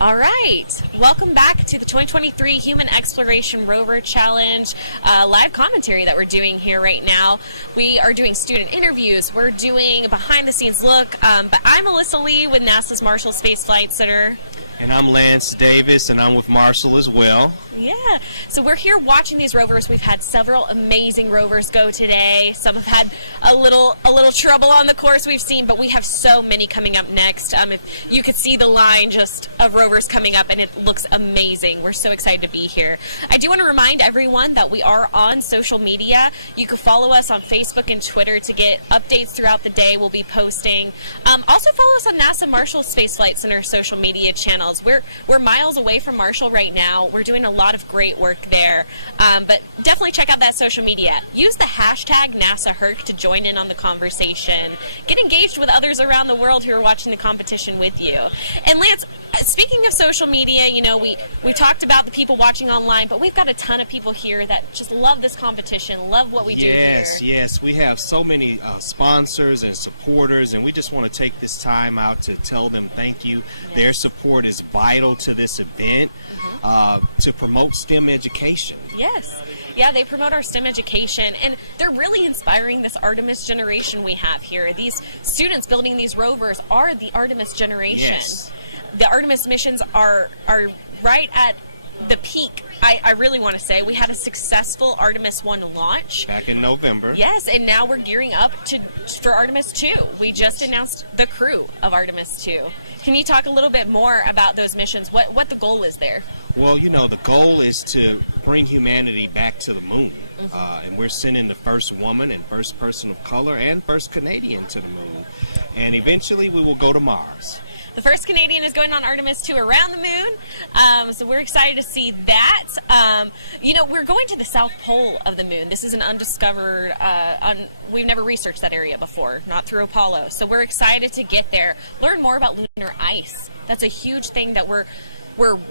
All right, welcome back to the 2023 Human Exploration Rover Challenge live commentary that we're doing here right now. We are doing student interviews, we're doing a behind-the-scenes look, but I'm Alyssa Lee with NASA's Marshall Space Flight Center. And I'm Lance Davis, and I'm with Marshall as well. Yeah, so we're here watching these rovers. We've had several amazing rovers go today. Some have had a little trouble on the course we've seen, but we have so many coming up next. If you could see the line just of rovers coming up, and it looks amazing. We're so excited to be here. I do want to remind everyone that we are on social media. You can follow us on Facebook and Twitter to get updates throughout the day. We'll be posting. Also follow us on NASA Marshall Space Flight Center social media channels. We're miles away from Marshall right now. We're doing a lot of great work there, but definitely check out that social media. Use the hashtag NASAHERC to join in on the conversation. Get engaged with others around the world who are watching the competition with you. And Lance, speaking of social media, you know, we talked about the people watching online, but we've got a ton of people here that just love this competition, love what we do here. Yes, we have so many sponsors and supporters, and we just want to take this time out to tell them thank you. Yes. Their support is vital to this event to promote STEM education. Yes. Yeah, they promote our STEM education, and they're really inspiring this Artemis generation we have here. These students building these rovers are the Artemis generation. Yes. The Artemis missions are right at the peak. I really want to say we had a successful Artemis 1 launch back in November. Yes, and now we're gearing up for Artemis 2. We just announced the crew of Artemis 2. Can you talk a little bit more about those missions? What the goal is there? Well, you know, the goal is to bring humanity back to the moon. And we're sending the first woman and first person of color and first Canadian to the moon. And eventually we will go to Mars. The first Canadian is going on Artemis 2 around the moon, so we're excited to see that. You know, we're going to the South Pole of the moon. This is an undiscovered, we've never researched that area before, not through Apollo. So we're excited to get there, learn more about lunar ice. That's a huge thing that we're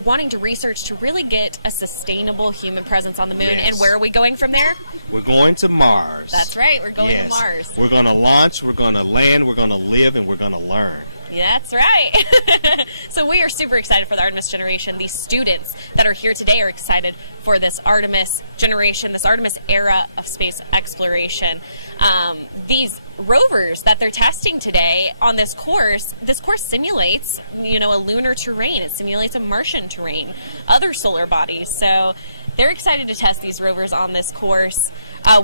wanting to research to really get a sustainable human presence on the moon. Yes. And where are we going from there? We're going to Mars. That's right, we're going to Mars. We're going to launch, we're going to land, we're going to live, and we're going to learn. That's right. So we are super excited for the Artemis generation. These students that are here today are excited for this Artemis generation, this Artemis era of space exploration. These rovers that they're testing today on this course simulates, you know, a lunar terrain. It simulates a Martian terrain, other solar bodies. So they're excited to test these rovers on this course.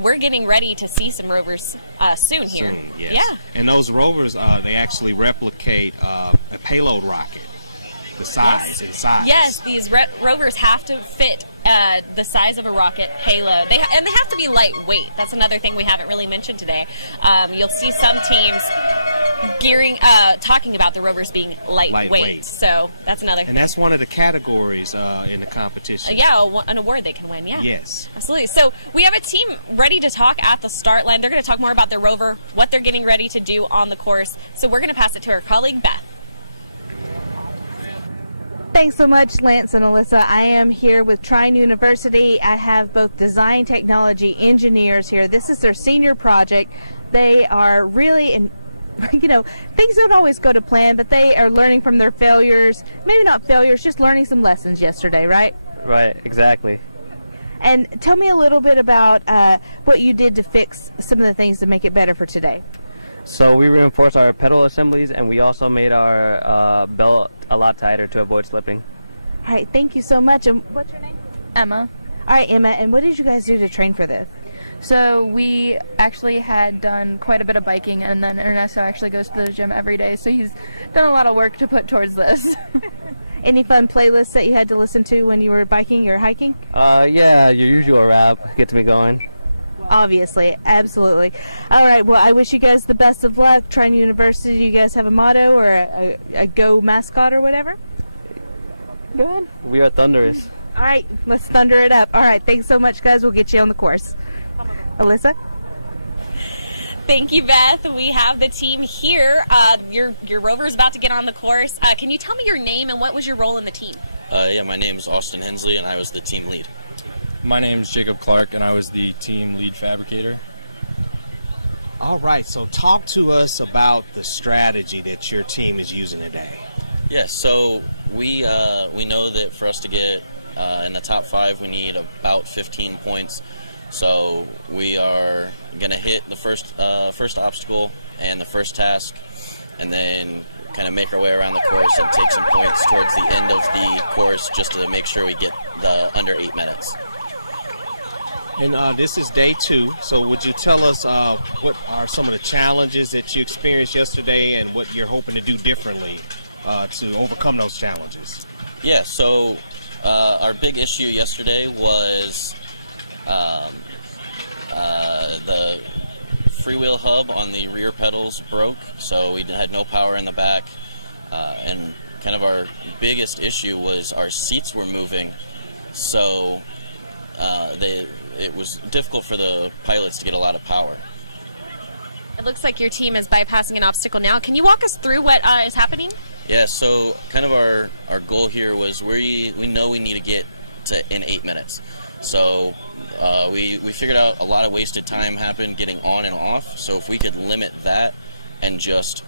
We're getting ready to see some rovers soon here. Soon, yes. Yeah. And those rovers, they actually replicate a payload rocket, the size and size. Yes, these rovers have to fit the size of a rocket payload. They have to be lightweight. That's another thing we haven't really mentioned today. You'll see some teams talking about the rovers being lightweight. So that's another thing. And that's one of the categories in the competition. An award they can win, yeah. Yes. Absolutely. So we have a team ready to talk at the start line. They're going to talk more about their rover, what they're getting ready to do on the course. So we're going to pass it to our colleague, Beth. Thanks so much, Lance and Alyssa. I am here with Trine University. I have both design technology engineers here. This is their senior project. They are really you know, things don't always go to plan, but they are learning from their failures. Maybe not failures, just learning some lessons yesterday, right? Right, exactly. And tell me a little bit about what you did to fix some of the things to make it better for today. So we reinforced our pedal assemblies, and we also made our belt a lot tighter to avoid slipping. All right, thank you so much. And what's your name? Emma. All right, Emma, and what did you guys do to train for this? So we actually had done quite a bit of biking, and then Ernesto actually goes to the gym every day, so he's done a lot of work to put towards this. Any fun playlists that you had to listen to when you were biking or hiking? Yeah, your usual rap gets me going. Obviously, absolutely. All right, well, I wish you guys the best of luck. Trine University, do you guys have a motto or a go mascot or whatever? Go ahead. We are thunderous. All right, let's thunder it up. All right, thanks so much, guys. We'll get you on the course. Alyssa? Thank you, Beth. We have the team here. Your rover is about to get on the course. Can you tell me your name and what was your role in the team? Yeah, my name is Austin Hensley, and I was the team lead. My name is Jacob Clark, and I was the team lead fabricator. All right, so talk to us about the strategy that your team is using today. Yeah, so we know that for us to get in the top 5, we need about 15 points. So we are going to hit the first obstacle and the first task, and then kind of make our way around the course and take some points towards the end of the course just to make sure we get the under 8 minutes. And this is day 2, so would you tell us what are some of the challenges that you experienced yesterday and what you're hoping to do differently to overcome those challenges? Yeah, so our big issue yesterday was the freewheel hub on the rear pedals broke, so we had no power in the back, and kind of our biggest issue was our seats were moving, so it was difficult for the pilots to get a lot of power. It looks like your team is bypassing an obstacle now. Can you walk us through what is happening? Yeah, so kind of our goal here was we know we need to get to in 8 minutes. So we figured out a lot of wasted time happened getting on and off. So if we could limit that and just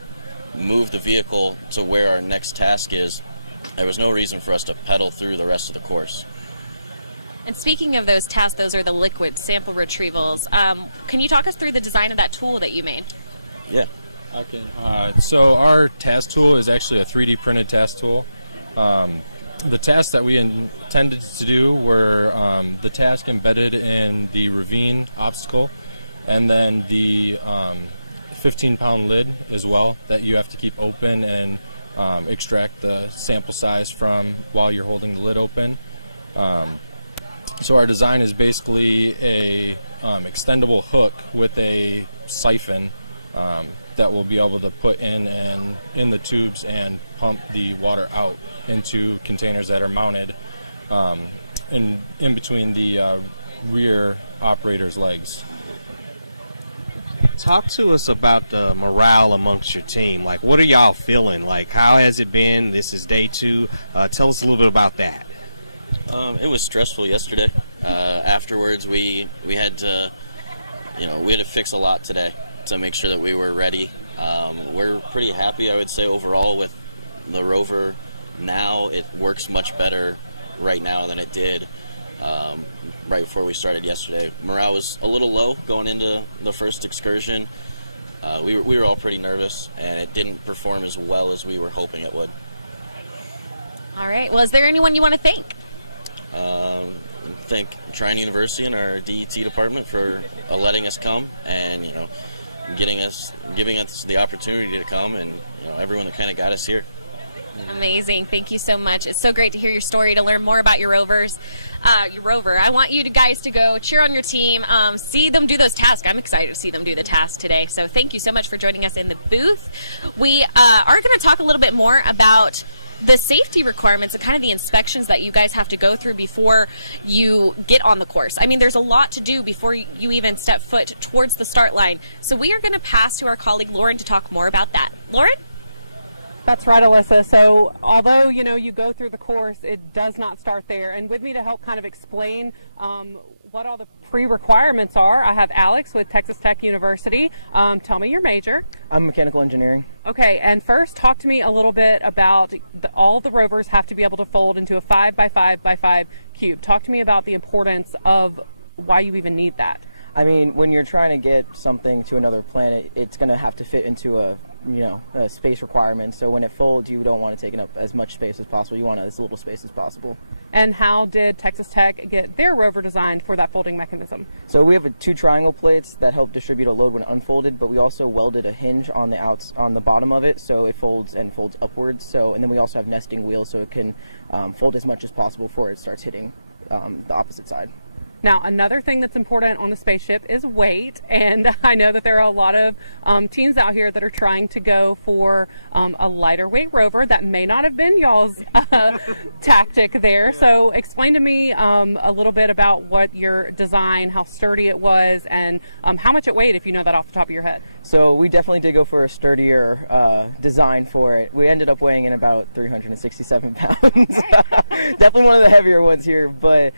move the vehicle to where our next task is, there was no reason for us to pedal through the rest of the course. And speaking of those tasks, those are the liquid sample retrievals. Can you talk us through the design of that tool that you made? Yeah. I can. So our task tool is actually a 3D printed task tool. The tasks that we intended to do were the task embedded in the ravine obstacle, and then the 15-pound lid as well that you have to keep open and extract the sample size from while you're holding the lid open. So our design is basically a extendable hook with a siphon that we'll be able to put in the tubes and pump the water out into containers that are mounted in between the rear operator's legs. Talk to us about the morale amongst your team. Like, what are y'all feeling? Like, how has it been? This is day 2. Tell us a little bit about that. It was stressful yesterday. Afterwards, we had to fix a lot today to make sure that we were ready. We're pretty happy, I would say, overall with the Rover. Now it works much better right now than it did right before we started yesterday. Morale was a little low going into the first excursion. We were all pretty nervous, and it didn't perform as well as we were hoping it would. All right. Well, is there anyone you want to thank? Thank Trine University and our DET department for letting us come and giving us the opportunity to come, and everyone that kind of got us here. Amazing. Thank you so much. It's so great to hear your story, to learn more about your Rovers, your Rover. I want you guys to go cheer on your team, see them do those tasks. I'm excited to see them do the task today. So thank you so much for joining us in the booth. We are going to talk a little bit more about the safety requirements and kind of the inspections that you guys have to go through before you get on the course. I mean, there's a lot to do before you even step foot towards the start line. So we are going to pass to our colleague Lauren to talk more about that. Lauren? That's right, Alyssa. So although, you go through the course, it does not start there. And with me to help kind of explain what all the pre-requirements are, I have Alex with Texas Tech University. Tell me your major. I'm mechanical engineering. Okay, and first talk to me a little bit about all the Rovers have to be able to fold into a 5x5x5 cube. Talk to me about the importance of why you even need that. I mean, when you're trying to get something to another planet, it's going to have to fit into a space requirement. So when it folds, you don't want to take up as much space as possible. You want as little space as possible. And how did Texas Tech get their Rover designed for that folding mechanism? So we have 2 triangle plates that help distribute a load when unfolded, but we also welded a hinge on the bottom of it, so it folds upwards. And then we also have nesting wheels, so it can fold as much as possible before it starts hitting the opposite side. Now, another thing that's important on the spaceship is weight, and I know that there are a lot of teams out here that are trying to go for a lighter weight Rover. That may not have been y'all's tactic there. So explain to me a little bit about what your design, how sturdy it was, and how much it weighed, if you know that off the top of your head. So we definitely did go for a sturdier design for it. We ended up weighing in about 367 pounds. Definitely one of the heavier ones here, but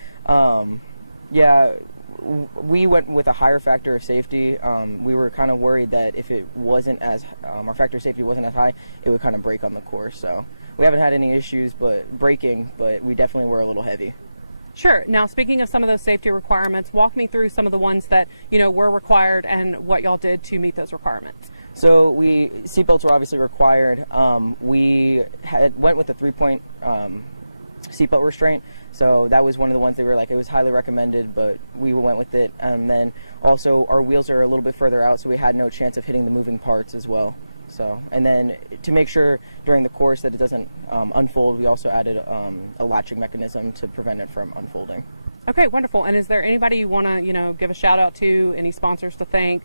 yeah, we went with a higher factor of safety. We were kind of worried that if it wasn't as, our factor of safety wasn't as high, it would kind of break on the course. So we haven't had any issues braking, but we definitely were a little heavy. Sure. Now, speaking of some of those safety requirements, walk me through some of the ones that, were required and what y'all did to meet those requirements. So seatbelts were obviously required. We went with a 3-point seatbelt restraint. So that was one of the ones they were like, it was highly recommended, but we went with it. And then also our wheels are a little bit further out, so we had no chance of hitting the moving parts as well. So, and then to make sure during the course that it doesn't unfold, we also added a latching mechanism to prevent it from unfolding. Okay, wonderful. And is there anybody you want to, give a shout out to, any sponsors to thank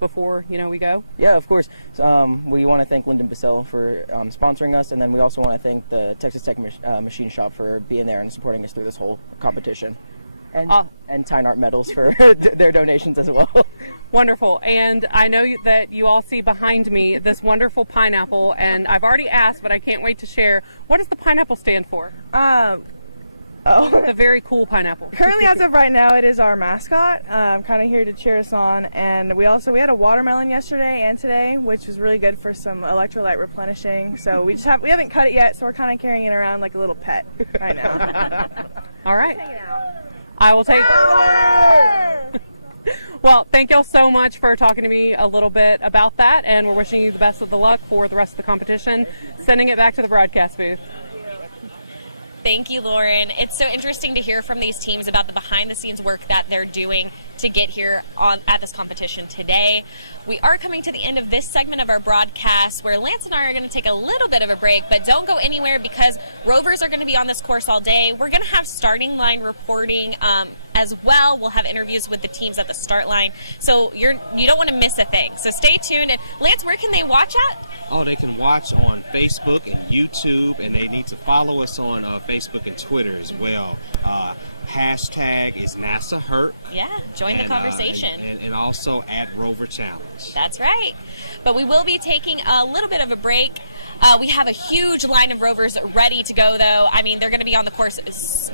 before, we go? Yeah, of course. We want to thank Lyndon Bissell for sponsoring us, and then we also want to thank the Texas Tech Machine Shop for being there and supporting us through this whole competition. And Tyne Art Metals for their donations as well. Wonderful. And I know that you all see behind me this wonderful pineapple, and I've already asked, but I can't wait to share. What does the pineapple stand for? The very cool pineapple. Currently, as of right now, it is our mascot. Kind of here to cheer us on. And we had a watermelon yesterday and today, which was really good for some electrolyte replenishing. So we haven't cut it yet, so we're kind of carrying it around like a little pet right now. All right. I will take. Well, thank y'all so much for talking to me a little bit about that, and we're wishing you the best of the luck for the rest of the competition. Sending it back to the broadcast booth. Thank you, Lauren. It's so interesting to hear from these teams about the behind-the-scenes work that they're doing to get here at this competition today. We are coming to the end of this segment of our broadcast where Lance and I are going to take a little bit of a break, but don't go anywhere because Rovers are going to be on this course all day. We're going to have starting line reporting as well. We'll have interviews with the teams at the start line, so you don't want to miss a thing. So stay tuned. And Lance, where can they watch at? Oh, they can watch on Facebook and YouTube, and they need to follow us on Facebook and Twitter as well. Hashtag is NASA Herc. Yeah, join the conversation. And also at Rover Challenge. That's right. But we will be taking a little bit of a break. We have a huge line of Rovers ready to go, though. I mean, they're going to be on the course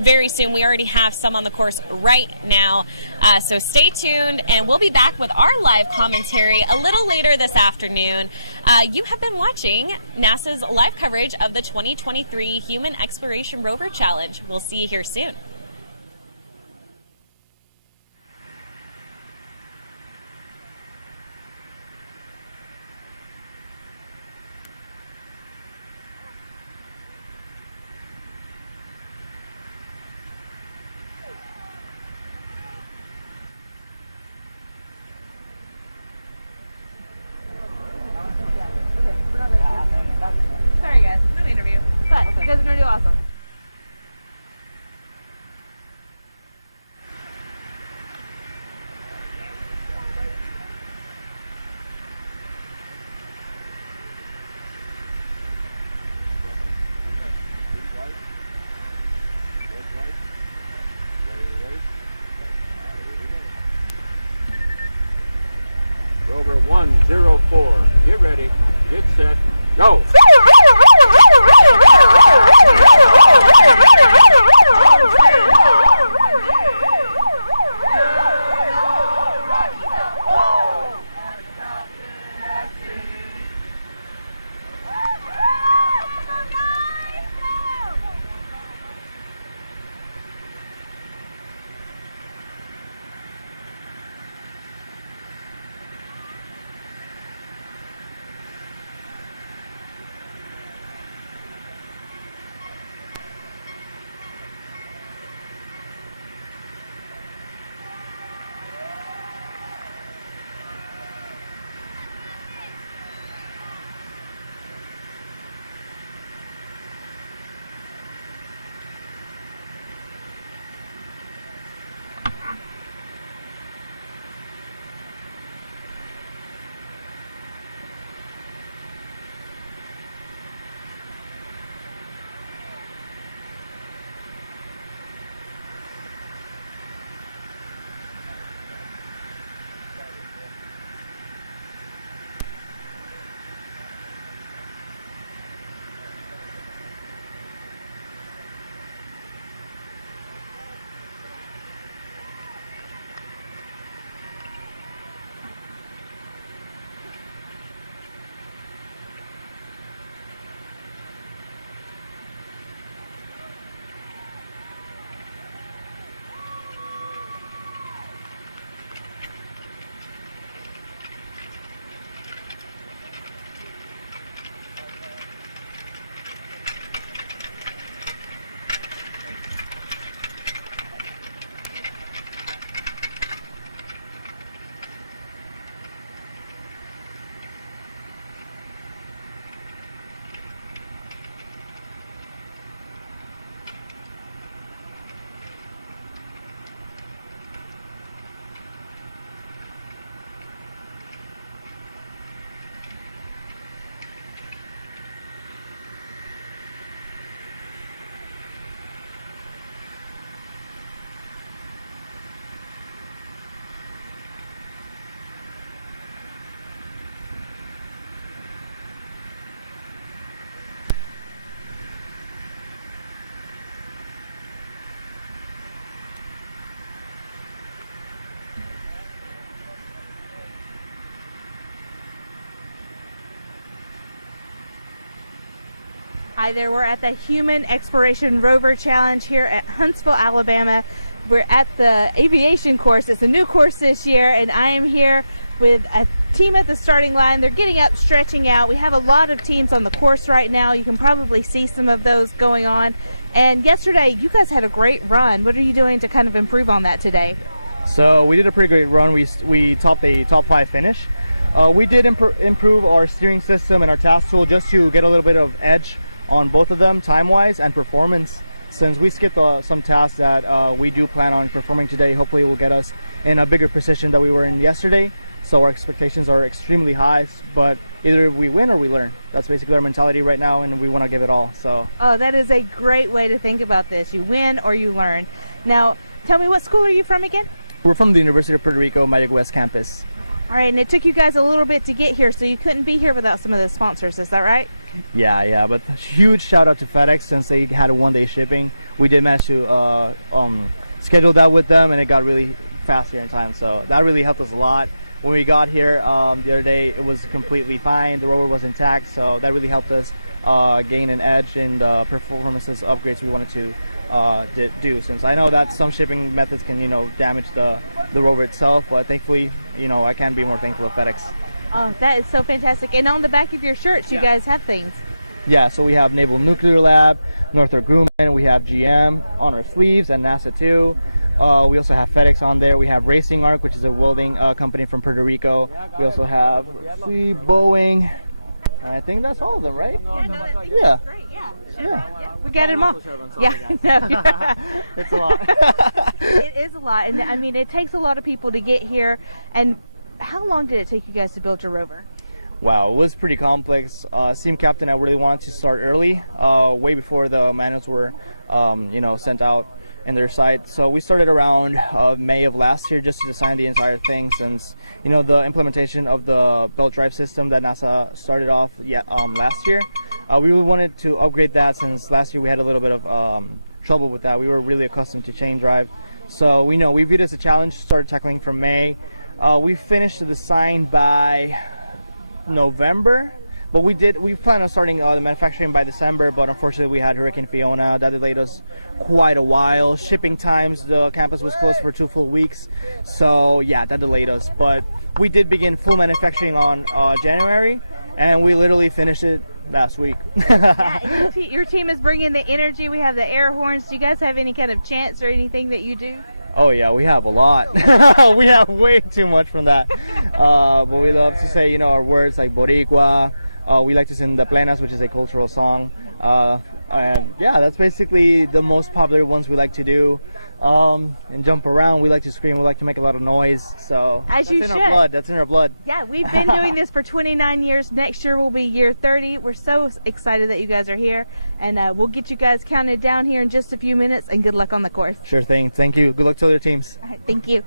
very soon. We already have some on the course right now. So stay tuned, and we'll be back with our live commentary a little later this afternoon. You have been watching NASA's live coverage of the 2023 Human Exploration Rover Challenge. We'll see you here soon. Sorry guys, no interview. But you guys are gonna do awesome. Rover 104, get ready, get set, go! Hi there, we're at the Human Exploration Rover Challenge here at Huntsville, Alabama. We're at the aviation course. It's a new course this year, and I am here with a team at the starting line. They're getting up, stretching out. We have a lot of teams on the course right now. You can probably see some of those going on. And yesterday, you guys had a great run. What are you doing to kind of improve on that today? So we did a pretty great run. We topped a top 5 finish. We did improve our steering system and our task tool just to get a little bit of edge on both of them, time-wise and performance. Since we skipped some tasks that we do plan on performing today, hopefully it will get us in a bigger position that we were in yesterday. So our expectations are extremely high, but either we win or we learn. That's basically our mentality right now, and we want to give it all. So. Oh, that is a great way to think about this. You win or you learn. Now, tell me, what school are you from again? We're from the University of Puerto Rico, Mayagüez West campus. All right, and it took you guys a little bit to get here, so you couldn't be here without some of the sponsors, is that right? Yeah, but huge shout out to FedEx since they had a one-day shipping. We did manage to schedule that with them, and it got really fast here in time, so that really helped us a lot. When we got here the other day, it was completely fine. The rover was intact, so that really helped us gain an edge in the performances upgrades we wanted to do. Since I know that some shipping methods can, damage the rover itself, but thankfully, I can be more thankful to FedEx. Oh, that is so fantastic. And on the back of your shirts, you guys have things. Yeah, so we have Naval Nuclear Lab, Northrop Grumman, we have GM on our sleeves, and NASA too. We also have FedEx on there. We have Racing Arc, which is a welding company from Puerto Rico. We also have, let's see, Boeing. And I think that's all of them, right? Yeah. Great. Yeah. We got them all. Yeah. No, it's a lot. It is a lot, and I mean, it takes a lot of people to get here. And how long did it take you guys to build your rover? Wow, it was pretty complex. Team captain, I really wanted to start early, way before the manuals were, sent out in their site. So we started around May of last year just to design the entire thing, since the implementation of the belt drive system that NASA started off last year. We really wanted to upgrade that, since last year we had a little bit of trouble with that. We were really accustomed to chain drive, so we viewed it as a challenge. Started tackling from May. We finished the design by November, but we planned on starting the manufacturing by December, but unfortunately we had Hurricane Fiona that delayed us quite a while. Shipping times, the campus was closed for 2 full weeks, so yeah, that delayed us. But we did begin full manufacturing on January, and we literally finished it last week. Yeah, your team is bringing the energy. We have the air horns. Do you guys have any kind of chants or anything that you do? Oh yeah, we have a lot. We have way too much from that. But we love to say, our words like Boricua. We like to sing the Plenas, which is a cultural song. And yeah, that's basically the most popular ones we like to do. And jump around. We like to scream. We like to make a lot of noise. So that's in our blood. That's in our blood. Yeah, we've been doing this for 29 years. Next year will be year 30. We're so excited that you guys are here, and we'll get you guys counted down here in just a few minutes. And good luck on the course. Sure thing. Thank you. Good luck to other teams. All right, thank you.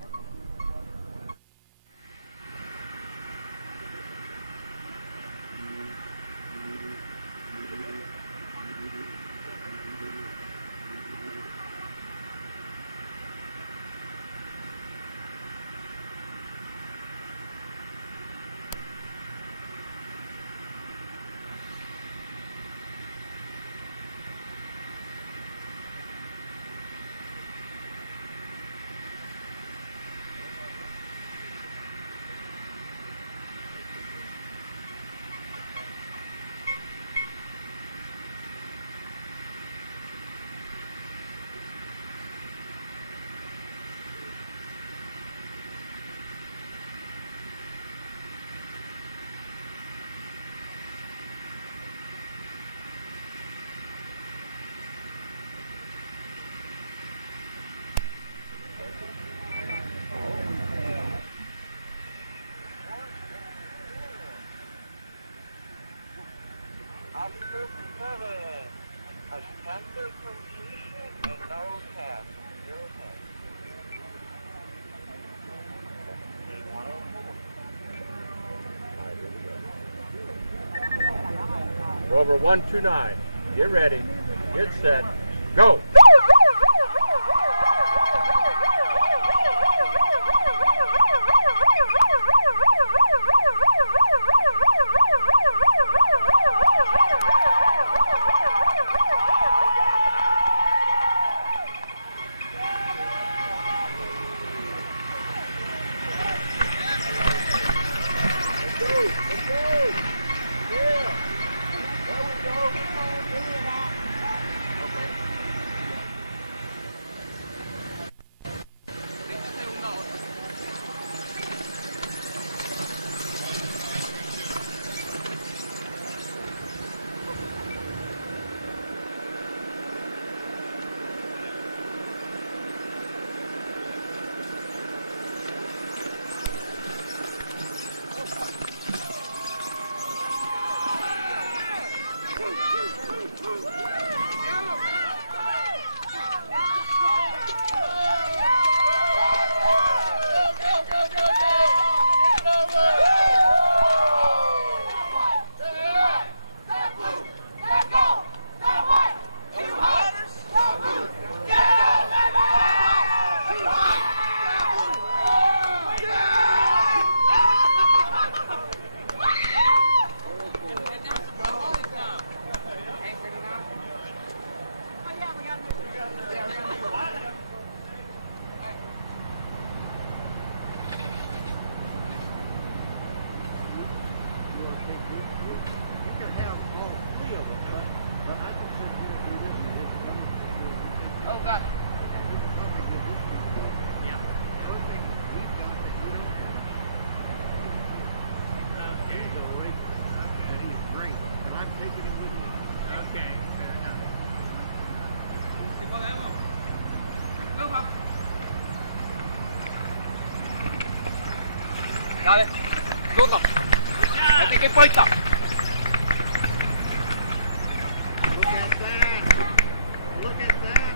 Rover 129, get ready, get set, go! Dale, turno. Este que importa. Look at that. Look at that.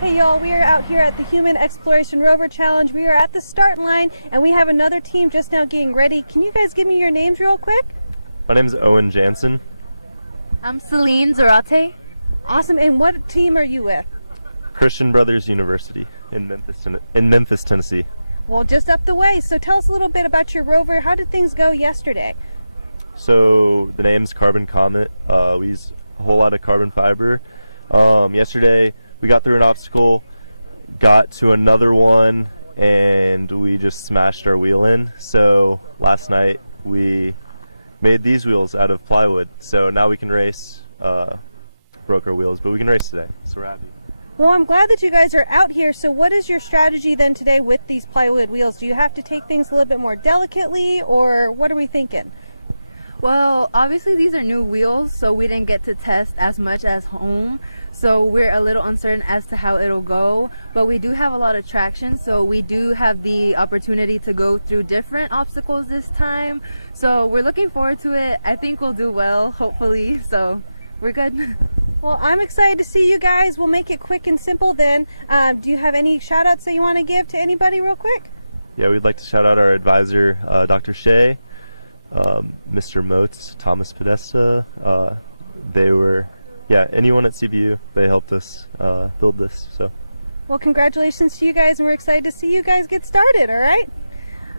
Hey y'all, we are out here at the Human Exploration Rover Challenge. We are at the start line and we have another team just now getting ready. Can you guys give me your names real quick? My name's Owen Jansen. I'm Celine Zarate. Awesome, and what team are you with? Christian Brothers University in Memphis, Tennessee. Well, just up the way. So tell us a little bit about your rover. How did things go yesterday? So the name's Carbon Comet. We use a whole lot of carbon fiber. Yesterday we got through an obstacle, got to another one, and we just smashed our wheel in. So last night we made these wheels out of plywood. So now we can race. Broke our wheels, but we can race today. So we're happy. Well, I'm glad that you guys are out here. So what is your strategy then today with these plywood wheels? Do you have to take things a little bit more delicately, or what are we thinking? Well, obviously these are new wheels, so we didn't get to test as much as home. So we're a little uncertain as to how it'll go, but we do have a lot of traction, so we do have the opportunity to go through different obstacles this time. So we're looking forward to it. I think we'll do well, hopefully, so we're good. Well, I'm excited to see you guys. We'll make it quick and simple then. Do you have any shout outs that you want to give to anybody real quick? Yeah, we'd like to shout out our advisor, Dr. Shea, Mr. Moats, Thomas Podesta. Anyone at CBU, they helped us build this. So, well, congratulations to you guys, and we're excited to see you guys get started, all right?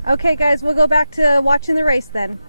Okay, guys, we'll go back to watching the race then.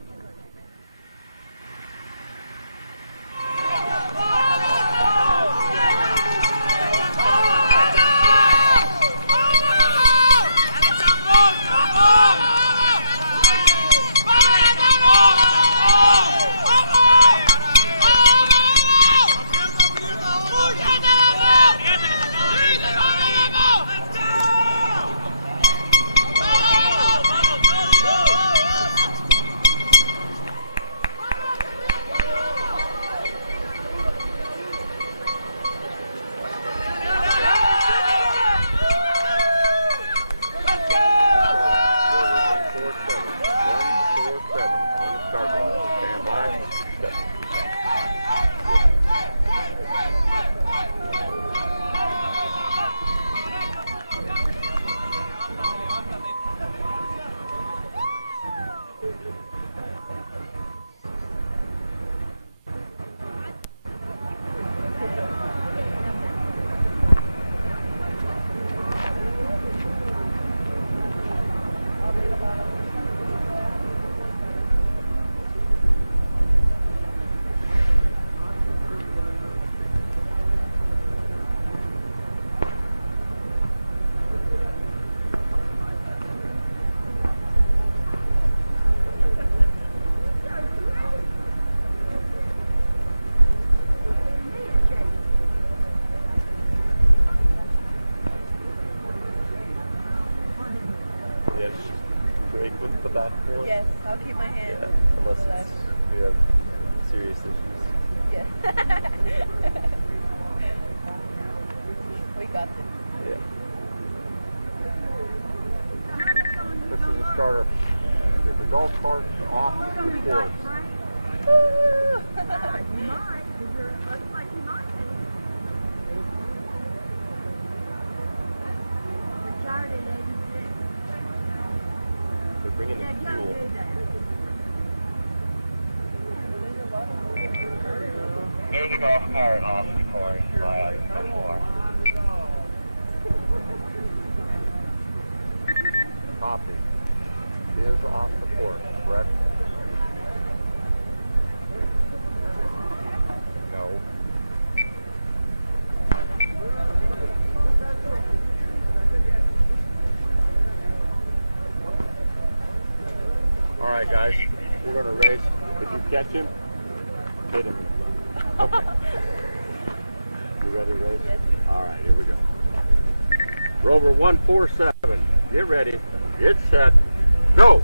Yes, I'll keep my hand. Yeah, unless we have serious issues. Yes. We got this. Yeah. This is a starter. If the golf cart's off the course. You might, because looks like you might be. Retired in 86. They're bringing the Yeah, you fuel. do that. Move the golf cart off the course before. Copy. Is off the course, correct? No. All right, guys, we're gonna race. If you catch him, hit him. Okay. You ready to race? Yes. All right, here we go. Rover 147. Get ready. Get set. Go.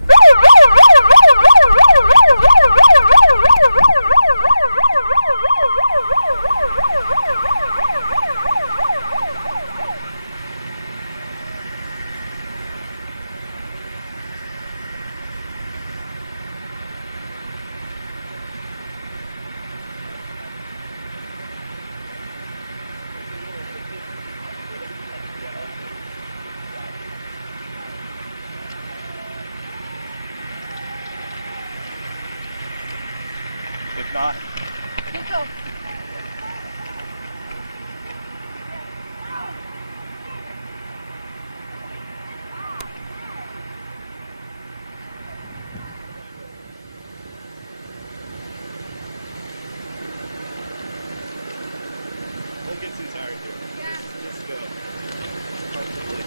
If not, Let's go. We'll get some tires here. Yeah. Let's go. Comfortably.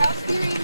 House steering.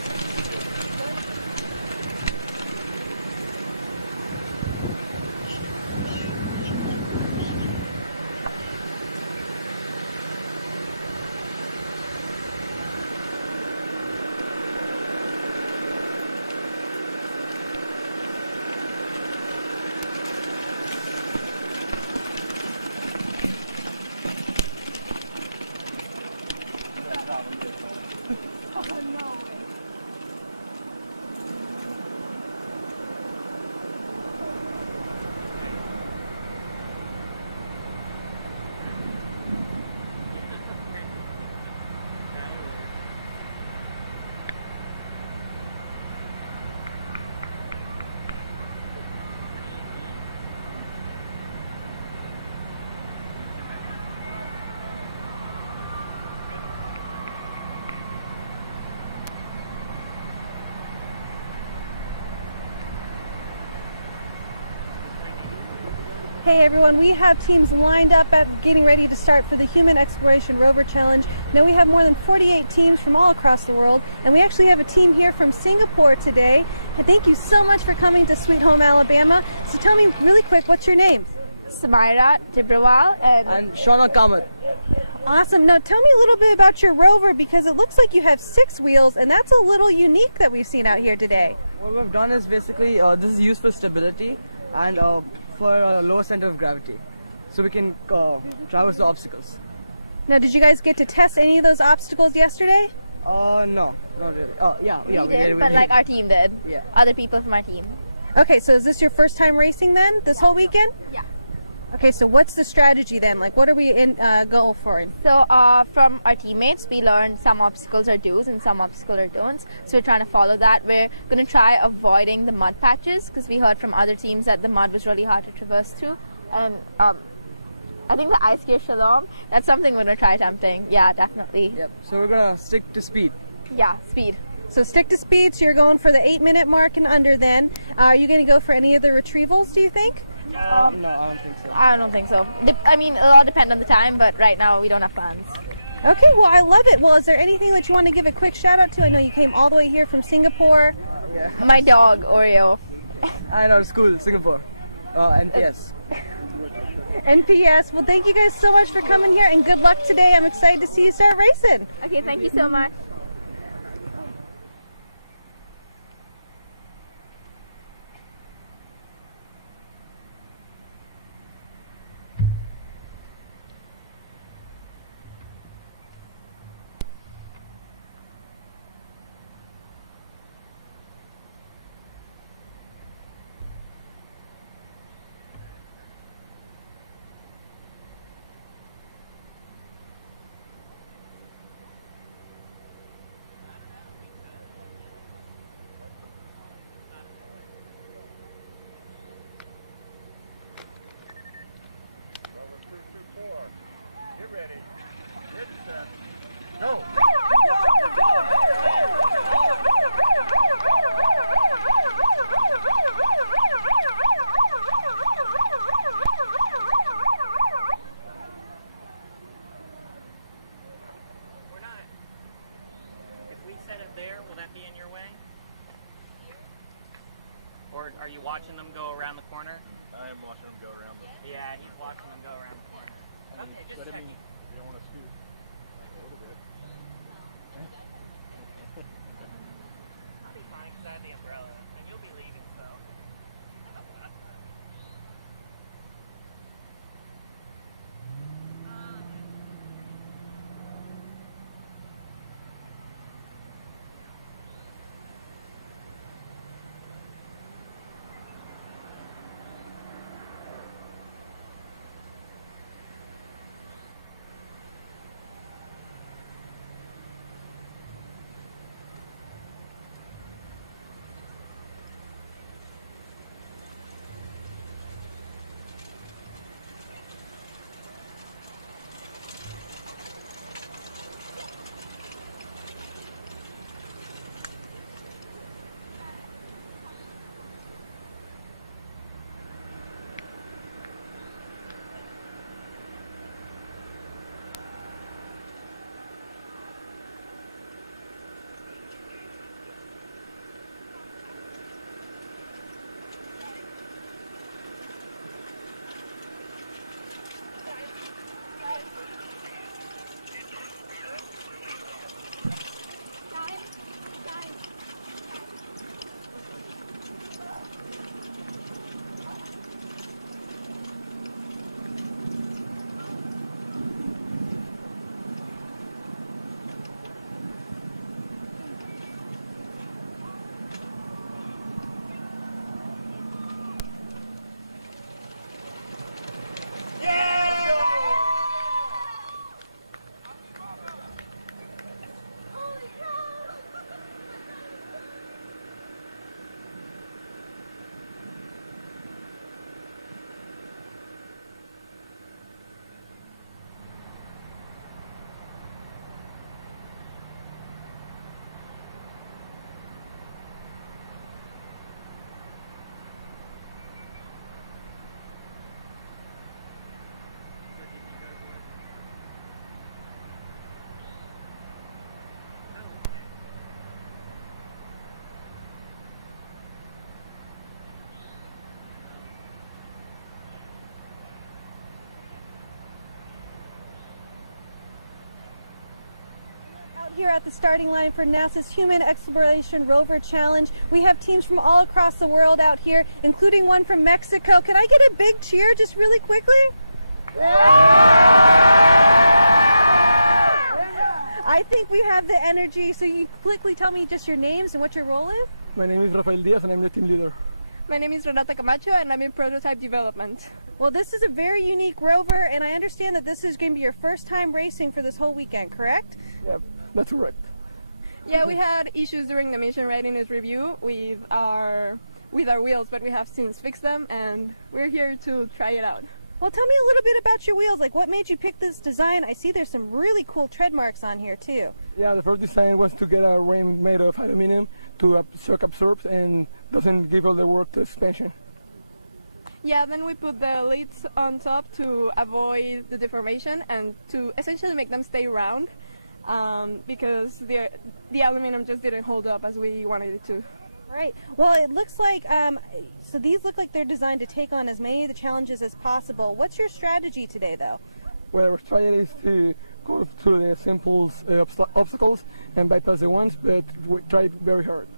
Hey everyone, we have teams lined up at getting ready to start for the Human Exploration Rover Challenge. Now we have more than 48 teams from all across the world, and we actually have a team here from Singapore today. And thank you so much for coming to Sweet Home, Alabama. So tell me really quick, what's your names? Samira Dibrawal and Shauna Kamat. Awesome. Now tell me a little bit about your Rover, because it looks like you have 6 wheels, and that's a little unique that we've seen out here today. What we've done is basically, this is used for stability and for a low center of gravity, so we can traverse the obstacles. Now, did you guys get to test any of those obstacles yesterday? No, not really. Yeah, we did, but like our team did. Yeah. Other people from our team. Okay, so is this your first time racing then, this whole weekend? Yeah. Okay, so what's the strategy then? Like, what are we in goal for? So from our teammates, we learned some obstacles are do's and some obstacles are don'ts. So we're trying to follow that. We're going to try avoiding the mud patches, because we heard from other teams that the mud was really hard to traverse through. And I think the ice gear shalom, that's something we're going to try attempting. Yeah, definitely. Yep, so we're going to stick to speed. Yeah, speed. So stick to speed, so you're going for the 8-minute mark and under then. Are you going to go for any of the retrievals, do you think? No, I don't think so. I don't think so. I mean, it'll all depend on the time, but right now we don't have plans. Okay, well, I love it. Well, is there anything that you want to give a quick shout out to? I know you came all the way here from Singapore. Yeah. My dog, Oreo. And our school, Singapore. NPS. NPS. Well, thank you guys so much for coming here, and good luck today. I'm excited to see you start racing. Okay, thank you so much. ready. Get set. Go. Are you watching them go around the corner? I am watching them go around the Yeah, he's watching them go around the corner. Okay, just but I checking. mean, if you don't want to scoop, like a little bit. I'll be fine because I have the umbrella, and you'll be leaving, so. Out here at the starting line for NASA's Human Exploration Rover Challenge. We have teams from all across the world out here, including one from Mexico. Can I get a big cheer just really quickly? I think we have the energy, so you quickly tell me just your names and what your role is. My name is Rafael Diaz and I'm the team leader. My name is Renata Camacho and I'm in prototype development. Well, this is a very unique rover, and I understand that this is going to be your first time racing for this whole weekend, correct? Yep, that's correct. Yeah, we had issues during the mission readiness review with our wheels, but we have since fixed them and we're here to try it out. Well, tell me a little bit about your wheels. Like, what made you pick this design? I see there's some really cool tread marks on here too. Yeah, the first design was to get a rim made of aluminum to shock absorb and doesn't give all the work to suspension. Yeah, then we put the lids on top to avoid the deformation and to essentially make them stay round because the aluminum just didn't hold up as we wanted it to. Right. Well, it looks like, so these look like they're designed to take on as many of the challenges as possible. What's your strategy today, though? Well, our strategy is to go through the simple obstacles and bypass the ones, but we tried very hard.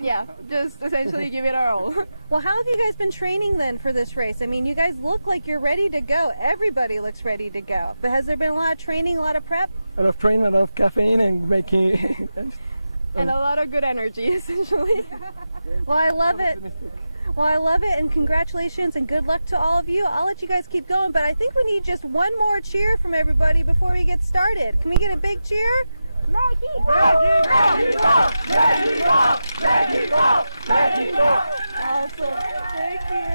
Yeah, just essentially give it our all. Well, how have you guys been training then for this race? I mean, you guys look like you're ready to go. Everybody looks ready to go. But has there been a lot of training, a lot of prep? A lot of training, a lot of caffeine, and making... and a lot of good energy, essentially. Well, I love it. Well, I love it, and congratulations and good luck to all of you. I'll let you guys keep going, but I think we need just one more cheer from everybody before we get started. Can we get a big cheer? Mexico! Mexico! Mexico! Mexico! Mexico! Awesome. Thank you.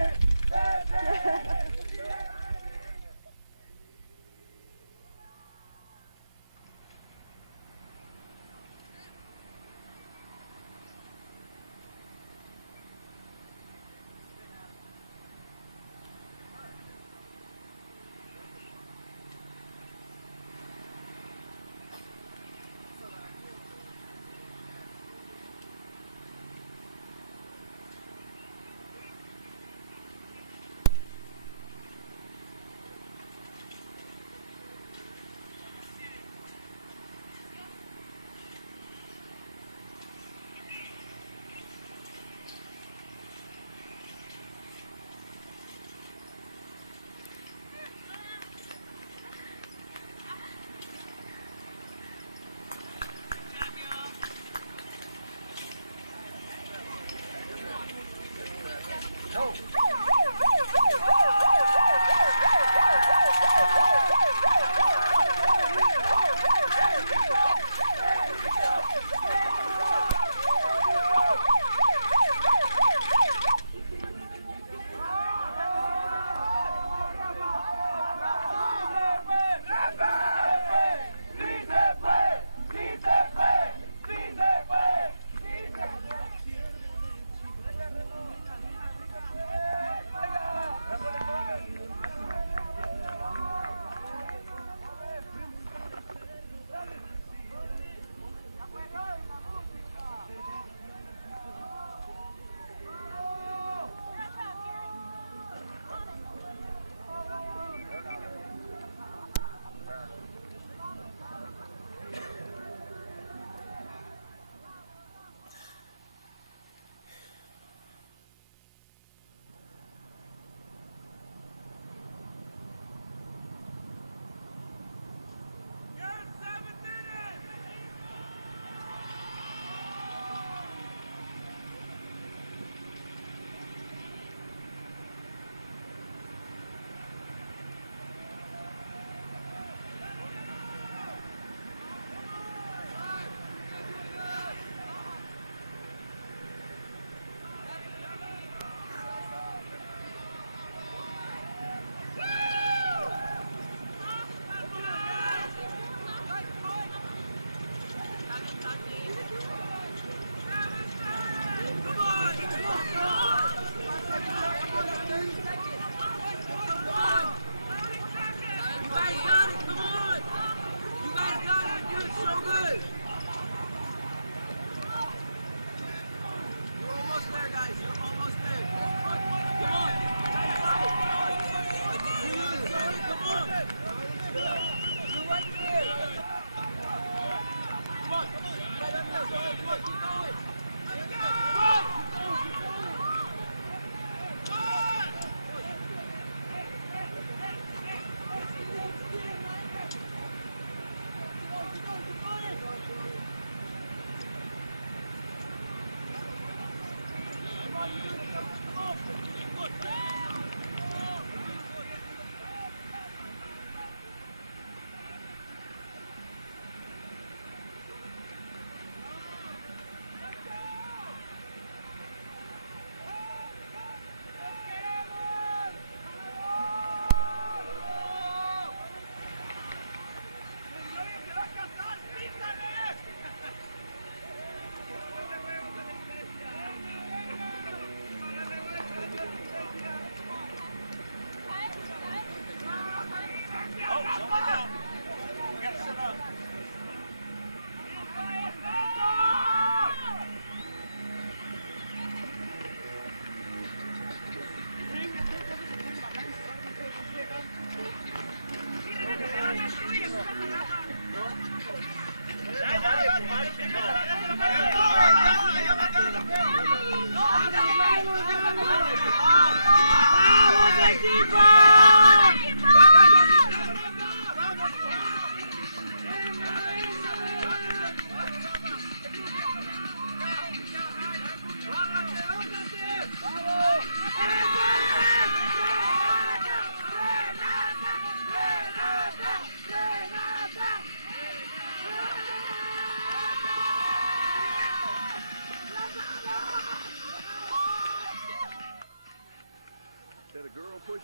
Get a girl pushing.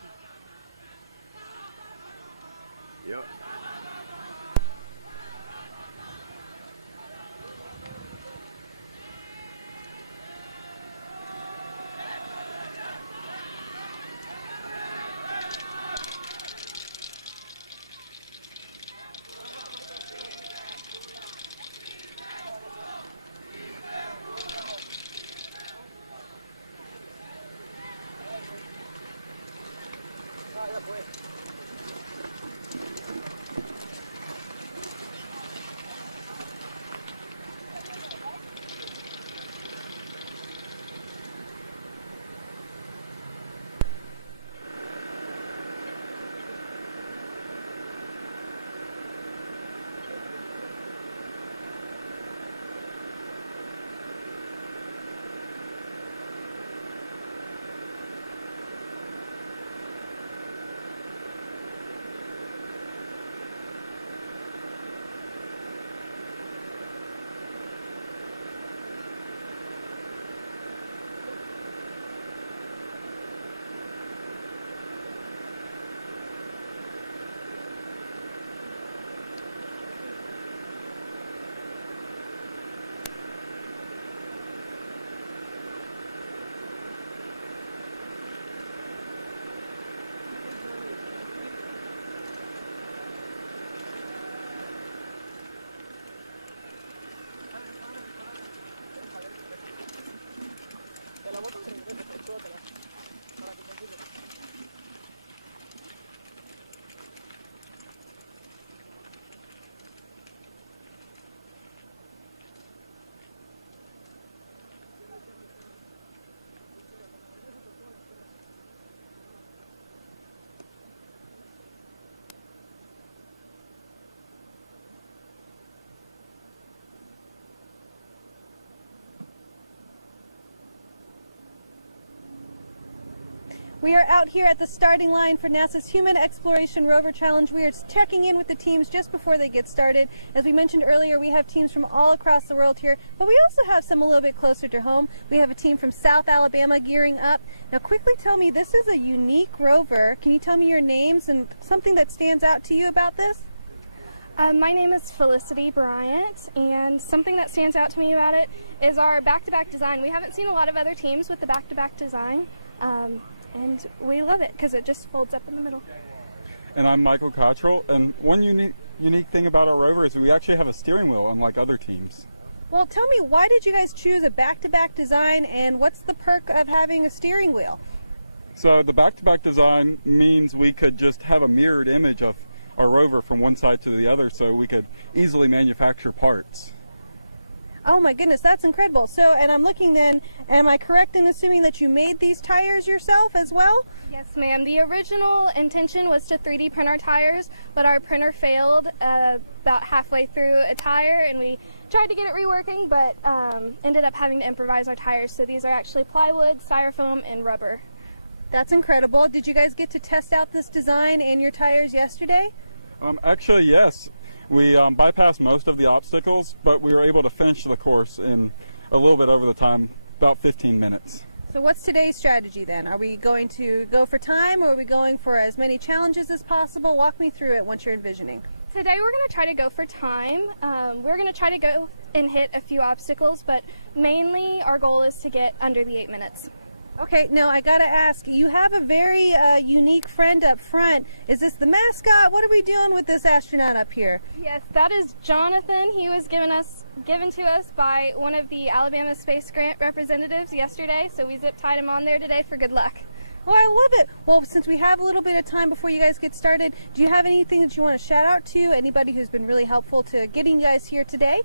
Yep. Te la boto de regreso, pero súbatela, para que te entiendas. We are out here at the starting line for NASA's Human Exploration Rover Challenge. We are checking in with the teams just before they get started. As we mentioned earlier, we have teams from all across the world here, but we also have some a little bit closer to home. We have a team from South Alabama gearing up. Now quickly tell me, this is a unique rover. Can you tell me your names and something that stands out to you about this? My name is Felicity Bryant, and something that stands out to me about it is our back-to-back design. We haven't seen a lot of other teams with the back-to-back design. And we love it because it just folds up in the middle. And I'm Michael Cottrell, and one unique thing about our Rover is we actually have a steering wheel, unlike other teams. Well, tell me, why did you guys choose a back-to-back design, and what's the perk of having a steering wheel? So the back-to-back design means we could just have a mirrored image of our rover from one side to the other, so we could easily manufacture parts. Oh my goodness, that's incredible. So, and I'm looking then, am I correct in assuming that you made these tires yourself as well? Yes, ma'am. The original intention was to 3D print our tires, but our printer failed about halfway through a tire, and we tried to get it reworking, but ended up having to improvise our tires. So these are actually plywood, styrofoam, and rubber. That's incredible. Did you guys get to test out this design and your tires yesterday? Actually, yes. We bypassed most of the obstacles, but we were able to finish the course in a little bit over the time, about 15 minutes. So what's today's strategy then? Are we going to go for time, or are we going for as many challenges as possible? Walk me through it once you're envisioning. Today we're going to try to go for time. We're going to try to go and hit a few obstacles, but mainly our goal is to get under the 8 minutes. Okay, now I gotta ask, you have a very unique friend up front. Is this the mascot? What are we doing with this astronaut up here? Yes, that is Jonathan. He was given to us by one of the Alabama Space Grant representatives yesterday, so we zip-tied him on there today for good luck. Well, I love it. Well, since we have a little bit of time before you guys get started, do you have anything that you want to shout out to? Anybody who's been really helpful to getting you guys here today?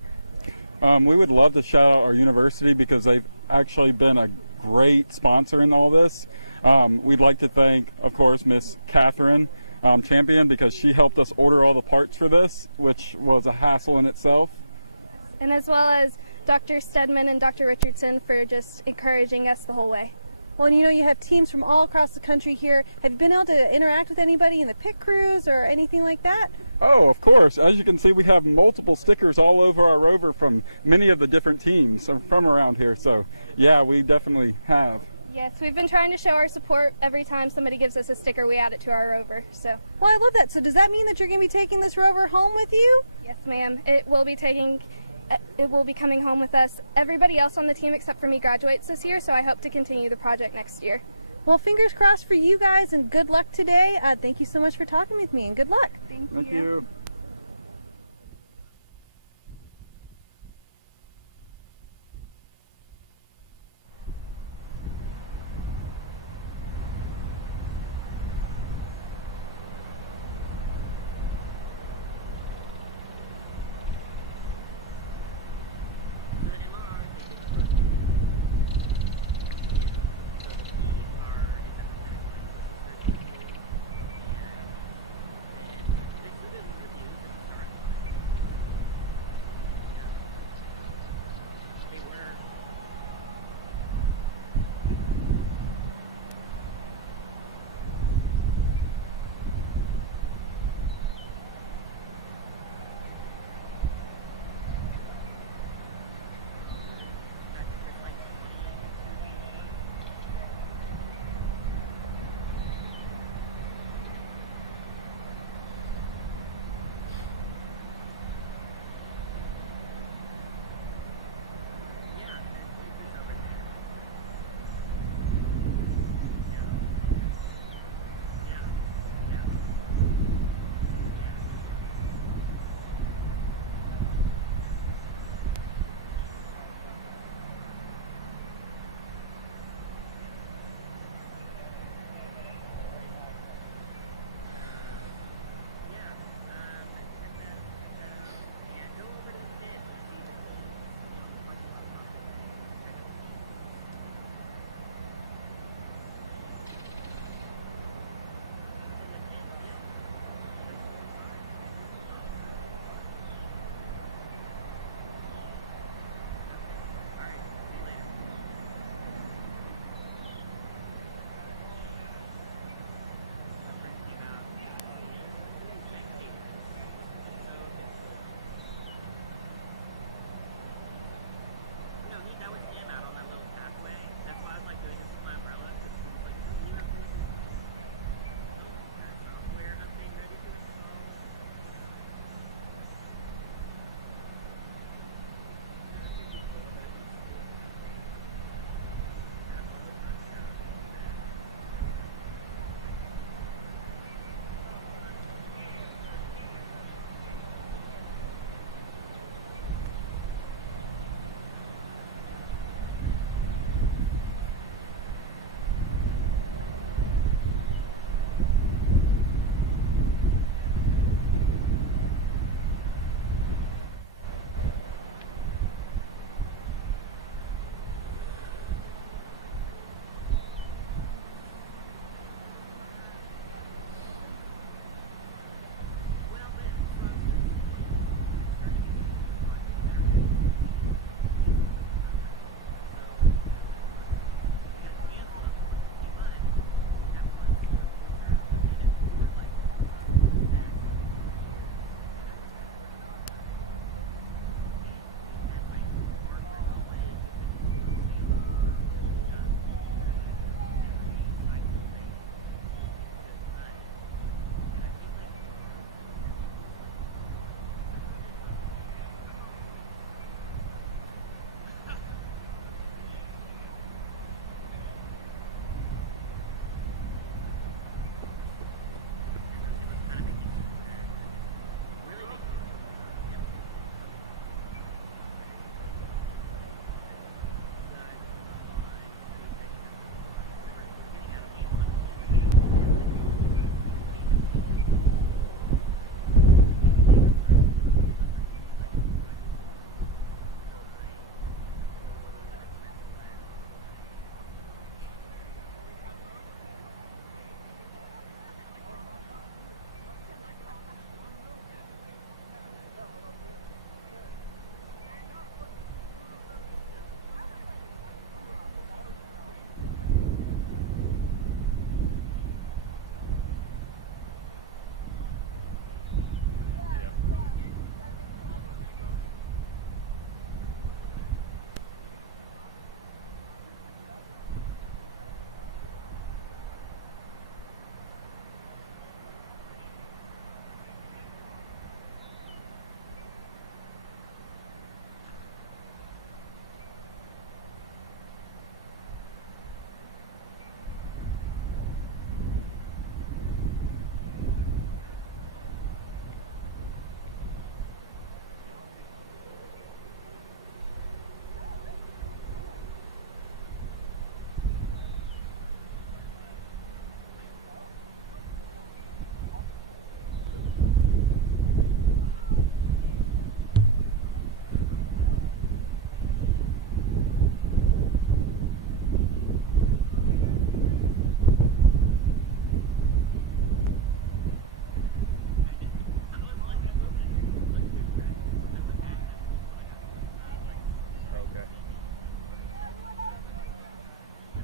We would love to shout out our university because they've actually been a great sponsor in all this. We'd like to thank, of course, Miss Catherine Champion, because she helped us order all the parts for this, which was a hassle in itself. And as well as Dr. Stedman and Dr. Richardson for just encouraging us the whole way. Well, you know, you have teams from all across the country here. Have you been able to interact with anybody in the pit crews or anything like that? Oh, of course. As you can see, we have multiple stickers all over our rover from many of the different teams from around here. So, yeah, we definitely have. Yes, we've been trying to show our support every time somebody gives us a sticker. We add it to our rover. So. Well, I love that. So does that mean that you're going to be taking this rover home with you? Yes, ma'am. It will be coming home with us. Everybody else on the team except for me graduates this year, so I hope to continue the project next year. Well, fingers crossed for you guys, and good luck today. Thank you so much for talking with me, and good luck. Thank you.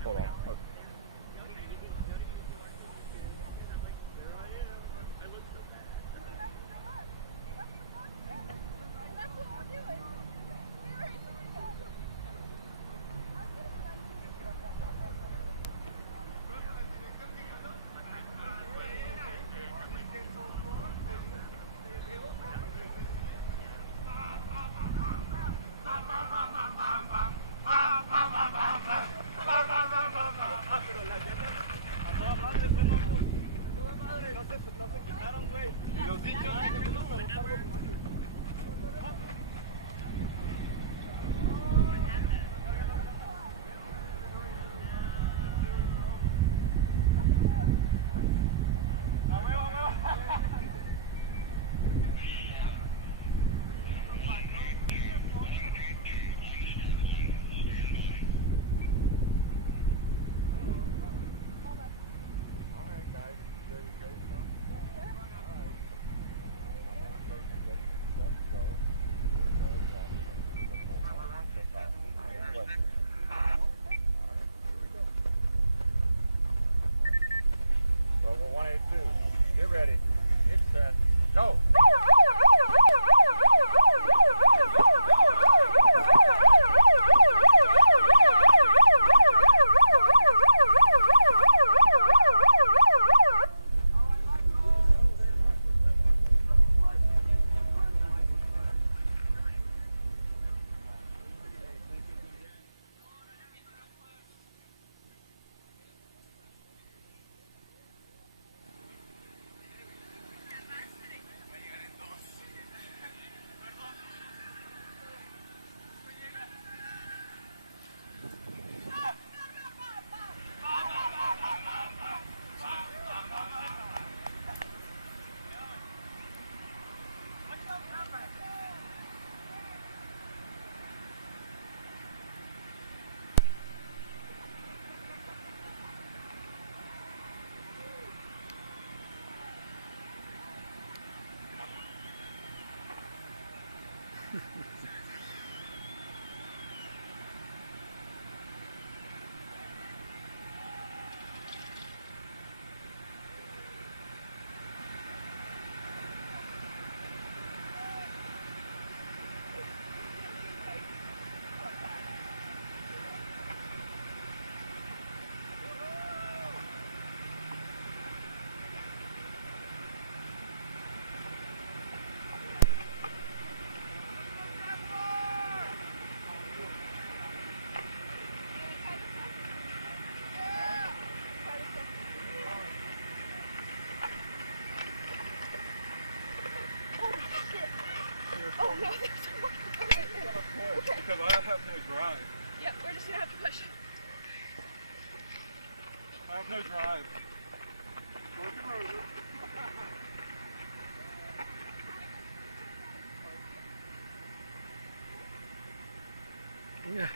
Hold on. Rover 182. Get ready. Get set. Go. Oh no, there's a lot. Okay. Okay. Because I have no drive. Yep, we're just gonna have to push. I have no drive. Yeah.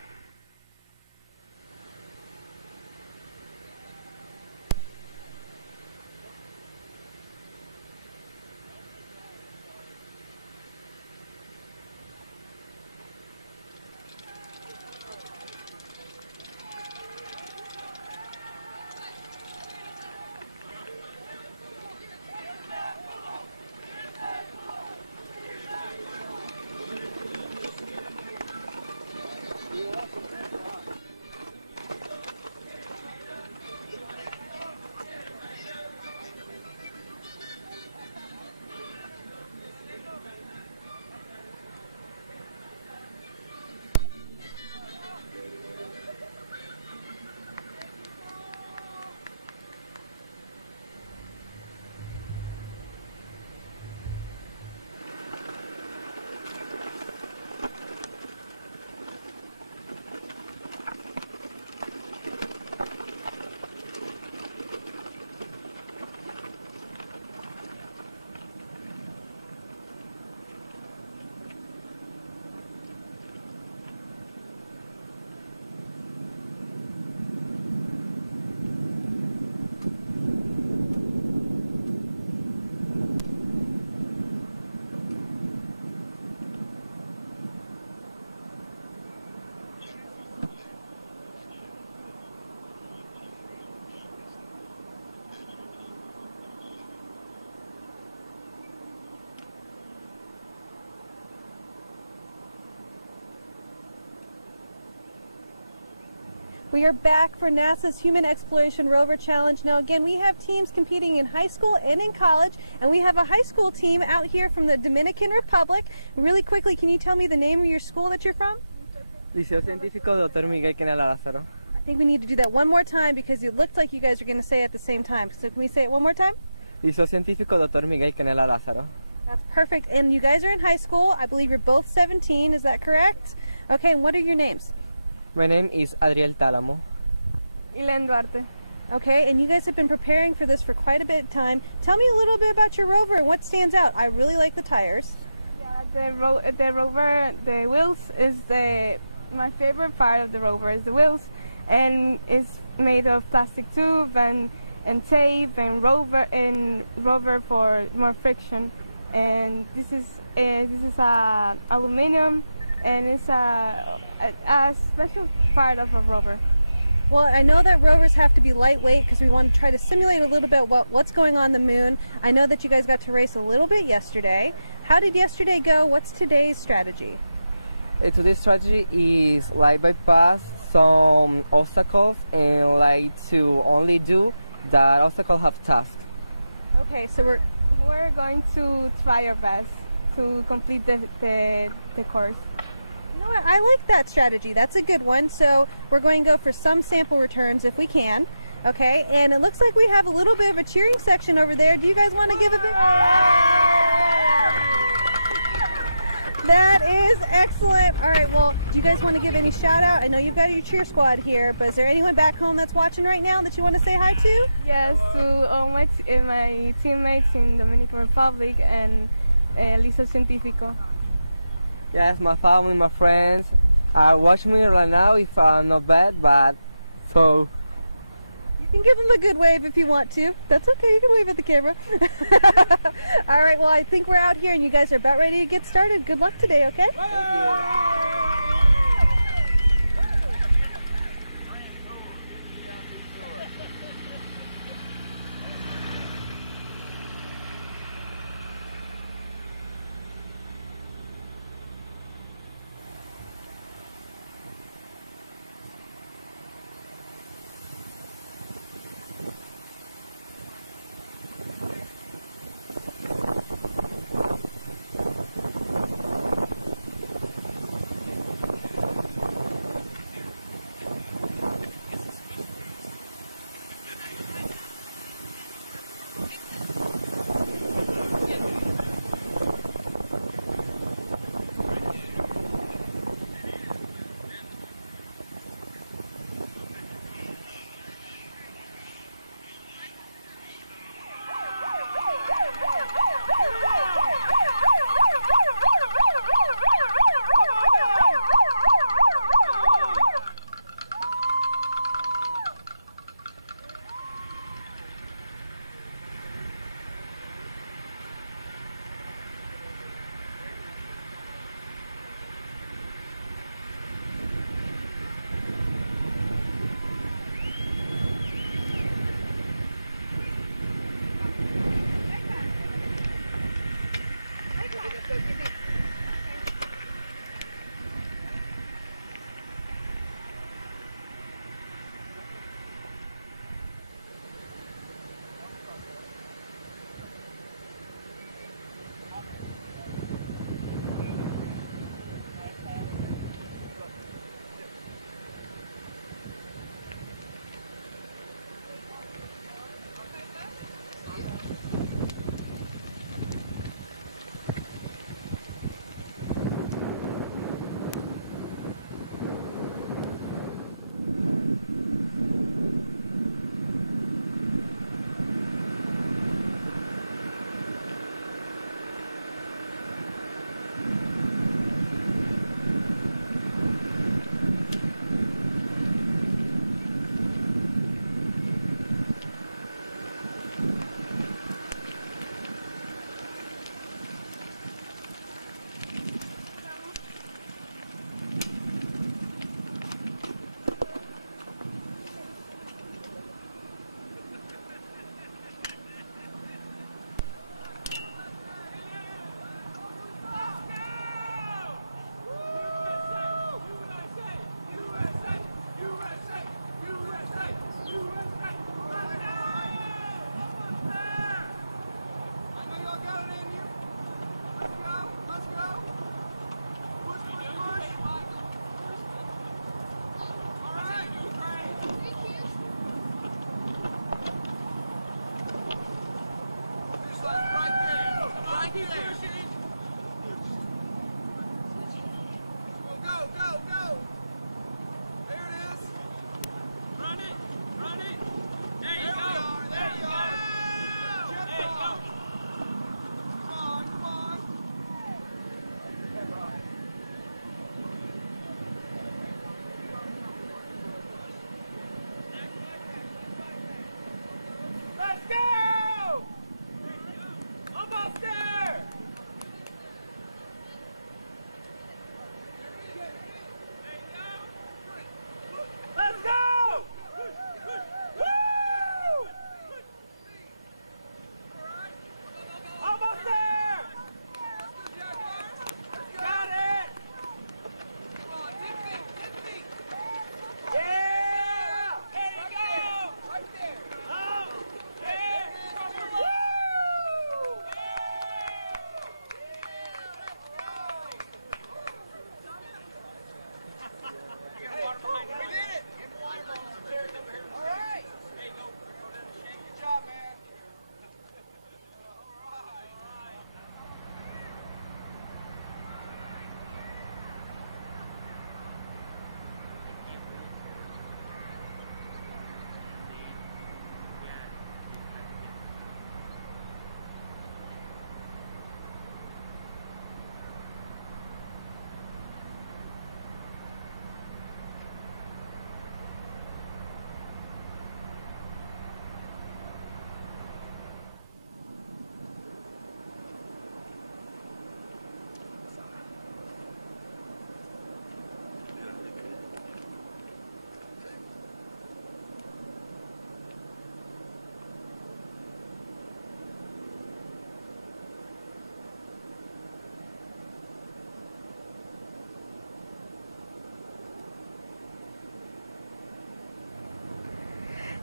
You want We are back for NASA's Human Exploration Rover Challenge. Now again, we have teams competing in high school and in college, and we have a high school team out here from the Dominican Republic. Really quickly, can you tell me the name of your school that you're from? Liceo Científico Dr. Miguel Canela Lázaro. I think we need to do that one more time because it looked like you guys are going to say it at the same time. So can we say it one more time? Liceo Científico Dr. Miguel Canela Lázaro. That's perfect. And you guys are in high school. I believe you're both 17. Is that correct? Okay, and what are your names? My name is Adriel Tálamo. Ilen Duarte. Okay, and you guys have been preparing for this for quite a bit of time. Tell me a little bit about your Rover and what stands out. I really like the tires. Yeah, the Rover, the wheels is my favorite part of the Rover is the wheels, and it's made of plastic tube and tape and rubber for more friction. And this is aluminum, and it's a special part of a Rover. Well, I know that rovers have to be lightweight because we want to try to simulate a little bit what's going on the moon. I know that you guys got to race a little bit yesterday. How did yesterday go? What's today's strategy? Today's strategy is like bypass some obstacles and like to only do that obstacle have task. Okay, so we're going to try our best to complete the course. You know what? I like that strategy. That's a good one. So we're going to go for some sample returns if we can. Okay, and it looks like we have a little bit of a cheering section over there. Do you guys want to give a big... That is excellent. All right, well, do you guys want to give any shout out? I know you've got your cheer squad here, but is there anyone back home that's watching right now that you want to say hi to? Yes, to all my teammates in Dominican Republic and Liceo Científico. Yes, my family, my friends are watching me right now if I'm not bad, but so... You can give them a good wave if you want to. That's okay, you can wave at the camera. All right, well, I think we're out here and you guys are about ready to get started. Good luck today, okay?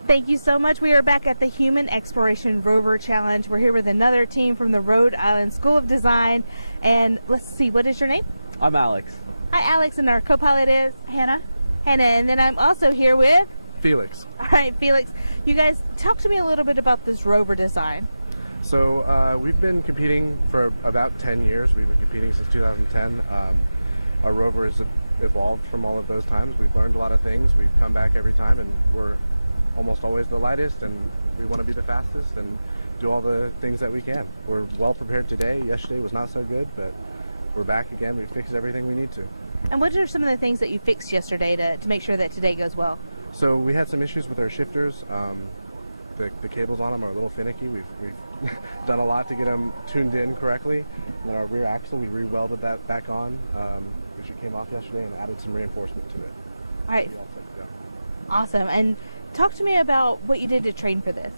Thank you so much. We are back at the Human Exploration Rover Challenge. We're here with another team from the Rhode Island School of Design. And let's see, what is your name? I'm Alex. Hi, Alex, and our co-pilot is? Hannah. Hannah, and then I'm also here with? Felix. All right, Felix. You guys, talk to me a little bit about this rover design. So we've been competing for about 10 years. We've been competing since 2010. Our rover has evolved from all of those times. We've learned a lot of things. We've come back every time, and we're almost always the lightest, and we want to be the fastest and do all the things that we can. We're well prepared today. Yesterday was not so good, but we're back again. We fixed everything we need to. And what are some of the things that you fixed yesterday to make sure that today goes well? So we had some issues with our shifters. The cables on them are a little finicky. We've done a lot to get them tuned in correctly. And then our rear axle, we re-welded that back on, which came off yesterday, and added some reinforcement to it. All right. Awesome. And talk to me about what you did to train for this.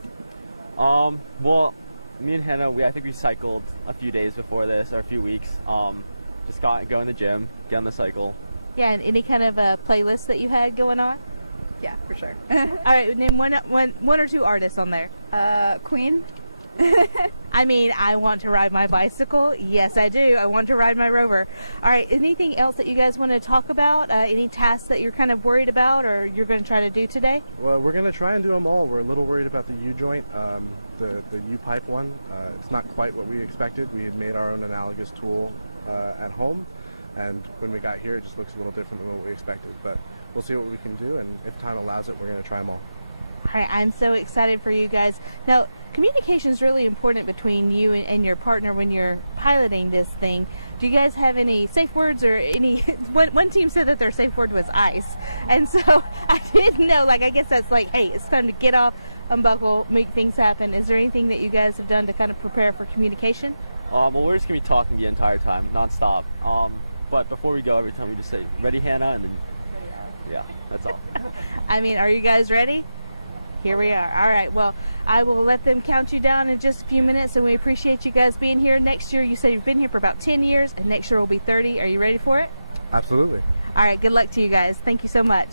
Well, me and Hannah, I think we cycled a few days before this, or a few weeks. Just go in the gym, get on the cycle. Yeah, and any kind of a playlist that you had going on? Yeah, for sure. All right, name one or two artists on there. Queen. I mean, I want to ride my bicycle. Yes, I do. I want to ride my Rover. All right, anything else that you guys want to talk about? Any tasks that you're kind of worried about or you're going to try to do today? Well, we're going to try and do them all. We're a little worried about the U-joint, the U-pipe one. It's not quite what we expected. We had made our own analogous tool at home, and when we got here, it just looks a little different than what we expected. But we'll see what we can do, and if time allows it, we're going to try them all. All right, I'm so excited for you guys. Now, communication is really important between you and your partner when you're piloting this thing. Do you guys have any safe words or any? One team said that their safe word was ice, and so I didn't know. I guess that's like, hey, it's time to get off, unbuckle, make things happen. Is there anything that you guys have done to kind of prepare for communication? Well, we're just gonna be talking the entire time, nonstop. But before we go, every time we just say, "Ready, Hannah," and then yeah, that's all. I mean, are you guys ready? Here we are. All right, well, I will let them count you down in just a few minutes, and we appreciate you guys being here. Next year, you said you've been here for about 10 years, and next year will be 30. Are you ready for it? Absolutely. All right, good luck to you guys. Thank you so much.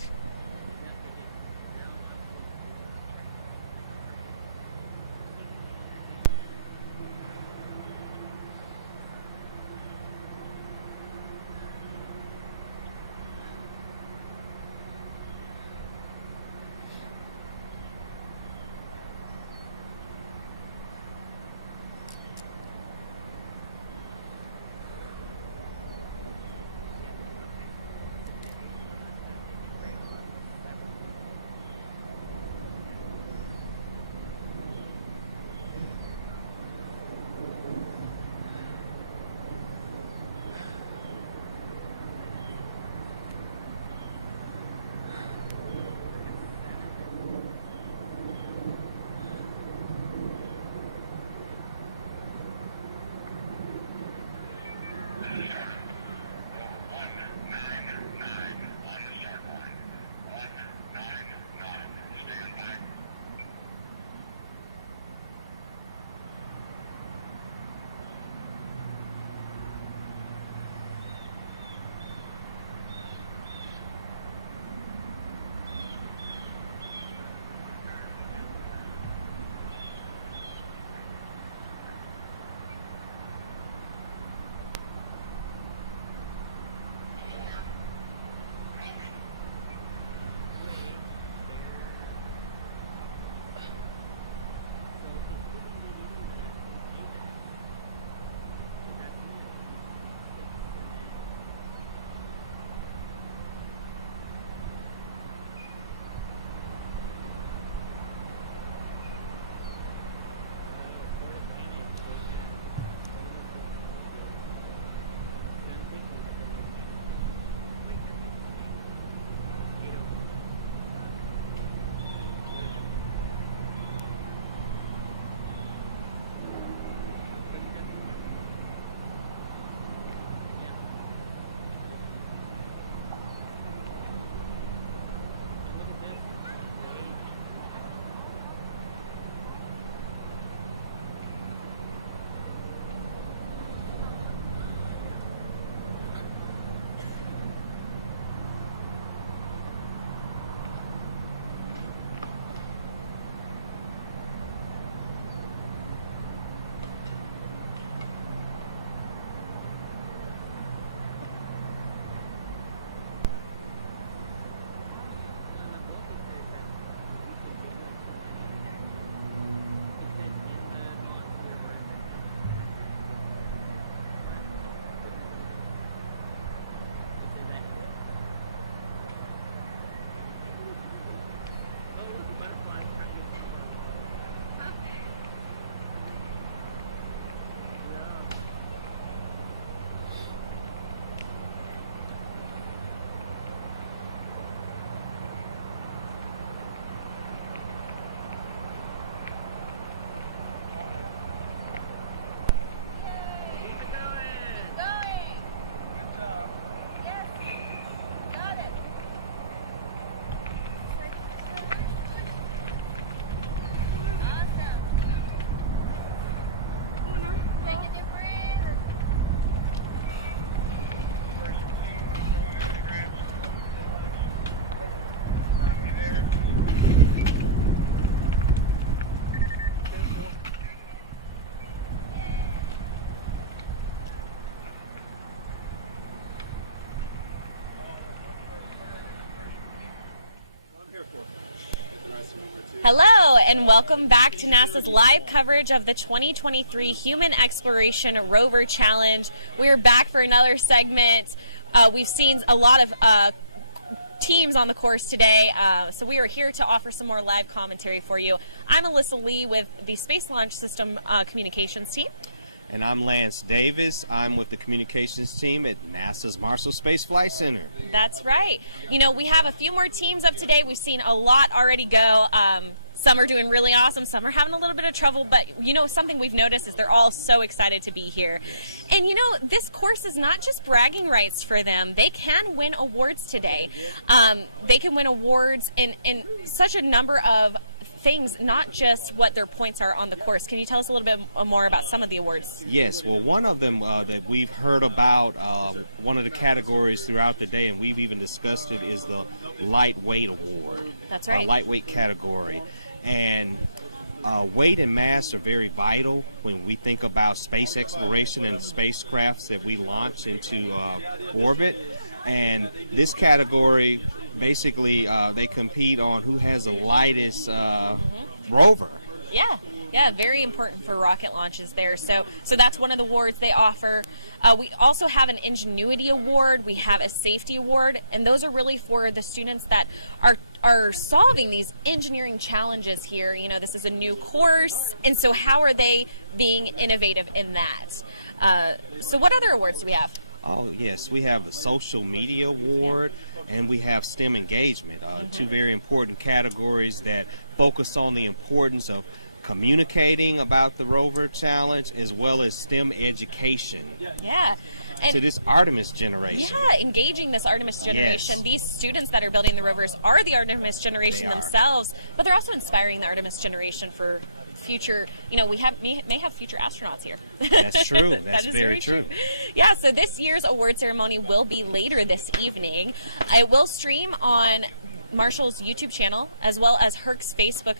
Hello, and welcome back to NASA's live coverage of the 2023 Human Exploration Rover Challenge. We're back for another segment. We've seen a lot of teams on the course today, so we are here to offer some more live commentary for you. I'm Alyssa Lee with the Space Launch System Communications team. And I'm Lance Davis. I'm with the communications team at NASA's Marshall Space Flight Center. That's right. You know, we have a few more teams up today. We've seen a lot already go. Some are doing really awesome. Some are having a little bit of trouble. But, you know, something we've noticed is they're all so excited to be here. Yes. And, you know, this course is not just bragging rights for them. They can win awards today. They can win awards in such a number of things, not just what their points are on the course. Can you tell us a little bit more about some of the awards? Yes, well, one of them that we've heard about, one of the categories throughout the day, and we've even discussed it, is the lightweight award. That's right. Lightweight category. And weight and mass are very vital when we think about space exploration and spacecrafts that we launch into orbit. And this category, basically, they compete on who has the lightest rover. Yeah, very important for rocket launches there. So that's one of the awards they offer. We also have an Ingenuity Award. We have a Safety Award, and those are really for the students that are solving these engineering challenges here. You know, this is a new course, and so how are they being innovative in that? So what other awards do we have? Oh, yes. We have the Social Media Award, and we have STEM Engagement, two very important categories that focus on the importance of communicating about the Rover Challenge as well as STEM education. Yeah. And to this Artemis generation. Yeah, engaging this Artemis generation. Yes. These students that are building the rovers are the Artemis generation themselves, but they're also inspiring the Artemis generation for future, you know, may have future astronauts here. That's true. That's that is very true. Yeah, so this year's award ceremony will be later this evening. It will stream on Marshall's YouTube channel as well as Herc's Facebook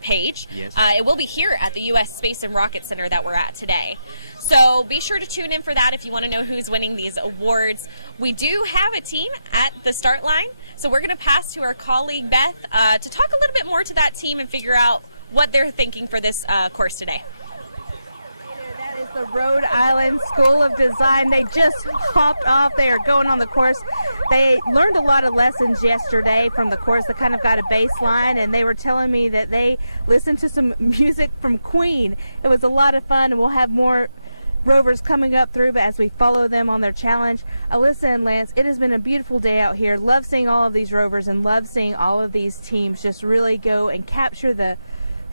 page. Yes. It will be here at the U.S. Space and Rocket Center that we're at today. So be sure to tune in for that if you want to know who's winning these awards. We do have a team at the start line, so we're going to pass to our colleague Beth to talk a little bit more to that team and figure out what they're thinking for this course today. That is the Rhode Island School of Design. They just hopped off. They are going on the course. They learned a lot of lessons yesterday from the course. They kind of got a baseline, and they were telling me that they listened to some music from Queen. It was a lot of fun, and we'll have more rovers coming up through, but as we follow them on their challenge. Alyssa and Lance, it has been a beautiful day out here. Love seeing all of these rovers and love seeing all of these teams just really go and capture the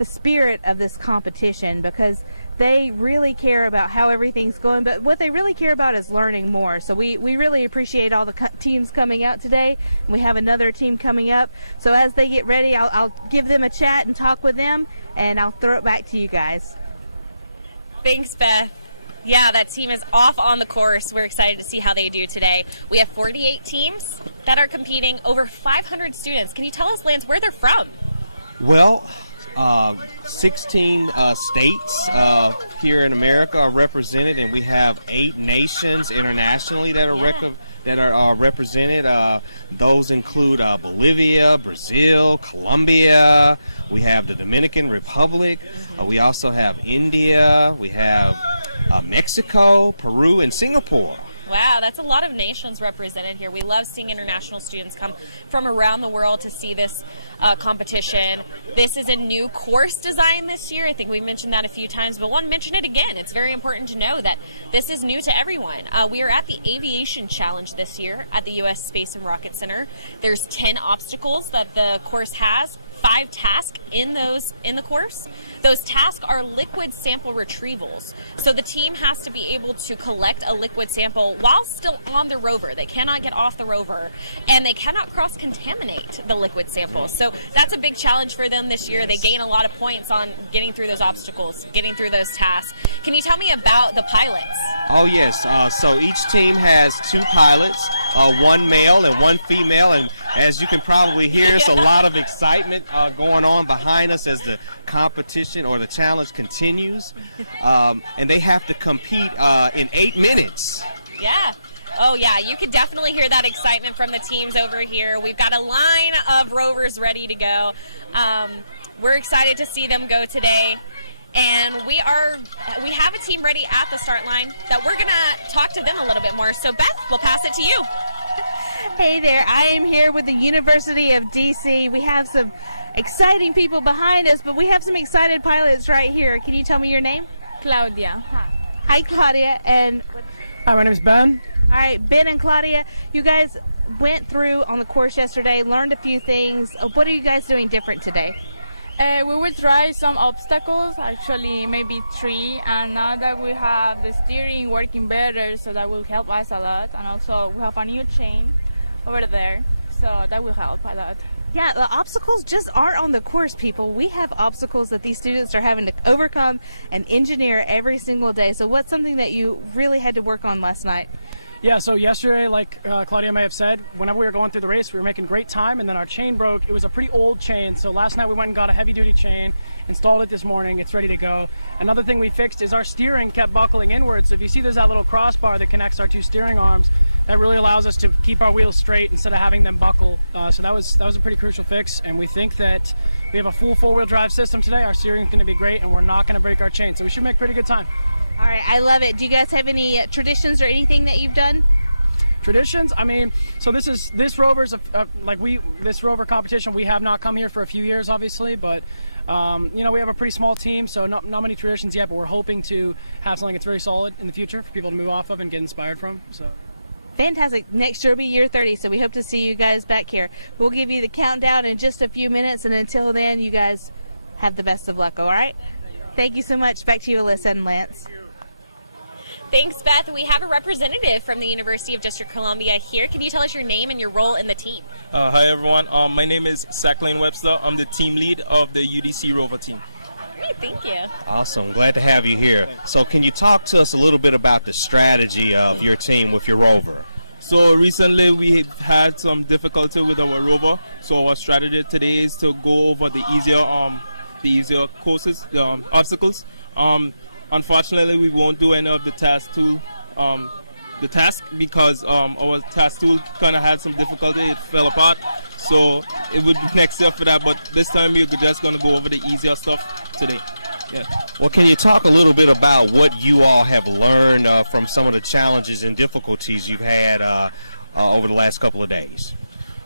spirit of this competition, because they really care about how everything's going, but what they really care about is learning more. So we really appreciate all the teams coming out today, and we have another team coming up. So as they get ready, I'll give them a chat and talk with them, and I'll throw it back to you guys. Thanks, Beth. Yeah, that team is off on the course. We're excited to see how they do today. We have 48 teams that are competing, over 500 students. Can you tell us, Lance, where they're from? Well, 16 states here in America are represented, and we have 8 nations internationally that are represented. Those include Bolivia, Brazil, Colombia. We have the Dominican Republic. We also have India. We have Mexico, Peru, and Singapore. Wow, that's a lot of nations represented here. We love seeing international students come from around the world to see this competition. This is a new course design this year. I think we mentioned that a few times, but want to mention it again. It's very important to know that this is new to everyone. We are at the Aviation Challenge this year at the U.S. Space and Rocket Center. There's 10 obstacles that the course has, 5 tasks in the course. Those tasks are liquid sample retrievals. So the team has to be able to collect a liquid sample while still on the rover. They cannot get off the rover, and they cannot cross-contaminate the liquid sample. So that's a big challenge for them this year. They gain a lot of points on getting through those obstacles, getting through those tasks. Can you tell me about the pilots? Oh, yes. So each team has 2 pilots, 1 male and 1 female, and as you can probably hear, it's a lot of excitement going on behind us as the competition or the challenge continues, and they have to compete in 8 minutes. Yeah. Oh yeah, you can definitely hear that excitement from the teams over here. We've got a line of Rovers ready to go. We're excited to see them go today. And we have a team ready at the start line that we're gonna talk to them a little bit more. So Beth, we'll pass it to you. Hey there, I am here with the University of DC. We have some exciting people behind us, but we have some excited pilots right here. Can you tell me your name? Claudia. Hi, Claudia. And Hi, my name is Ben. all right, Ben and Claudia, you guys went through on the course yesterday, learned a few things. What are you guys doing different today? We will try some obstacles, actually maybe 3, and now that we have the steering working better, so that will help us a lot. And also we have a new chain over there, so that will help a lot. Yeah, the obstacles just aren't on the course, people. We have obstacles that these students are having to overcome and engineer every single day. So what's something that you really had to work on last night? Yeah, so yesterday, like Claudia may have said, whenever we were going through the race, we were making great time, and then our chain broke. It was a pretty old chain, so last night we went and got a heavy-duty chain, installed it this morning. It's ready to go. Another thing we fixed is our steering kept buckling inwards. So if you see there's that little crossbar that connects our 2 steering arms, that really allows us to keep our wheels straight instead of having them buckle. So that was a pretty crucial fix, and we think that we have a full 4-wheel drive system today. Our steering is going to be great, and we're not going to break our chain, so we should make pretty good time. All right, I love it. Do you guys have any traditions or anything that you've done? Traditions? I mean, so this Rover's this Rover competition. We have not come here for a few years, obviously, but you know, we have a pretty small team, so not many traditions yet. But we're hoping to have something that's very solid in the future for people to move off of and get inspired from. So. Fantastic. Next year will be year 30, so we hope to see you guys back here. We'll give you the countdown in just a few minutes, and until then, you guys have the best of luck, all right? Thank you so much. Back to you, Alyssa and Lance. Thanks, Beth. We have a representative from the University of District Columbia here. Can you tell us your name and your role in the team? Hi, everyone. My name is Sacklane Webster. I'm the team lead of the UDC Rover team. Great, thank you. Awesome. Glad to have you here. So can you talk to us a little bit about the strategy of your team with your Rover? So recently we had some difficulty with our Rover. So our strategy today is to go over the easier courses, obstacles. Unfortunately, we won't do any of the task because our task tool kind of had some difficulty. It fell apart. So it would be next year for that. But this time we're just going to go over the easier stuff today. Yeah. Well, can you talk a little bit about what you all have learned from some of the challenges and difficulties you've had over the last couple of days?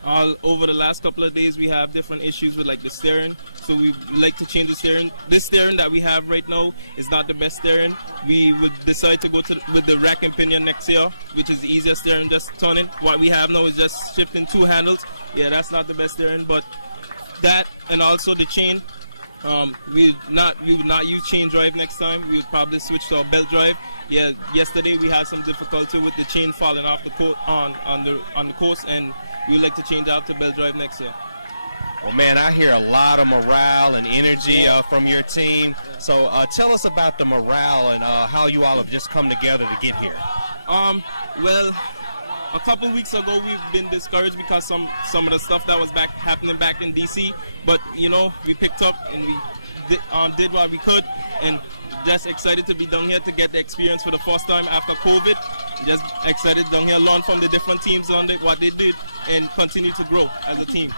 Over the last couple of days, we have different issues with like the steering. So we like to change the steering. This steering that we have right now is not the best steering. We would decide to go with the rack and pinion next year, which is the easier steering, just turning. What we have now is just shifting 2 handles. Yeah, that's not the best steering, but that and also the chain. We would not use chain drive next time. We would probably switch to a belt drive. Yeah, yesterday we had some difficulty with the chain falling off the on the course, and we would like to change out to belt drive next year. Well, man, I hear a lot of morale and energy from your team. So tell us about the morale and how you all have just come together to get here. Well, a couple weeks ago we've been discouraged because some of the stuff that was happening back in DC. But you know, we picked up and we did what we could, and just excited to be down here to get the experience for the first time after COVID. Just excited down here, learn from the different teams on what they did, and continue to grow as a team.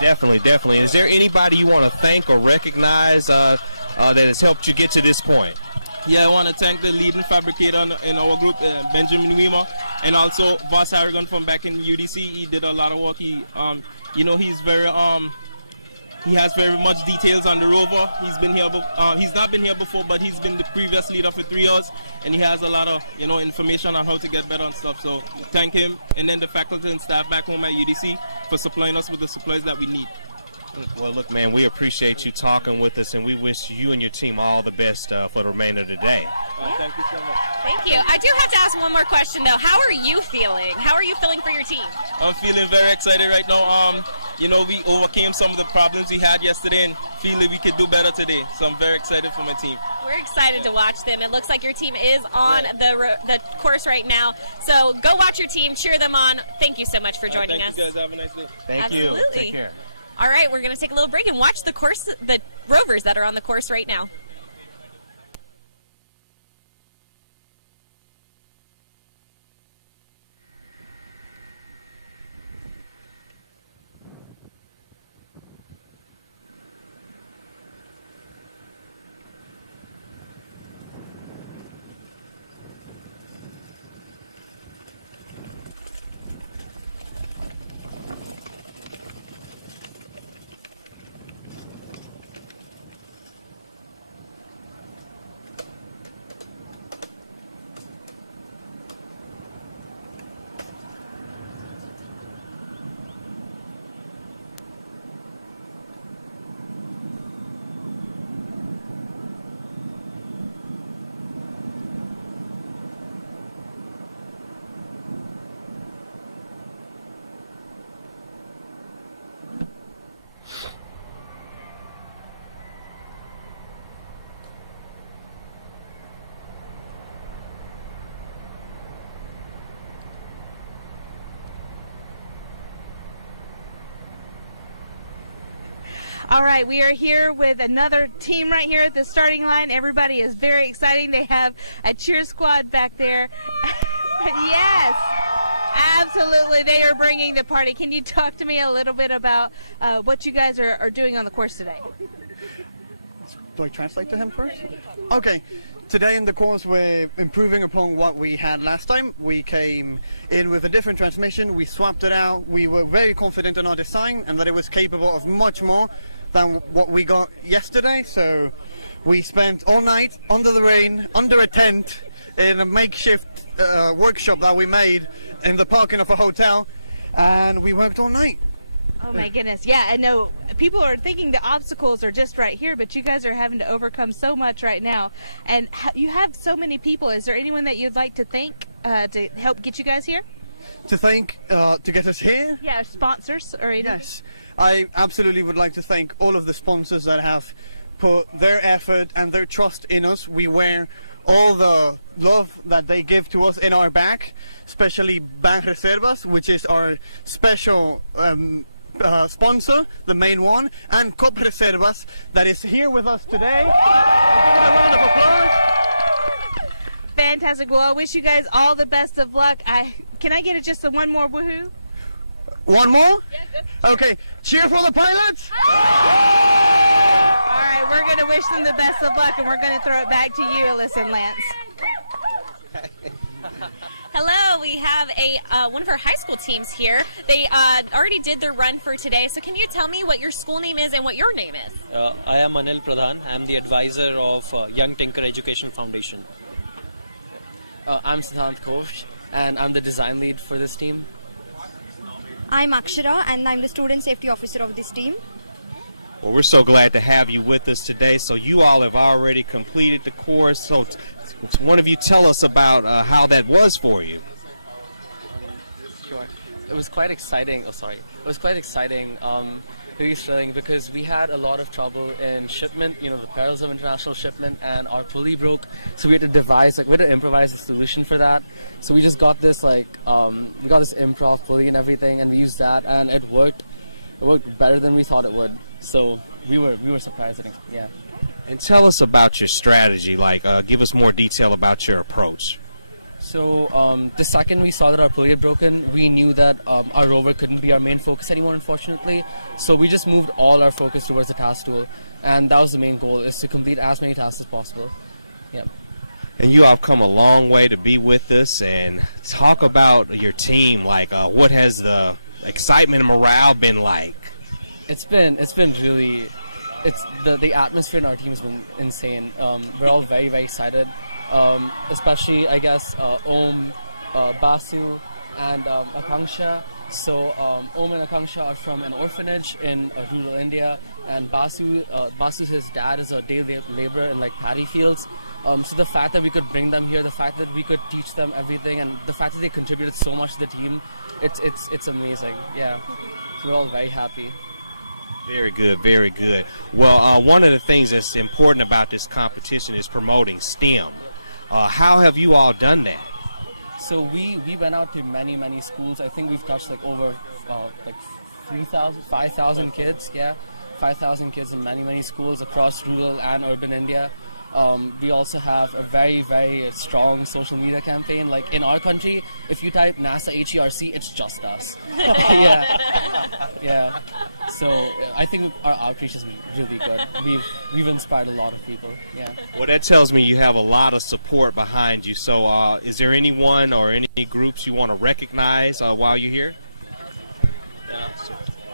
Definitely. Is there anybody you want to thank or recognize that has helped you get to this point? Yeah, I want to thank the leading fabricator in our group, Benjamin Weimer, and also Voss Harrigan from back in UDC. He did a lot of work. He he's very he has very much details on the Rover. He's been here. He's not been here before, but he's been the previous leader for 3 years, and he has a lot of information on how to get better and stuff. So thank him, and then the faculty and staff back home at UDC for supplying us with the supplies that we need. Well, look, man, we appreciate you talking with us, and we wish you and your team all the best for the remainder of the day. Thank you so much. Thank you. I do have to ask one more question, though. How are you feeling? How are you feeling for your team? I'm feeling very excited right now. We overcame some of the problems we had yesterday and feel that we could do better today. So I'm very excited for my team. We're excited to watch them. It looks like your team is on the course right now. So go watch your team, cheer them on. Thank you so much for joining us. Thank you guys. Have a nice day. Thank you. Take care. All right, we're going to take a little break and watch the Rovers that are on the course right now. All right, we are here with another team right here at the starting line. Everybody is very exciting. They have a cheer squad back there. Yes, absolutely. They are bringing the party. Can you talk to me a little bit about what you guys are doing on the course today? Do I translate to him first? Okay. Today in the course we're improving upon what we had last time. We came in with a different transmission, we swapped it out, we were very confident in our design and that it was capable of much more than what we got yesterday. So we spent all night under the rain, under a tent, in a makeshift workshop that we made in the parking of a hotel, and we worked all night. Oh my goodness. Yeah, I know people are thinking the obstacles are just right here, but you guys are having to overcome so much right now. And you have so many people. Is there anyone that you'd like to thank to help get you guys here? To thank, to get us here? Yeah, sponsors or anything? Yes, I absolutely would like to thank all of the sponsors that have put their effort and their trust in us. We wear all the love that they give to us in our back, especially Banreservas, which is our special sponsor, the main one, and Cop Reservas that is here with us today. Give it a round of applause. Fantastic. Well, I wish you guys all the best of luck. Can I get just one more woohoo? One more? Yeah, okay. Cheer for the pilots. All right, we're going to wish them the best of luck, and we're going to throw it back to you, Alyssa and Lance. Hello, we have one of our high school teams here. They already did their run for today. So can you tell me what your school name is and what your name is? I am Anil Pradhan. I am the advisor of Young Tinker Educational Foundation. I'm Siddhant Ghosh, and I'm the design lead for this team. I'm Akshara, and I'm the student safety officer of this team. Well, we're so glad to have you with us today. So you all have already completed the course. So one of you tell us about how that was for you. Sure. It was quite exciting. It was quite exciting, really thrilling, because we had a lot of trouble in shipment, the perils of international shipment, and our pulley broke. So we had to improvise a solution for that. So we just got this, we got this improv pulley and everything, and we used that, and it worked. It worked better than we thought it would. So we were surprised. Yeah. And tell us about your strategy, give us more detail about your approach. So the second we saw that our pulley had broken, we knew that our rover couldn't be our main focus anymore, unfortunately. So we just moved all our focus towards the task tool, and that was the main goal, is to complete as many tasks as possible. Yeah. And you all have come a long way to be with us, and talk about your team, what has the excitement and morale been like? It's been really... the atmosphere in our team has been insane. We're all very, very excited, especially, I guess, Om, Basu, and Akanksha. So Om and Akanksha are from an orphanage in rural India, and his dad is a day laborer in paddy fields. So the fact that we could bring them here, the fact that we could teach them everything, and the fact that they contributed so much to the team, it's amazing. Yeah, so we're all very happy. Very good, very good. Well, one of the things that's important about this competition is promoting STEM. How have you all done that? So we went out to many schools. I think we've touched over 3,000, 5,000 kids. Yeah, 5,000 kids in many schools across rural and urban India. We also have a very, very strong social media campaign. In our country, if you type NASA HERC, it's just us. Yeah. So I think our outreach has been really good. We've inspired a lot of people. Yeah. Well, that tells me you have a lot of support behind you. So is there anyone or any groups you want to recognize while you're here? Yeah.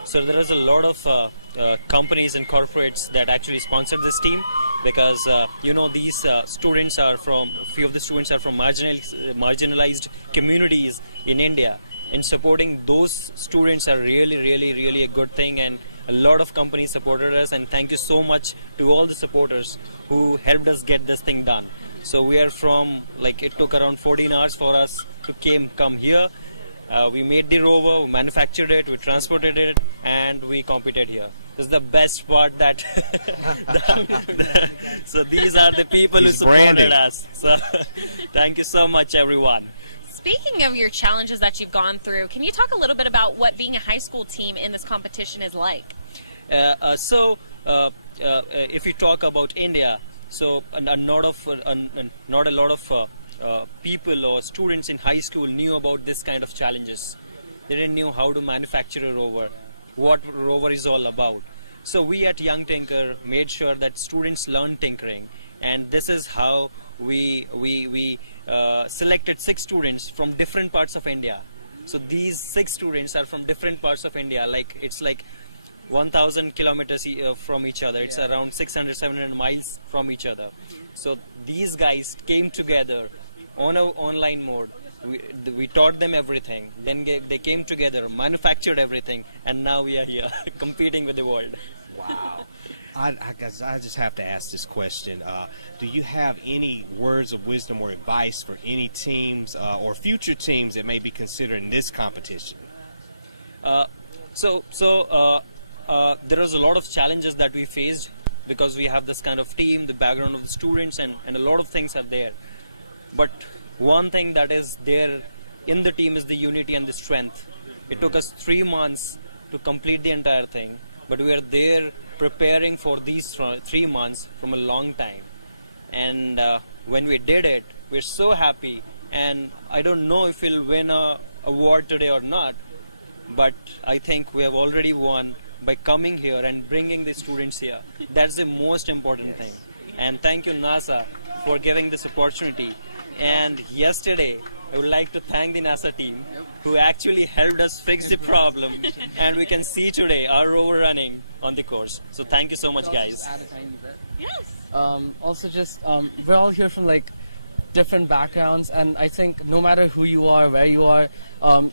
So there is a lot of companies and corporates that actually sponsored this team, because these students are few of the students are from marginalized communities in India, and supporting those students are really a good thing, and a lot of companies supported us, and thank you so much to all the supporters who helped us get this thing done. So we are it took around 14 hours for us to come here. We made the rover, we manufactured it, we transported it, and we competed here. This is the best part that so these are the people who supported us. So thank you so much, everyone. Speaking of your challenges that you've gone through, can you talk a little bit about what being a high school team in this competition is like? If we talk about India, so not a lot of people or students in high school knew about this kind of challenges. They didn't know how to manufacture a rover, what rover is all about. So we at Young Tinker made sure that students learn tinkering, and this is how we selected 6 students from different parts of India. So these 6 students are from different parts of India. It's like 1,000 kilometers from each other. It's around 600-700 miles from each other. So these guys came together on an online mode. We taught them everything. Then they came together, manufactured everything, and now we are here competing with the world. Wow. I guess I just have to ask this question. Do you have any words of wisdom or advice for any teams or future teams that may be considering this competition? There is a lot of challenges that we faced because we have this kind of team, the background of the students, and a lot of things are there. But one thing that is there in the team is the unity and the strength. It took us 3 months to complete the entire thing, but we are there preparing for these 3 months from a long time. And when we did it, we're so happy. And I don't know if we'll win an award today or not, but I think we have already won by coming here and bringing the students here. That's the most important thing. And thank you, NASA, for giving this opportunity. And yesterday, I would like to thank the NASA team who actually helped us fix the problem. And we can see today our rover running on the course. So thank you so much, guys. Just add a tiny bit. Yes. We're all here from different backgrounds, and I think no matter who you are, where you are,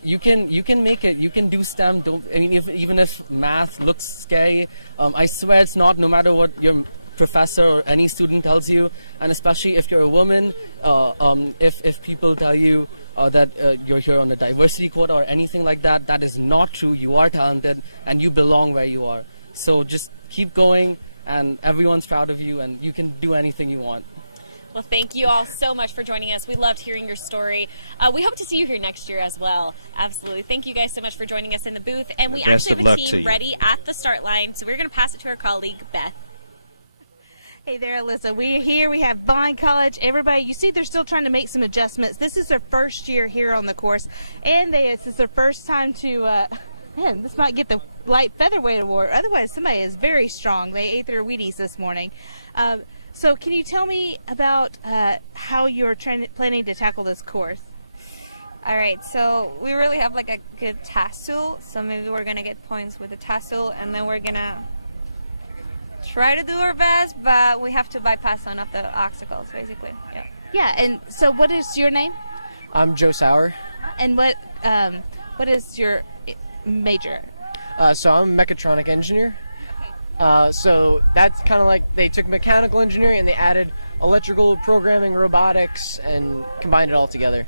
you can make it. You can do STEM. Even if math looks scary, I swear it's not. No matter what your professor or any student tells you, and especially if you're a woman, if people tell you that you're here on a diversity quota or anything like that, that is not true. You are talented and you belong where you are. So just keep going, and everyone's proud of you, and you can do anything you want. Well, thank you all so much for joining us. We loved hearing your story. We hope to see you here next year as well. Absolutely. Thank you guys so much for joining us in the booth. And we actually have a team ready at the start line, so we're going to pass it to our colleague, Beth. Hey there, Alyssa. We're here. We have Vine College. Everybody, you see they're still trying to make some adjustments. This is their first year here on the course, and this is their first time to, man, this might get the light featherweight award. Otherwise, somebody is very strong. They ate their Wheaties this morning. So can you tell me about how you're planning to tackle this course? All right, so we really have a good task tool. So maybe we're going to get points with the task tool, and then we're going to try to do our best, but we have to bypass some of the obstacles, basically. Yeah. Yeah, and so what is your name? I'm Joe Sauer. And what is your major? So I'm a mechatronic engineer. So that's kind of like they took mechanical engineering and they added electrical programming, robotics, and combined it all together.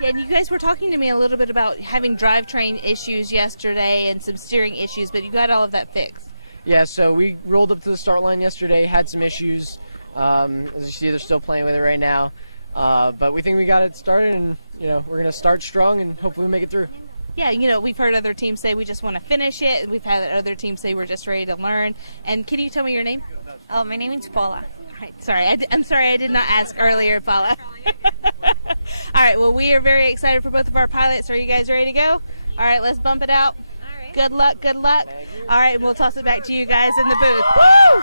Yeah, and you guys were talking to me a little bit about having drivetrain issues yesterday and some steering issues, but you got all of that fixed. Yeah, so we rolled up to the start line yesterday, had some issues. As you see, they're still playing with it right now. But we think we got it started, and we're going to start strong and hopefully we make it through. Yeah, we've heard other teams say we just want to finish it, and we've had other teams say we're just ready to learn. And can you tell me your name? Oh, my name is Paula. All right, sorry. I'm sorry I did not ask earlier, Paula. All right, well, we are very excited for both of our pilots. Are you guys ready to go? All right, let's bump it out. All right. Good luck, good luck. All right, and we'll toss it back to you guys in the booth. Woo!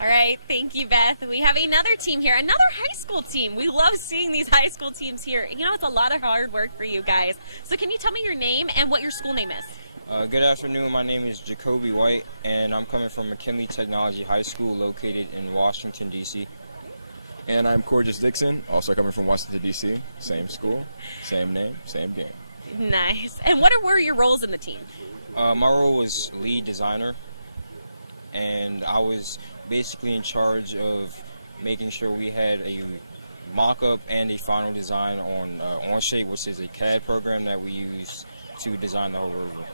All right, thank you, Beth. We have another team here, another high school team. We love seeing these high school teams here. It's a lot of hard work for you guys. So can you tell me your name and what your school name is? Good afternoon. My name is Jacoby White, and I'm coming from McKinley Technology High School located in Washington, D.C. And I'm Corgis Dixon, also coming from Washington, D.C. Same school, same name, same game. Nice. And what were your roles in the team? My role was lead designer, and I was basically in charge of making sure we had a mock-up and a final design on Onshape, which is a CAD program that we use to design the whole rover.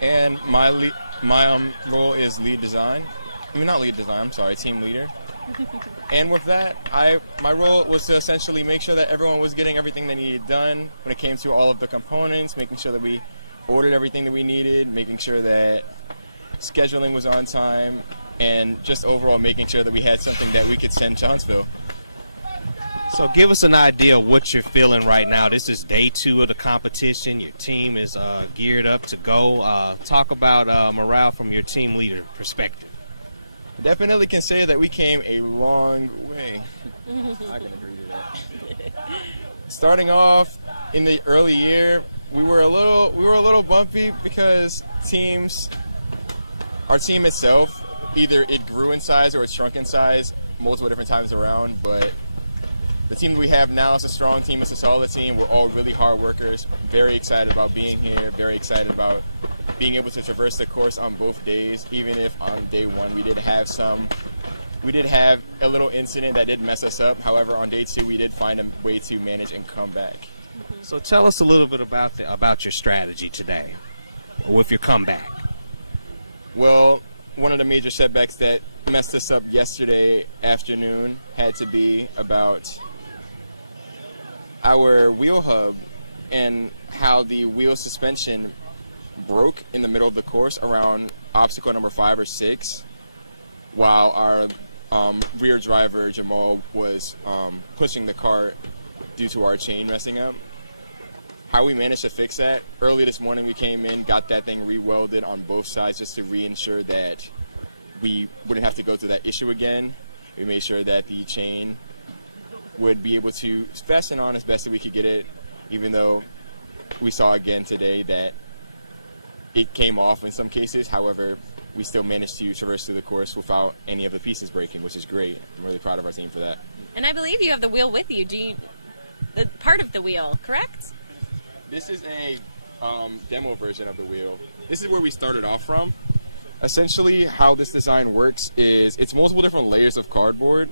And my role is lead design. Not lead design, I'm sorry, team leader. And with that, my role was to essentially make sure that everyone was getting everything they needed done when it came to all of the components, making sure that we ordered everything that we needed, making sure that scheduling was on time, and just overall making sure that we had something that we could send to Huntsville. So give us an idea of what you're feeling right now. This is day 2 of the competition. Your team is geared up to go. Talk about morale from your team leader perspective. Definitely can say that we came a long way. I can agree to that. Starting off in the early year, we were a little bumpy because our team itself, either it grew in size or it shrunk in size multiple different times around, but the team that we have now is a strong team, it's a solid team. We're all really hard workers, very excited about being here, very excited about being able to traverse the course on both days, even if on day 1 we did have a little incident that did mess us up. However, on day 2 we did find a way to manage and come back. So tell us a little bit about your strategy today, or with your comeback. Well, one of the major setbacks that messed us up yesterday afternoon had to be about our wheel hub and how the wheel suspension broke in the middle of the course around obstacle number 5 or 6, while our rear driver Jamal was pushing the cart due to our chain messing up. How we managed to fix that, early this morning we came in, got that thing re-welded on both sides just to reinsure that we wouldn't have to go through that issue again. We made sure that the chain would be able to fasten on as best as we could get it, even though we saw again today that it came off in some cases. However, we still managed to traverse through the course without any of the pieces breaking, which is great. I'm really proud of our team for that. And I believe you have the wheel with you. Part of the wheel, correct? This is a demo version of the wheel. This is where we started off from. Essentially, how this design works is it's multiple different layers of cardboard,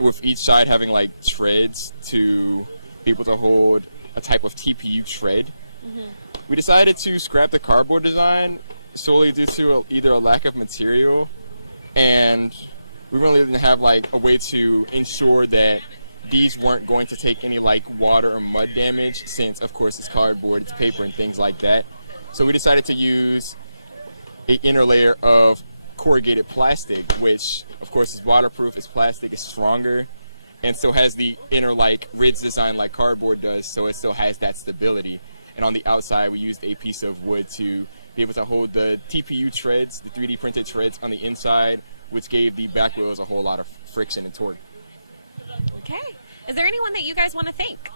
with each side having like treads to be able to hold a type of TPU tread. Mm-hmm. We decided to scrap the cardboard design solely due to either a lack of material, and we really didn't have like a way to ensure that these weren't going to take any like water or mud damage, since of course it's cardboard, it's paper and things like that. So we decided to use an inner layer of corrugated plastic, which of course is waterproof, it's plastic, it's stronger, and still has the inner like ridge design like cardboard does, so it still has that stability. And on the outside we used a piece of wood to be able to hold the TPU treads, the 3D printed treads on the inside, which gave the back wheels a whole lot of friction and torque. Okay. Is there anyone that you guys want to thank?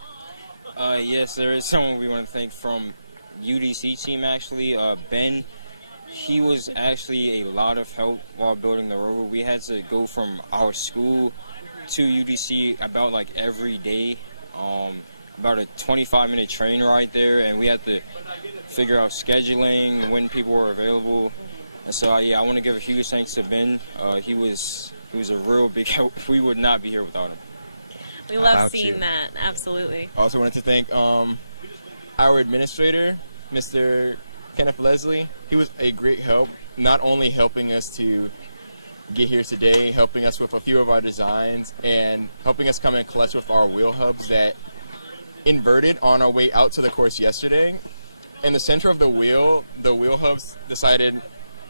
Yes, there is someone we want to thank from UDC team actually. Ben, he was actually a lot of help while building the Rover. We had to go from our school to UDC about like every day, about a 25-minute train ride there, and we had to figure out scheduling, when people were available. And so yeah, I want to give a huge thanks to Ben. He was a real big help. We would not be here without him. We love seeing that, absolutely. Also wanted to thank our administrator, Mr. Kenneth Leslie. He was a great help, not only helping us to get here today, helping us with a few of our designs, and helping us come in clutch with our wheel hubs that inverted on our way out to the course yesterday. In the center of the wheel hubs decided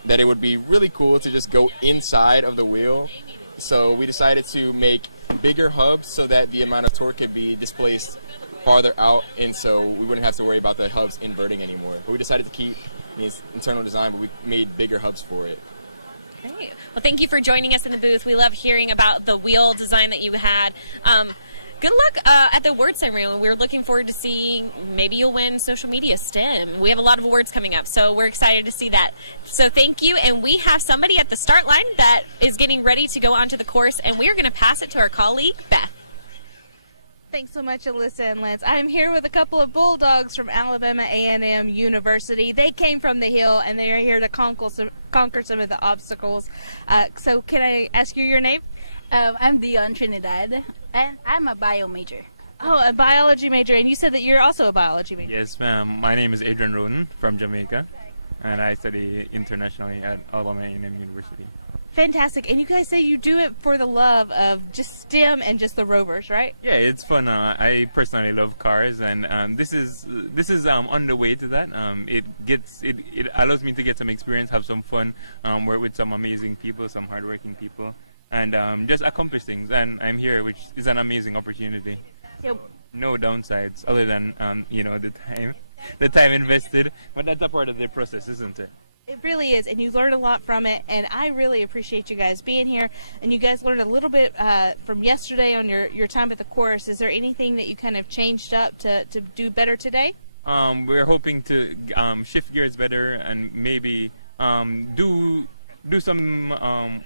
that it would be really cool to just go inside of the wheel. So we decided to make bigger hubs so that the amount of torque could be displaced farther out, and so we wouldn't have to worry about the hubs inverting anymore. But we decided to keep the internal design, but we made bigger hubs for it. Great. Well, thank you for joining us in the booth. We love hearing about the wheel design that you had. Good luck at the award ceremony. We're looking forward to seeing, maybe you'll win social media STEM. We have a lot of awards coming up, so we're excited to see that. So thank you, and we have somebody at the start line that is getting ready to go onto the course, and we are going to pass it to our colleague, Beth. Thanks so much, Alyssa and Lance. I'm here with a couple of Bulldogs from Alabama A&M University. They came from the hill, and they are here to conquer some of the obstacles. So can I ask you your name? I'm Dion Trinidad, and I'm a bio major. Oh, a biology major, and you said that you're also a biology major. Yes, ma'am. My name is Adrian Roden from Jamaica, and I study internationally at Alabama A&M University. Fantastic. And you guys say you do it for the love of just STEM and just the Rovers, right? Yeah, it's fun. I personally love cars, and this is on the way to that. It allows me to get some experience, have some fun, work with some amazing people, some hardworking people, and just accomplish things. And I'm here, which is an amazing opportunity. Yep. No downsides other than the time invested, but that's a part of the process, isn't it? It really is, and you learn a lot from it, and I really appreciate you guys being here. And you guys learned a little bit from yesterday on your time at the course. Is there anything that you kind of changed up to do better today? We're hoping to shift gears better and maybe do some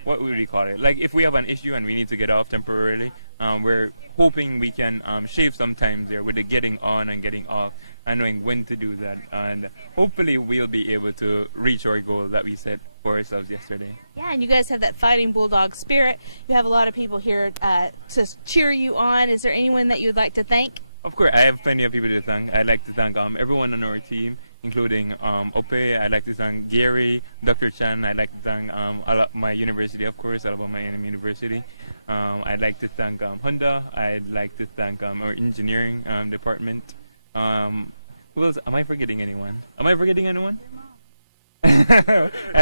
what would we call it? Like if we have an issue and we need to get off temporarily, we're hoping we can shave some time there with the getting on and getting off and knowing when to do that. And hopefully we'll be able to reach our goal that we set for ourselves yesterday. Yeah, and you guys have that fighting bulldog spirit. You have a lot of people here to cheer you on. Is there anyone that you would like to thank? Of course, I have plenty of people to thank. I'd like to thank everyone on our team, including Ope. I'd like to thank Gary, Dr. Chan. I'd like to thank my university, of course, Alabama A&M University. I'd like to thank Honda. I'd like to thank our engineering department. Who else? Am I forgetting anyone? I'd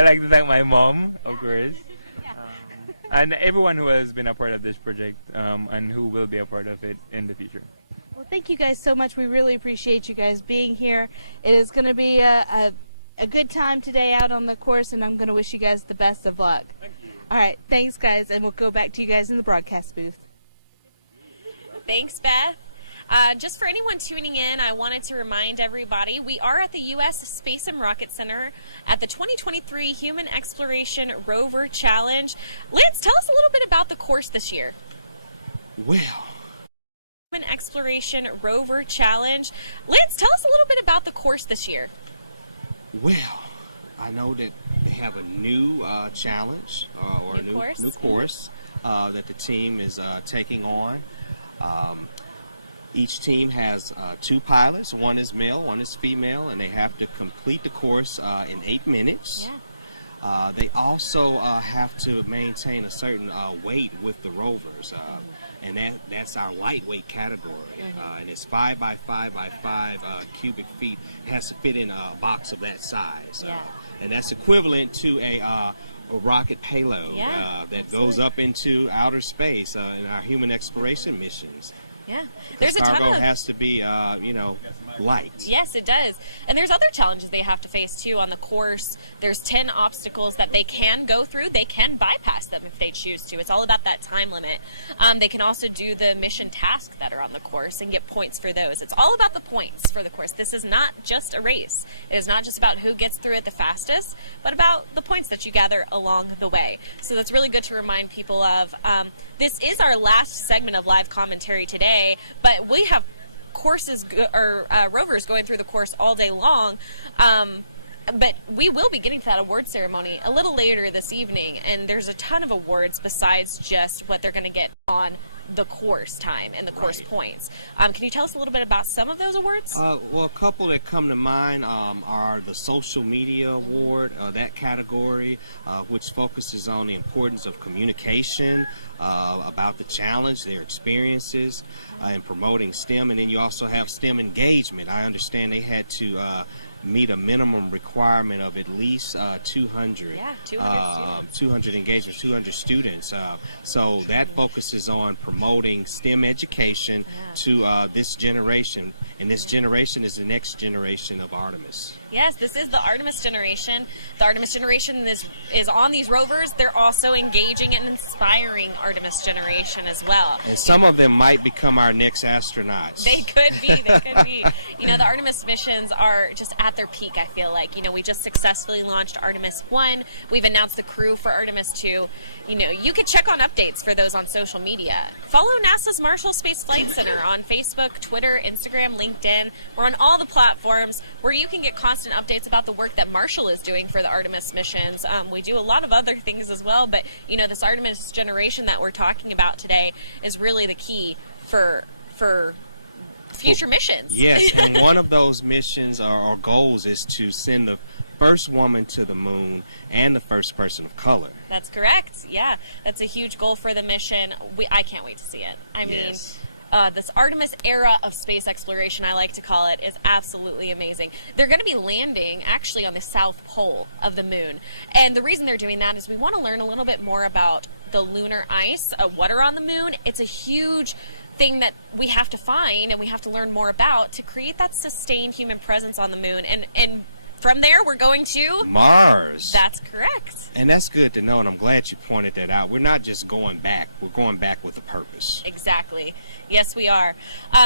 like to thank my mom, of course. And everyone who has been a part of this project and who will be a part of it in the future. Well, thank you guys so much. We really appreciate you guys being here. It is going to be a good time today out on the course, and I'm going to wish you guys the best of luck. Thank you. All right, thanks, guys, and we'll go back to you guys in the broadcast booth. Thanks, Beth. Just for anyone tuning in, I wanted to remind everybody we are at the U.S. Space and Rocket Center at the 2023 Human Exploration Rover Challenge. Lance, tell us a little bit about the course this year. Well, Human Exploration Rover Challenge. Lance, tell us a little bit about the course this year. Well, I know that they have a new challenge or New course. new course that the team is taking on. Each team has 2 pilots. One is male, one is female, and they have to complete the course in 8 minutes. Yeah. They also have to maintain a certain weight with the Rovers, and that's our lightweight category. And it's 5 by 5 by 5 cubic feet. It has to fit in a box of that size. Yeah. And that's equivalent to a rocket payload that goes up into outer space in our human exploration missions. Yeah, There's a ton cargo has to be, light. Yes, it does. And there's other challenges they have to face, too, on the course. There's 10 obstacles that they can go through. They can bypass them if they choose to. It's all about that time limit. They can also do the mission tasks that are on the course and get points for those. It's all about the points for the course. This is not just a race. It is not just about who gets through it the fastest, but about the points that you gather along the way. So that's really good to remind people of. This is our last segment of live commentary today, but we have courses or rovers going through the course all day long. But we will be getting to that award ceremony a little later this evening, and there's a ton of awards besides just what they're going to get on the course time and the course points. Can you tell us a little bit about some of those awards? Well, a couple that come to mind are the Social Media Award, that category, which focuses on the importance of communication about the challenge, their experiences, in promoting STEM. And then you also have STEM engagement. I understand they had to meet a minimum requirement of at least 200. Yeah, 200 students. 200 engagements, 200 students. So that focuses on promoting STEM education to this generation. And this generation is the next generation of Artemis. Yes, this is the Artemis generation. The Artemis generation is on these rovers. They're also engaging and inspiring Artemis generation as well. And some of them might become our next astronauts. They could be. They could be. You know, the Artemis missions are just at their peak, I feel like. You know, we just successfully launched Artemis 1. We've announced the crew for Artemis 2. You know, you could check on updates for those on social media. Follow NASA's Marshall Space Flight Center on Facebook, Twitter, Instagram, LinkedIn. We're on all the platforms where you can get constant updates about the work that Marshall is doing for the Artemis missions. We do a lot of other things as well, but, you know, this Artemis generation that we're talking about today is really the key for future missions. Yes, and one of those missions or goals is to send the first woman to the moon and the first person of color. That's correct. Yeah, that's a huge goal for the mission. I can't wait to see it. I mean, this Artemis era of space exploration, I like to call it, is absolutely amazing. They're going to be landing actually on the south pole of the moon. And the reason they're doing that is we want to learn a little bit more about the lunar ice, what are on the moon. It's a huge thing that we have to find and we have to learn more about to create that sustained human presence on the moon. And from there, we're going to Mars. That's correct. And that's good to know, and I'm glad you pointed that out. We're not just going back. We're going back with a purpose. Exactly. Yes, we are.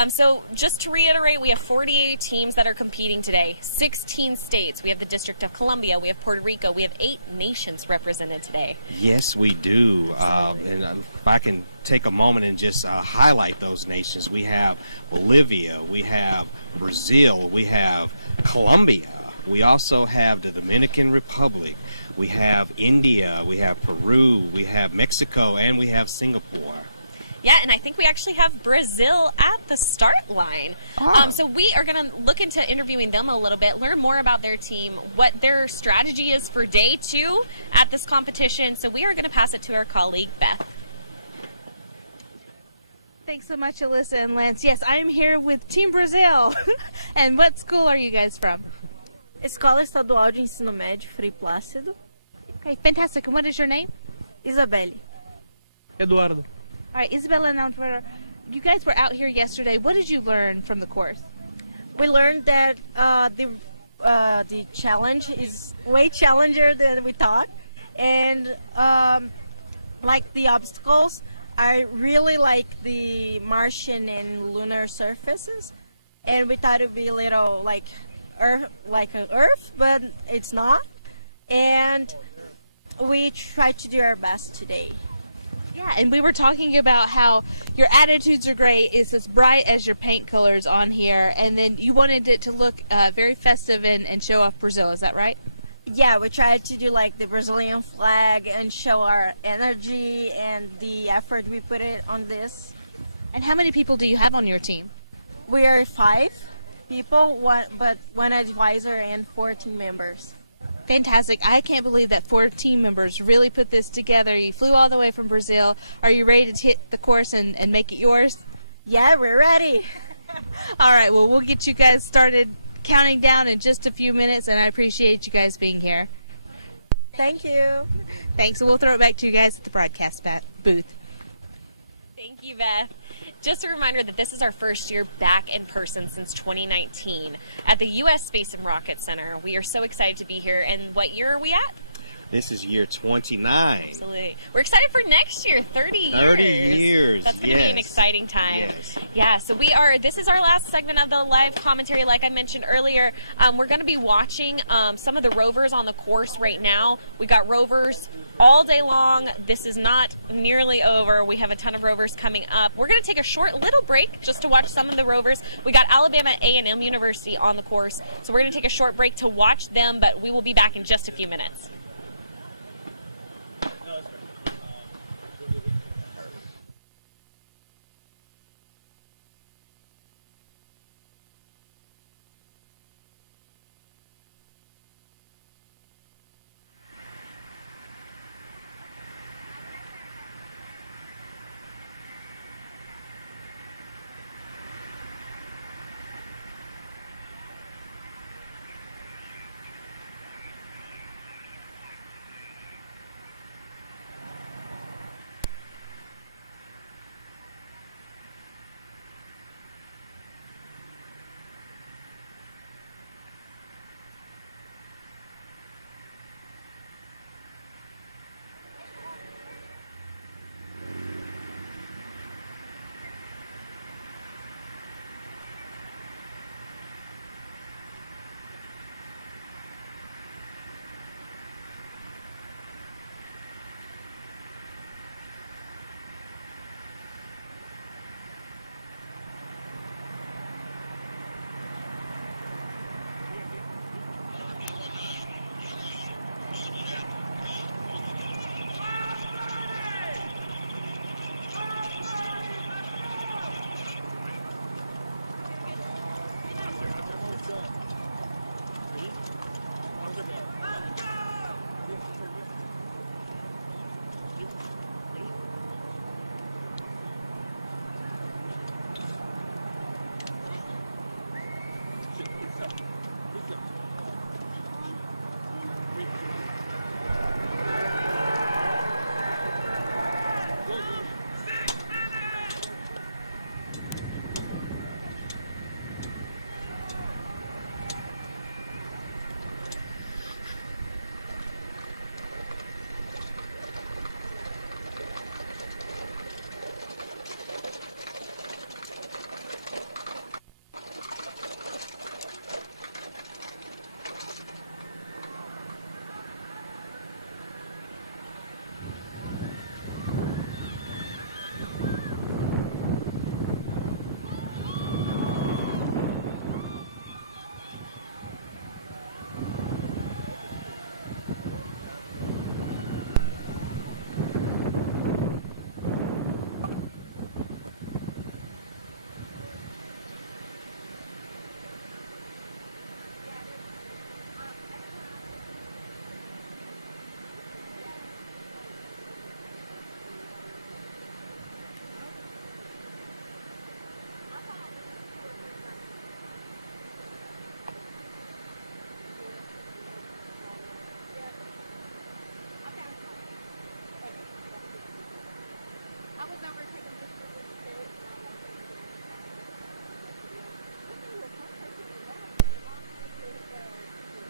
So just to reiterate, we have 48 teams that are competing today, 16 states. We have the District of Columbia. We have Puerto Rico. We have 8 nations represented today. Yes, we do. And if I can take a moment and just highlight those nations, we have Bolivia, we have Brazil, we have Colombia. We also have the Dominican Republic, we have India, we have Peru, we have Mexico, and we have Singapore. Yeah, and I think we actually have Brazil at the start line. So we are going to look into interviewing them a little bit, learn more about their team, what their strategy is for day 2 at this competition. So we are going to pass it to our colleague, Beth. Thanks so much, Alyssa and Lance. Yes, I am here with Team Brazil. And what school are you guys from? Escola Estadual de Ensino Médio, Frei Plácido. Okay, fantastic. And what is your name? Isabelle. Eduardo. All right, Isabella and Alfredo, you guys were out here yesterday. What did you learn from the course? We learned that the challenge is way challenger than we thought, and like the obstacles, I really like the Martian and lunar surfaces, and we thought it would be a little like Earth, but it's not. And we tried to do our best today. Yeah, and we were talking about how your attitudes are great. It's as bright as your paint colors on here, and then you wanted it to look very festive and show off Brazil. Is that right? Yeah, we tried to do like the Brazilian flag and show our energy and the effort we put it on this. And how many people do you have on your team? We are 5 people, one advisor and 4 team members. Fantastic. I can't believe that 4 team members really put this together. You flew all the way from Brazil. Are you ready to hit the course and make it yours? Yeah, we're ready. All right, well, we'll get you guys started counting down in just a few minutes, and I appreciate you guys being here. Thank you. Thanks, and we'll throw it back to you guys at the broadcast booth. Thank you, Beth. Just a reminder that this is our first year back in person since 2019 at the U.S. Space and Rocket Center. We are so excited to be here. And what year are we at? This is year 29. Absolutely. We're excited for next year, 30 years. 30 years. That's going to be an exciting time. Yes. Yeah, so this is our last segment of the live commentary. Like I mentioned earlier, we're going to be watching some of the rovers on the course right now. We got rovers all day long. This is not nearly over. We have a ton of rovers coming up. We're going to take a short little break just to watch some of the rovers. We got Alabama A&M University on the course, so we're going to take a short break to watch them, but we will be back in just a few minutes.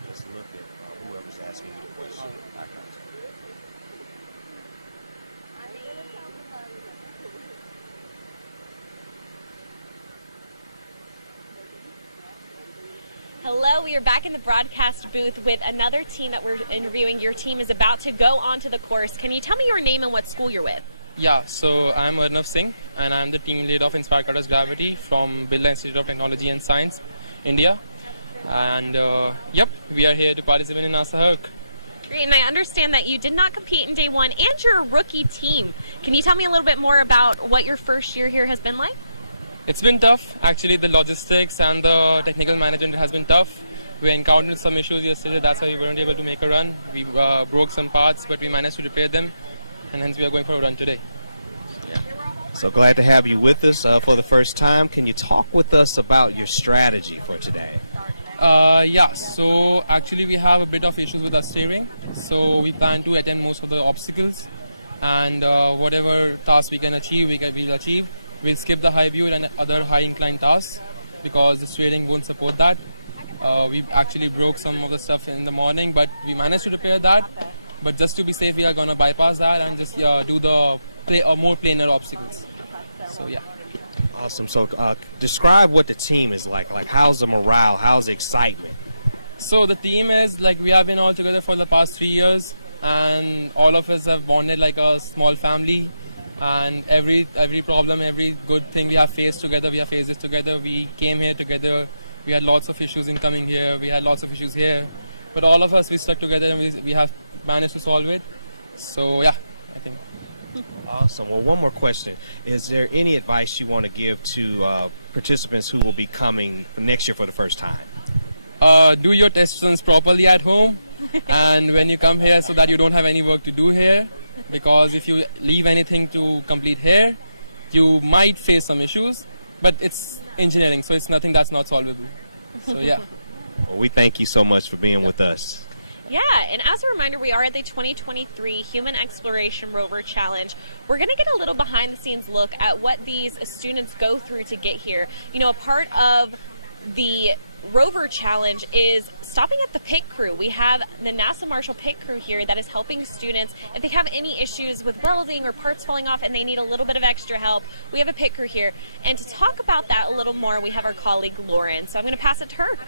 Just look at whoever's asking you the question. Hello, we are back in the broadcast booth with another team that we're interviewing. Your team is about to go onto the course. Can you tell me your name and what school you're with? Yeah, so I'm Artemis Singh and I'm the team lead of Inspired Colors Gravity from Birla Institute of Technology and Science, India. And yep, we are here to participate in NASA Herc. Great, and I understand that you did not compete in day one and you're a rookie team. Can you tell me a little bit more about what your first year here has been like? It's been tough. Actually, the logistics and the technical management has been tough. We encountered some issues yesterday, that's why we weren't able to make a run. We broke some parts, but we managed to repair them, and hence we are going for a run today. So glad to have you with us for the first time. Can you talk with us about your strategy for today? Yeah, so actually we have a bit of issues with our steering. So we plan to attempt most of the obstacles, and whatever tasks we can achieve, we'll achieve. We'll skip the high view and other high incline tasks because the steering won't support that. We actually broke some of the stuff in the morning, but we managed to repair that. But just to be safe, we are going to bypass that and just do the more planar obstacles. So yeah. Awesome. So describe what the team is like. Like, how's the morale? How's the excitement? So the team is like, we have been all together for the past 3 years, and all of us have bonded like a small family. And every problem, every good thing we have faced together, we have faced it together. We came here together. We had lots of issues in coming here. We had lots of issues here. But all of us, we stuck together and we have managed to solve it. So yeah, I think. Awesome. Well, one more question. Is there any advice you want to give to participants who will be coming next year for the first time? Do your test runs properly at home and when you come here, so that you don't have any work to do here. Because if you leave anything to complete here, you might face some issues, but it's engineering, so it's nothing that's not solvable. So yeah. Well, we thank you so much for being with us. Yeah, and as a reminder, we are at the 2023 Human Exploration Rover Challenge. We're going to get a little behind-the-scenes look at what these students go through to get here. You know, a part of the Rover Challenge is stopping at the pit crew. We have the NASA Marshall pit crew here that is helping students if they have any issues with welding or parts falling off and they need a little bit of extra help. We have a pit crew here. And to talk about that a little more, we have our colleague Lauren. So I'm going to pass it to her.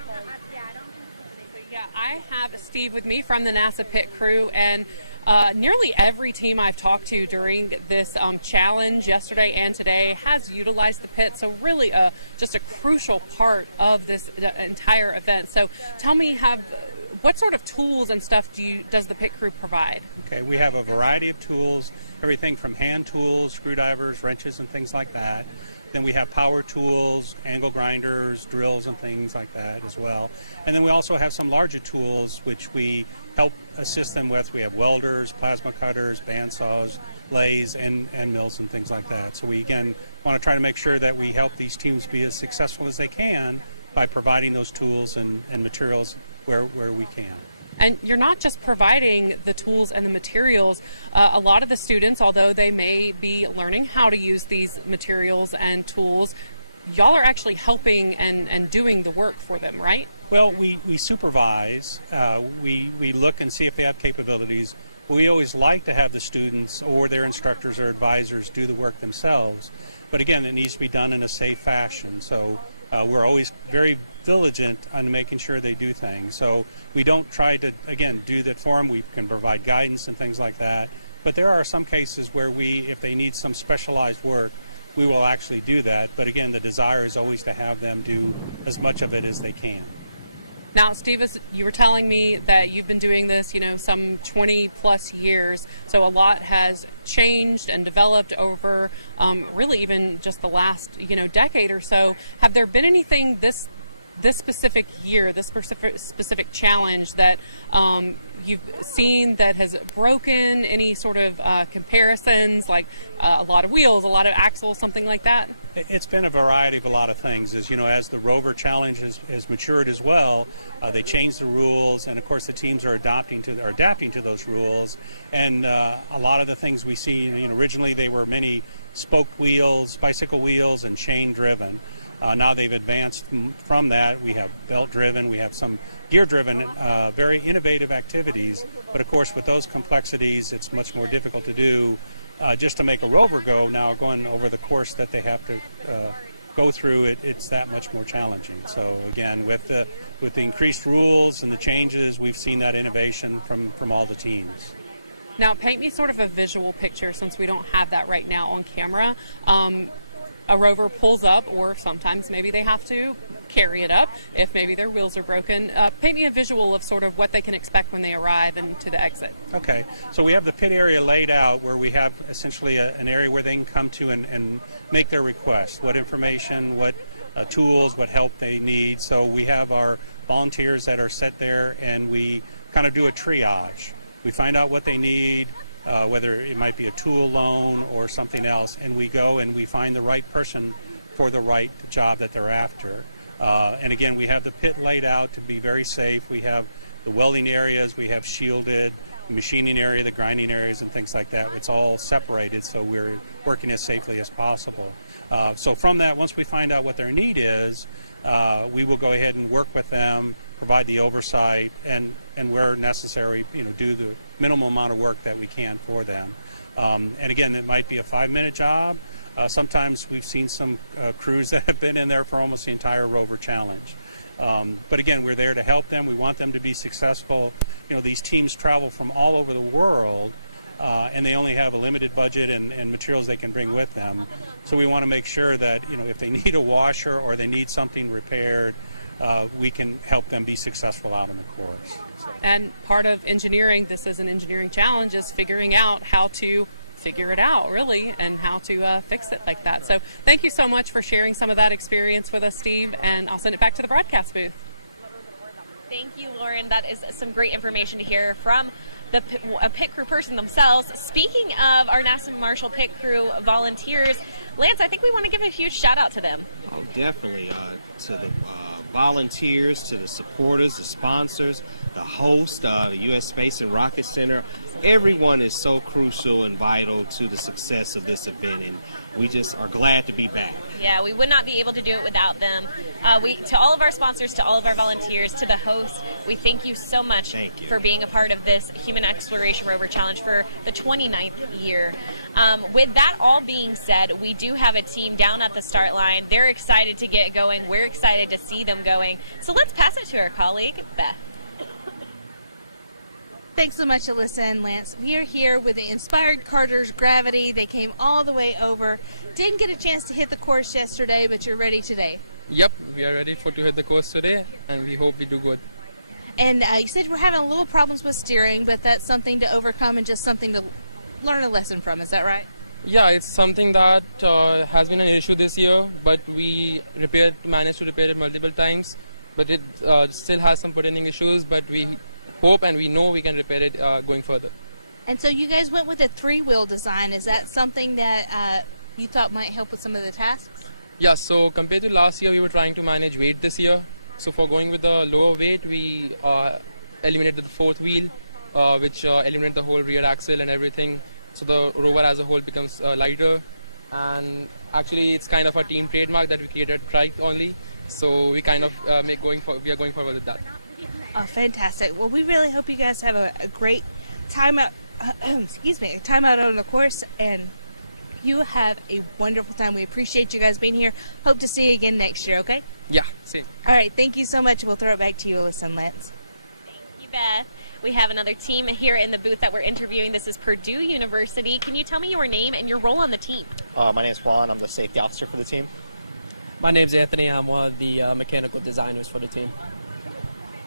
Yeah, I have Steve with me from the NASA pit crew, and nearly every team I've talked to during this challenge yesterday and today has utilized the pit, so really just a crucial part of this entire event. So tell me, what sort of tools and stuff does the pit crew provide? Okay, we have a variety of tools, everything from hand tools, screwdrivers, wrenches, and things like that. Then we have power tools, angle grinders, drills, and things like that as well. And then we also have some larger tools which we help assist them with. We have welders, plasma cutters, bandsaws, lathes, and mills and things like that. So we, again, want to try to make sure that we help these teams be as successful as they can by providing those tools and materials where we can. And you're not just providing the tools and the materials. A lot of the students, although they may be learning how to use these materials and tools, y'all are actually helping and doing the work for them, right? Well, we supervise. We look and see if they have capabilities. We always like to have the students or their instructors or advisors do the work themselves. But again, it needs to be done in a safe fashion. So we're always very diligent on making sure they do things. So we don't try to, again, do that for them. We can provide guidance and things like that. But there are some cases where if they need some specialized work, we will actually do that. But again, the desire is always to have them do as much of it as they can. Now, Steve, you were telling me that you've been doing this, some 20 plus years. So a lot has changed and developed over really even just the last, decade or so. Have there been anything this this specific year, this specific challenge that you've seen that has broken? Any sort of comparisons, like a lot of wheels, a lot of axles, something like that? It's been a variety of a lot of things. As you know, as the Rover challenge has matured as well, they changed the rules, and of course the teams are adapting to those rules. And a lot of the things we see, originally they were many spoked wheels, bicycle wheels, and chain driven. Now they've advanced from that. We have belt driven, we have some gear driven, very innovative activities. But of course, with those complexities, it's much more difficult to do. Just to make a Rover go, now going over the course that they have to go through, it's that much more challenging. So again, with the increased rules and the changes, we've seen that innovation from all the teams. Now, paint me sort of a visual picture, since we don't have that right now on camera. A Rover pulls up, or sometimes maybe they have to carry it up if maybe their wheels are broken. Paint me a visual of sort of what they can expect when they arrive and to the exit. Okay, so we have the pit area laid out where we have essentially an area where they can come to and make their requests, what information, what tools, what help they need. So we have our volunteers that are set there, and we kind of do a triage. We find out what they need, whether it might be a tool loan or something else, and we go and we find the right person for the right job that they're after. And again, we have the pit laid out to be very safe. We have the welding areas, we have shielded, the machining area, the grinding areas, and things like that. It's all separated, so we're working as safely as possible. So from that, once we find out what their need is, we will go ahead and work with them, provide the oversight, and where necessary, do the minimal amount of work that we can for them. And again, it might be a 5-minute job. Sometimes we've seen some crews that have been in there for almost the entire Rover challenge. But again, we're there to help them. We want them to be successful. These teams travel from all over the world, and they only have a limited budget and materials they can bring with them. So we want to make sure that, if they need a washer or they need something repaired, we can help them be successful out on the course. And part of engineering, this is an engineering challenge, is figuring out how to figure it out, really, and how to fix it like that. So thank you so much for sharing some of that experience with us, Steve, and I'll send it back to the broadcast booth. Thank you, Lauren. That is some great information to hear from a pit crew person themselves. Speaking of our NASA Marshall pit crew volunteers, Lance, I think we want to give a huge shout out to them. Oh, definitely. To the volunteers, to the supporters, the sponsors, the host, the U.S. Space and Rocket Center. Everyone is so crucial and vital to the success of this event, and we just are glad to be back. Yeah, we would not be able to do it without them. To all of our sponsors, to all of our volunteers, to the host, we thank you so much for being a part of this Human Exploration Rover Challenge for the 29th year. With that all being said, we do have a team down at the start line. They're excited to get going. We're excited to see them going. So let's pass it to our colleague, Beth. Thanks so much, Alyssa and Lance. We are here with the Inspired Carter's Gravity. They came all the way over. Didn't get a chance to hit the course yesterday, but you're ready today. Yep, we are ready to hit the course today, and we hope we do good. And you said we're having a little problems with steering, but that's something to overcome and just something to learn a lesson from. Is that right? Yeah, it's something that has been an issue this year, but we managed to repair it multiple times. But it still has some pertaining issues, but we hope and we know we can repair it going further. And so you guys went with a 3-wheel design. Is that something that you thought might help with some of the tasks? Yeah, so compared to last year, we were trying to manage weight this year. So for going with the lower weight, we eliminated the 4th wheel, which eliminated the whole rear axle and everything. So the Rover as a whole becomes lighter. And actually, it's kind of a team trademark that we created trike only. So we kind of we are going forward with that. Oh, fantastic. Well, we really hope you guys have a great time out, time out on the course, and you have a wonderful time. We appreciate you guys being here. Hope to see you again next year, okay? Yeah, same. All right, thank you so much. We'll throw it back to you, Alyssa and Lance. Thank you, Beth. We have another team here in the booth that we're interviewing. This is Purdue University. Can you tell me your name and your role on the team? My name is Juan. I'm the safety officer for the team. My name's Anthony. I'm one of the mechanical designers for the team.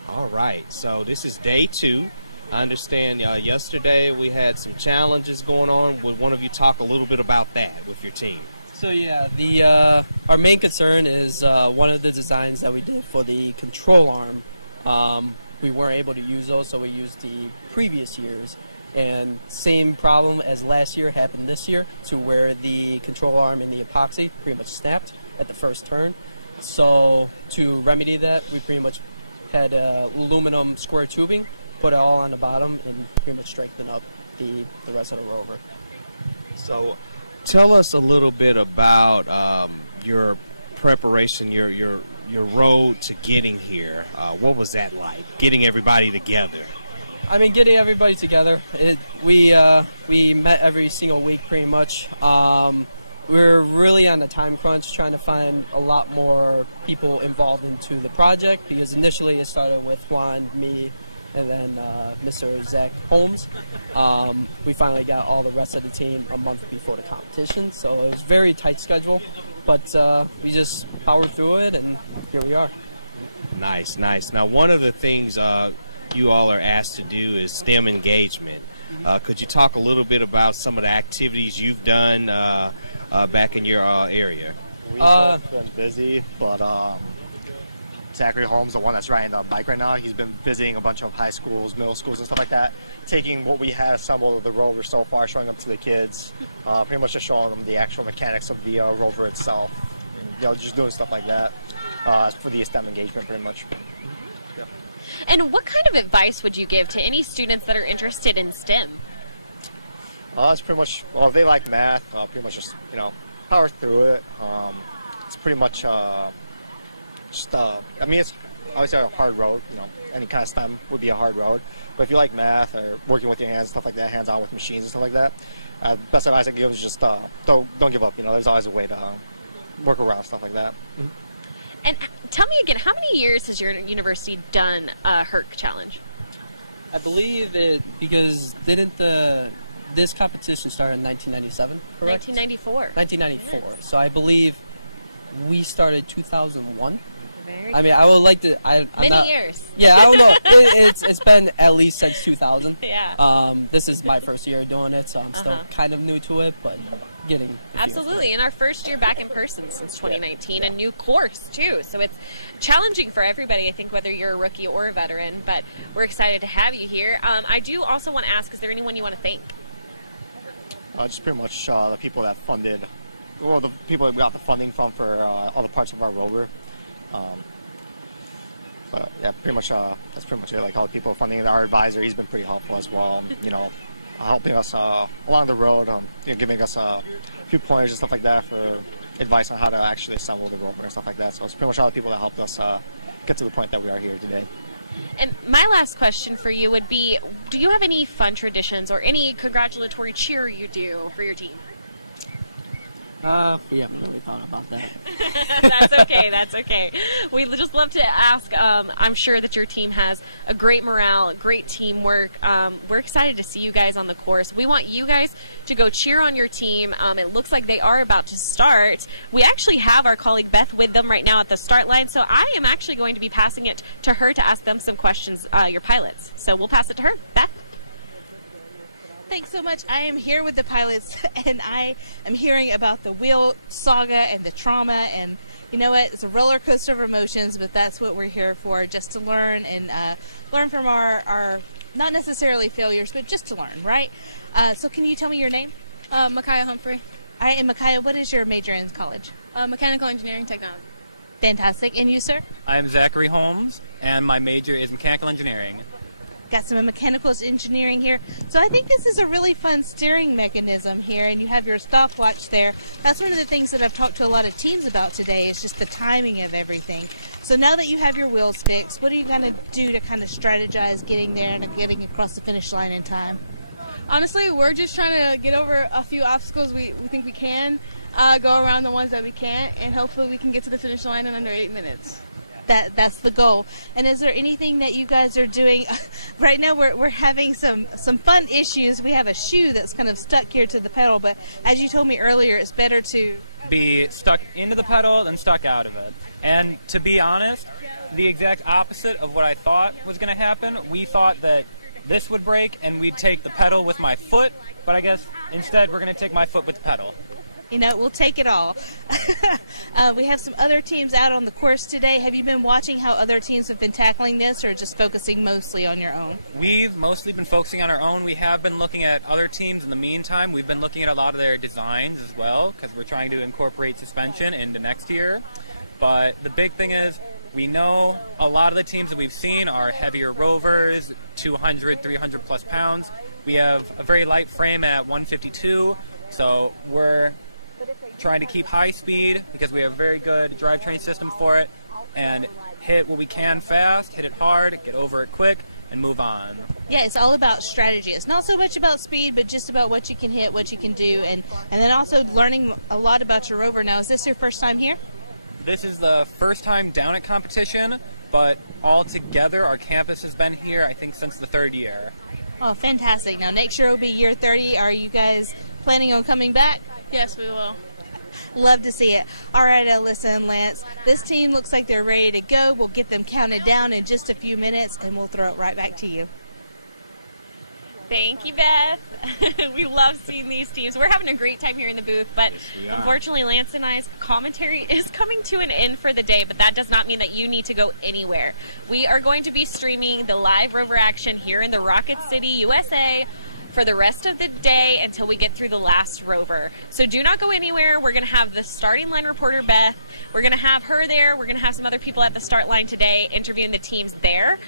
All right, so this is day 2. I understand yesterday we had some challenges going on. Would one of you talk a little bit about that with your team? So yeah, the our main concern is one of the designs that we did for the control arm. We weren't able to use those, so we used the previous years. And same problem as last year happened this year, to where the control arm and the epoxy pretty much snapped at the first turn. So to remedy that, we pretty much had aluminum square tubing, put it all on the bottom, and pretty much strengthen up the rest of the Rover. So tell us a little bit about your preparation, your road to getting here. What was that like, getting everybody together? I mean, getting everybody together, we met every single week pretty much. We're really on the time crunch, trying to find a lot more people involved into the project, because initially it started with Juan, me, and then Mr. Zach Holmes. We finally got all the rest of the team a month before the competition, so it was a very tight schedule, but we just powered through it, and here we are. Nice, nice. Now, one of the things you all are asked to do is STEM engagement. Could you talk a little bit about some of the activities you've done back in your area? We've both been busy, but Zachary Holmes, the one that's riding the bike right now, he's been visiting a bunch of high schools, middle schools, and stuff like that, taking what we had assembled of the Rover so far, showing them to the kids, pretty much just showing them the actual mechanics of the Rover itself, and, just doing stuff like that for the STEM engagement, pretty much. Yep. And what kind of advice would you give to any students that are interested in STEM? It's pretty much, well, if they like math, pretty much just, power through it. It's pretty much I mean, it's obviously a hard road, any kind of STEM would be a hard road. But if you like math or working with your hands, stuff like that, hands-on with machines and stuff like that, best advice I can give is just don't give up. There's always a way to work around stuff like that. Mm-hmm. And tell me again, how many years has your university done a HERC challenge? I believe it, because this competition started in 1997, correct? 1994. 1994. Yes. So I believe we started 2001. Very I mean, I would like to. I'm Many not, years. Yeah, I don't know. It's been at least since 2000. Yeah. This is my first year doing it, so I'm still kind of new to it, but getting the feel Absolutely. And our first year back in person since 2019, a new course too. So it's challenging for everybody, I think, whether you're a rookie or a veteran, but we're excited to have you here. I do also want to ask, is there anyone you want to thank? Just pretty much the people that funded, well, the people that we got the funding from for all the parts of our Rover. But yeah, pretty much that's pretty much it. Like all the people funding, our advisor, he's been pretty helpful as well. Helping us along the road, giving us a few pointers and stuff like that for advice on how to actually assemble the Rover and stuff like that. So it's pretty much all the people that helped us get to the point that we are here today. And my last question for you would be, do you have any fun traditions or any congratulatory cheer you do for your team? We haven't really thought about that. That's okay. That's okay. We just love to ask. I'm sure that your team has a great morale, great teamwork. We're excited to see you guys on the course. We want you guys to go cheer on your team. It looks like they are about to start. We actually have our colleague Beth with them right now at the start line, so I am actually going to be passing it to her to ask them some questions, your pilots. So we'll pass it to her. Beth? Thanks so much. I am here with the pilots, and I am hearing about the wheel saga and the trauma, and you know what? It's a roller coaster of emotions, but that's what we're here for, just to learn and learn from our not necessarily failures, but just to learn, right? So can you tell me your name? Micaiah Humphrey. All right, and Micaiah, what is your major in college? Mechanical engineering technology. Fantastic. And you, sir? I'm Zachary Holmes, and my major is mechanical engineering. Got some mechanical engineering here. So I think this is a really fun steering mechanism here, and you have your stopwatch there. That's one of the things that I've talked to a lot of teams about today, is just the timing of everything. So now that you have your wheels fixed, what are you going to do to kind of strategize getting there and getting across the finish line in time? Honestly, we're just trying to get over a few obstacles we think we can, go around the ones that we can't, and hopefully we can get to the finish line in under 8 minutes. That's the goal. And is there anything that you guys are doing right now? We're having some fun issues. We have a shoe that's kind of stuck here to the pedal, but as you told me earlier, it's better to be stuck into the pedal than stuck out of it. And to be honest, the exact opposite of what I thought was going to happen. We thought that this would break and we'd take the pedal with my foot, but I guess instead we're going to take my foot with the pedal. You know, we'll take it all. We have some other teams out on the course today. Have you been watching how other teams have been tackling this, or just focusing mostly on your own? We've mostly been focusing on our own. We have been looking at other teams in the meantime. We've been looking at a lot of their designs as well, because we're trying to incorporate suspension into next year. But the big thing is, we know a lot of the teams that we've seen are heavier Rovers, 200, 300 plus pounds. We have a very light frame at 152, so we're trying to keep high speed because we have a very good drivetrain system for it, and hit what we can fast, hit it hard, get over it quick, and move on. Yeah, it's all about strategy. It's not so much about speed, but just about what you can hit, what you can do, and then also learning a lot about your Rover. Now, is this your first time here? This is the first time down at competition, but all together our campus has been here, I think, since the third year. Oh, fantastic. Now, next year will be year 30. Are you guys planning on coming back? Yes, we will. Love to see it. All right, Alyssa and Lance, this team looks like they're ready to go. We'll get them counted down in just a few minutes, and we'll throw it right back to you. Thank you, Beth. We love seeing these teams. We're having a great time here in the booth, but unfortunately, Lance and I's commentary is coming to an end for the day, but that does not mean that you need to go anywhere. We are going to be streaming the live Rover action here in the Rocket City, USA, for the rest of the day until we get through the last Rover. So do not go anywhere. We're going to have the starting line reporter, Beth. We're going to have her there. We're going to have some other people at the start line today interviewing the teams there.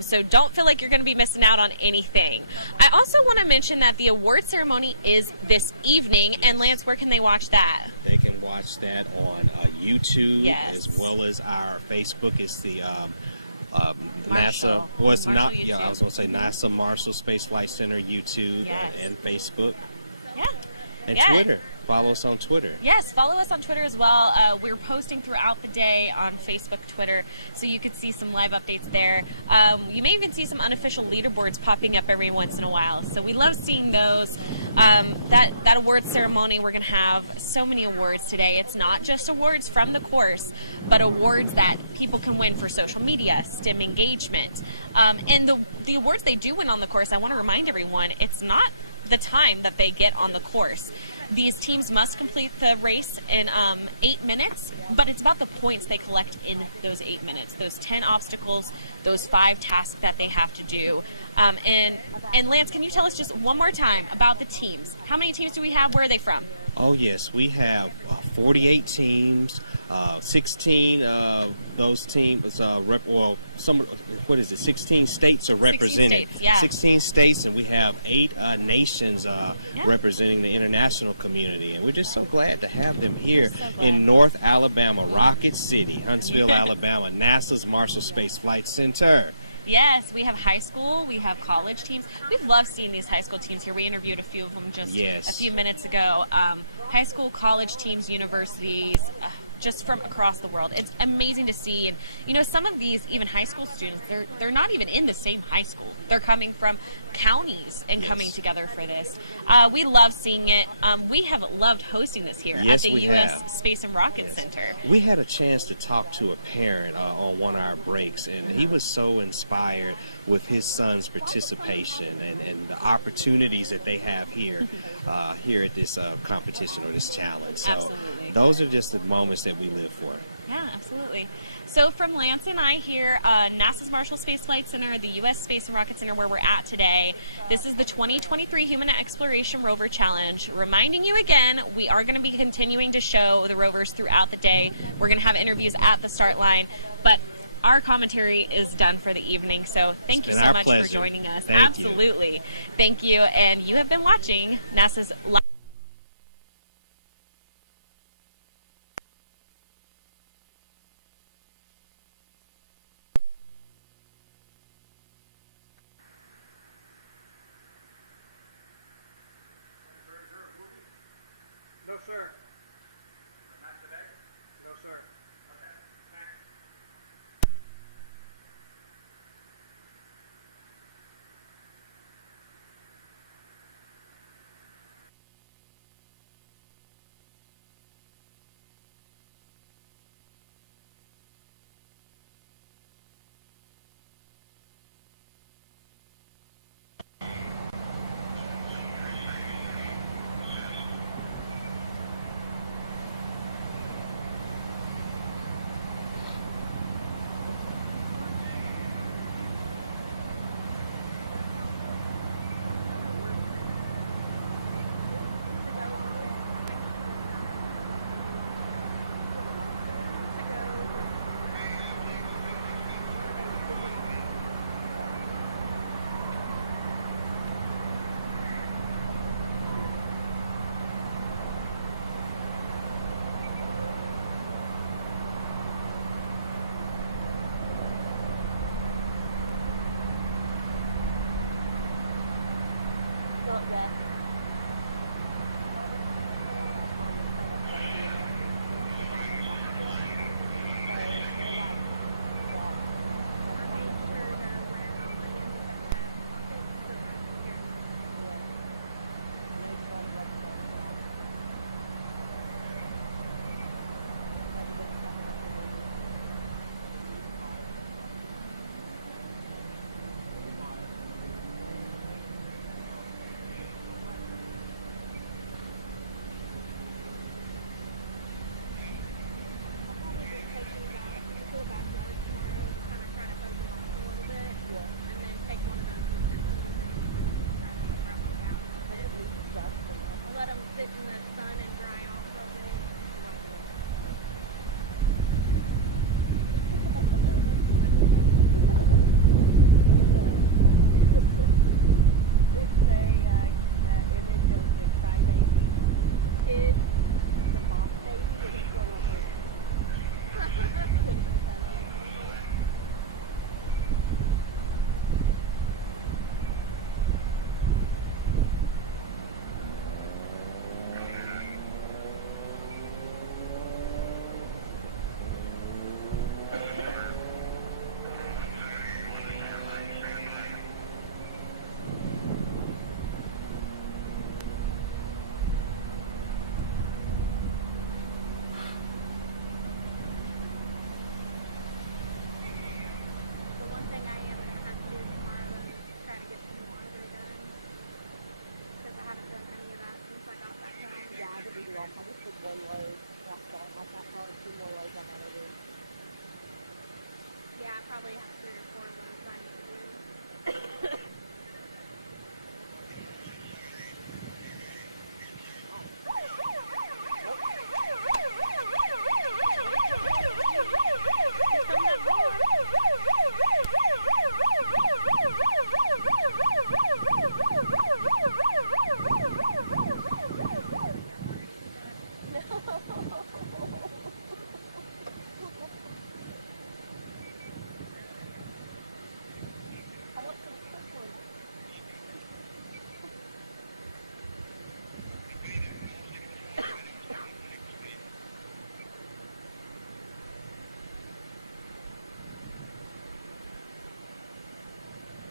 So don't feel like you're going to be missing out on anything. I also want to mention that the award ceremony is this evening. And Lance, where can they watch that? They can watch that on YouTube, Yes. as well as our Facebook. It's the Marshall. NASA. Well, it's Marshall not. Yeah, I was YouTube. going to say NASA Marshall Space Flight Center YouTube Yes. and Facebook. Yeah. And Yeah. Twitter. Follow us on Twitter. Yes, follow us on Twitter as well. We're posting throughout the day on Facebook, Twitter, so you could see some live updates there. You may even see some unofficial leaderboards popping up every once in a while, so we love seeing those. That awards ceremony, we're going to have so many awards today. It's not just awards from the course, but awards that people can win for social media, STEM engagement. And the awards they do win on the course, I want to remind everyone, it's not the time that they get on the course. These teams must complete the race in 8 minutes, but it's about the points they collect in those 8 minutes, those 10 obstacles, those 5 tasks that they have to do. And Lance, can you tell us just one more time about the teams? How many teams do we have? Where are they from? Oh, yes. We have 48 teams. 16 of those teams, 16 states are represented. 16 states, yeah. 16 states, and we have 8 nations representing the international community. And we're just so glad to have them here in North Alabama, Rocket City, Huntsville, Alabama, NASA's Marshall Space Flight Center. Yes, we have high school, we have college teams. We love seeing these high school teams here. We interviewed a few of them just a few minutes ago. High school, college teams, universities, just from across the world. It's amazing to see. And, you know, some of these, even high school students, they're not even in the same high school. They're coming from counties and coming together for this. We love seeing it. We have loved hosting this here at the U.S. Space and Rocket Center. We had a chance to talk to a parent on one of our breaks, and he was so inspired with his son's participation and the opportunities that they have here here at this competition or this challenge. So Absolutely. Those are just the moments that we live for. Yeah, absolutely. So from Lance and I here, NASA's Marshall Space Flight Center, the U.S. Space and Rocket Center where we're at today, this is the 2023 Human Exploration Rover Challenge. Reminding you again, we are going to be continuing to show the rovers throughout the day. We're going to have interviews at the start line, but our commentary is done for the evening. So thank you so much for joining us. Absolutely. Thank you. And you have been watching NASA's live. No, sir. Not today? No, sir. Not yet. Let them sit in the sun and dry off a bit. It's a image of the crybaby kid, the boss baby, and he's going over sitting with that old man. The one thing I am going to have to do tomorrow is try to get some laundry done. Because I haven't done any of that since I got back home. Yeah, I didn't do all. I just did one load. That's all. I got probably 2 more loads I gotta do. Yeah, I probably have 3 or 4 loads I need to do.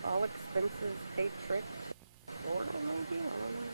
All expenses paid trip to Florida, maybe? I don't know.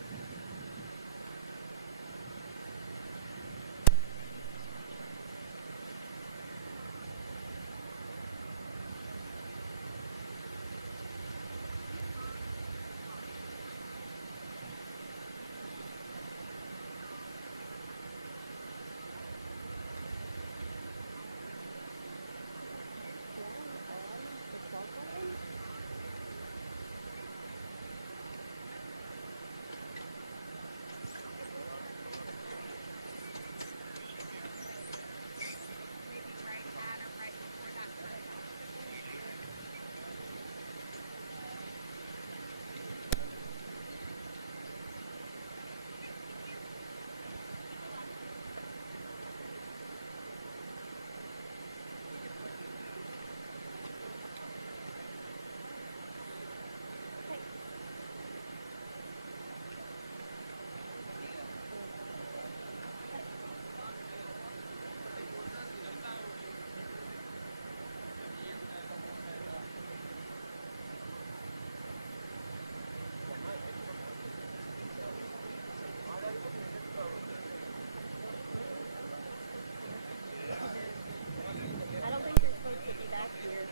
I don't think they're supposed to be back here.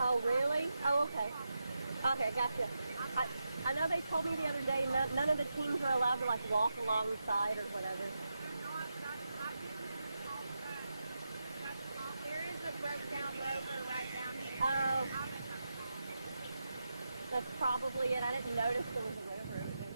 Oh, really? Oh, okay. Okay, gotcha. I know they told me the other day none of the teams are allowed to, like, walk alongside or whatever. There is a broke down Rover right down here. Oh. That's probably it. I didn't notice there was a Rover over there.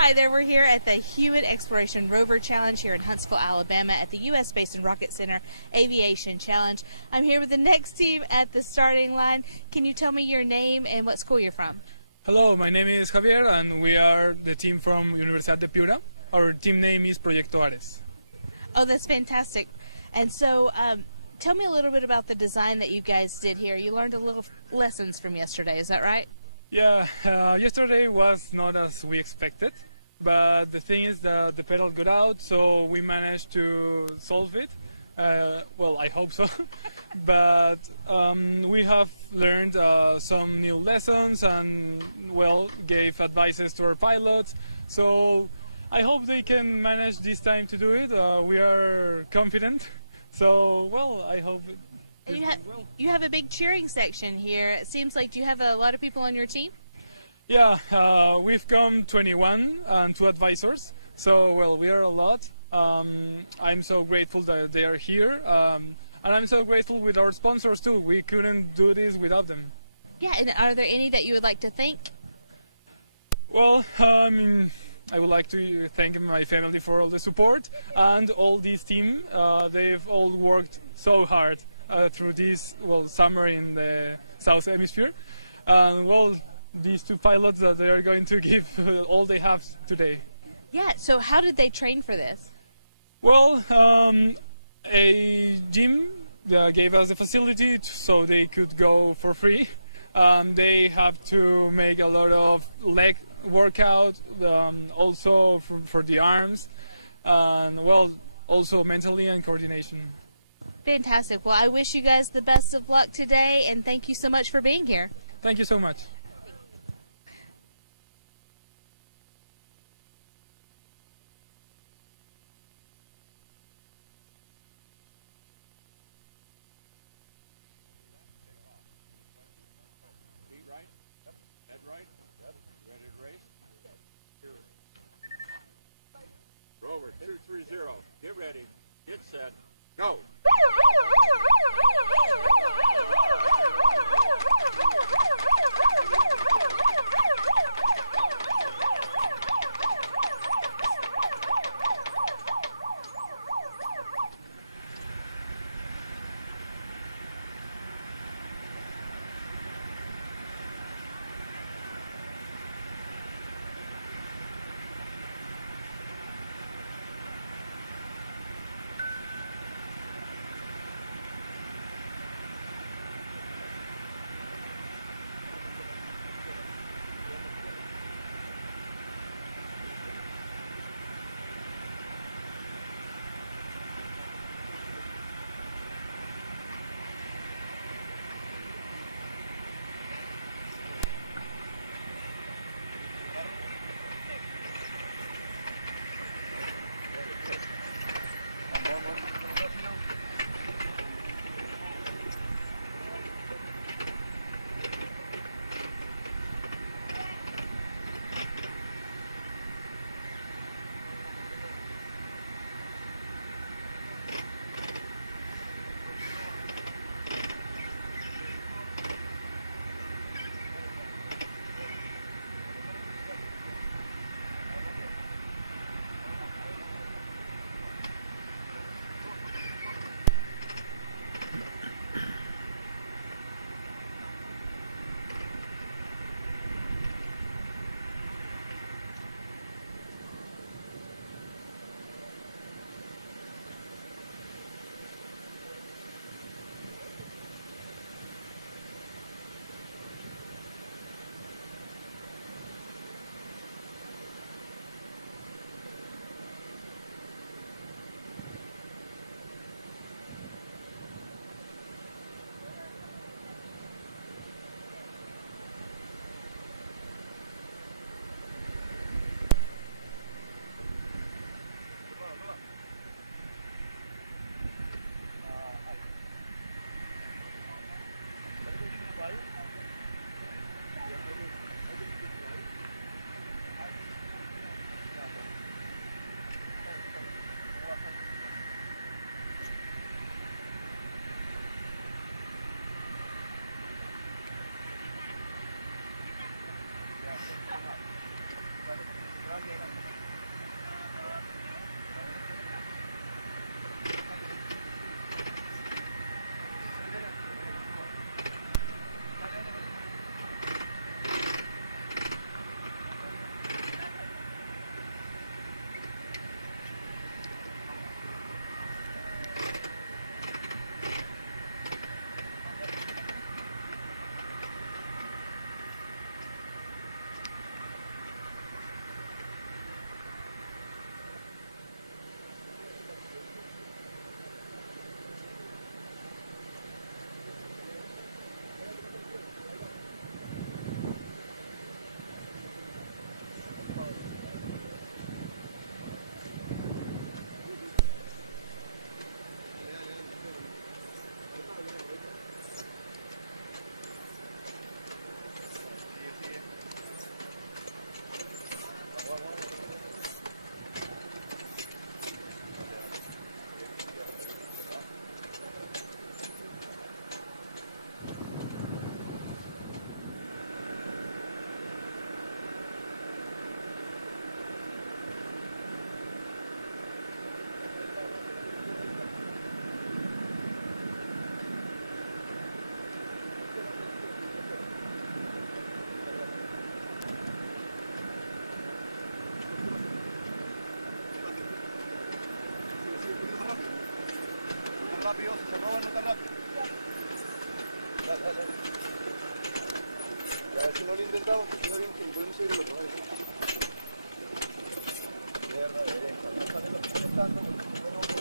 Hi there, we're here at the Human Exploration Rover Challenge here in Huntsville, Alabama at the U.S. Space and Rocket Center Aviation Challenge. I'm here with the next team at the starting line. Can you tell me your name and what school you're from? Hello, my name is Javier and we are the team from Universidad de Piura. Our team name is Proyecto Ares. Oh, that's fantastic. And so tell me a little bit about the design that you guys did here. You learned a little lessons from yesterday, is that right? Yeah, yesterday was not as we expected, but the thing is that the pedal got out, so we managed to solve it. Well, I hope so. But we have learned some new lessons and, well, gave advices to our pilots. So I hope they can manage this time to do it. We are confident. So, well, I hope And you have a big cheering section here. It seems like, do you have a lot of people on your team? Yeah, we've come 21 and 2 advisors. So, well, we are a lot. I'm so grateful that they are here. And I'm so grateful with our sponsors too. We couldn't do this without them. Yeah, and are there any that you would like to thank? Well, I would like to thank my family for all the support and all this team. They've all worked so hard through this, well, summer in the South Hemisphere. And, well, these 2 pilots that they are going to give all they have today. Yeah, so how did they train for this? Well, a gym gave us the facility so they could go for free. They have to make a lot of leg workout, also for the arms, and, well, also mentally and coordination. Fantastic. Well, I wish you guys the best of luck today, and thank you so much for being here. Thank you so much. Feet right? Yep. Head right? Yep. You ready to race? Do it. Rover 230. Get ready. Get set. Go. Rápido, si se roban, no tan rápido. Dale, dale. Y a ver si no lo intentamos, que si no bien que podemos seguir el otro. Vale. Izquierda, derecha. No sale los pies tanto, porque si no, no.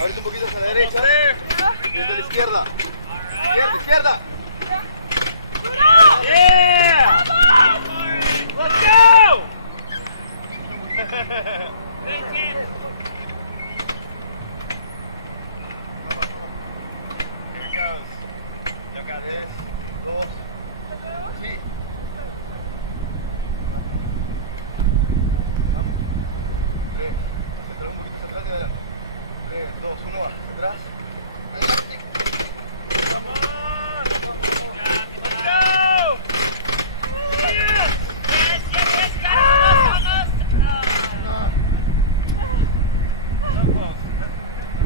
Ahorita un poquito hacia la derecha. Viendo a la izquierda. Izquierda, izquierda. Yeah! Let's go! Here it goes. Y'all got this. Dos. Sí. 2, 1 va, hacia atrás. Adelante. Vamos. Let's go. Yes. Yes, yes, yes, so close.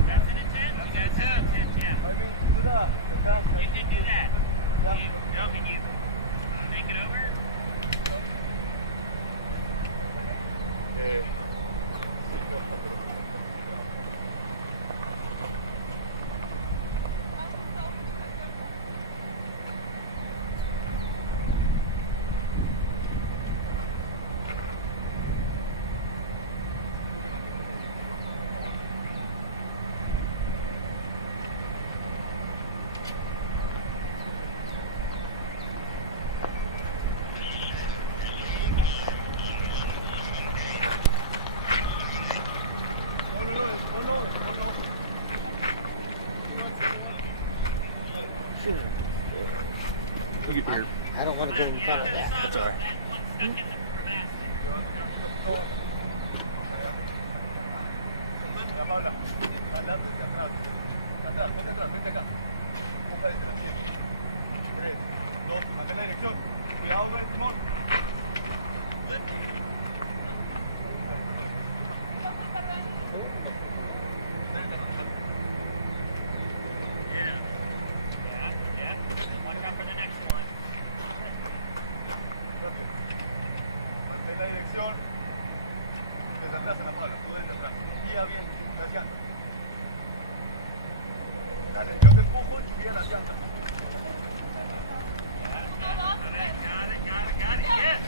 That's an attempt? That's an attempt, yeah. I mean, do that. You can do that. Yeah. Can you make it over? I don't want to go in front of that. That's all right. Paula, adelante, hacia atrás. Atrás, ponte atrás, vente acá. Empuja desde la sien. 3, 2, mantén la dirección. Cuidado con el timón. Mantén la dirección desde atrás en la Paula, tú desde atrás. Guía bien las llantas. Dale, yo te empujo y guía las llantas. Got it, yes.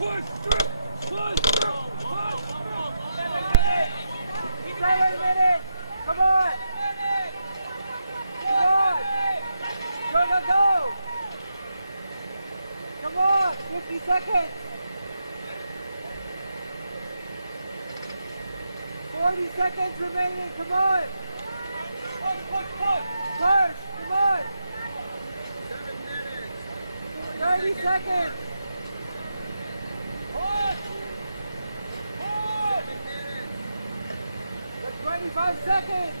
Push through! Push through! Keep that 1 minute! Come on! Come on! Go, go, go! Come on! 50 seconds! 40 seconds remaining, come on! Push, push, push! Push, come on! 30 seconds! Push! Push! 25 seconds!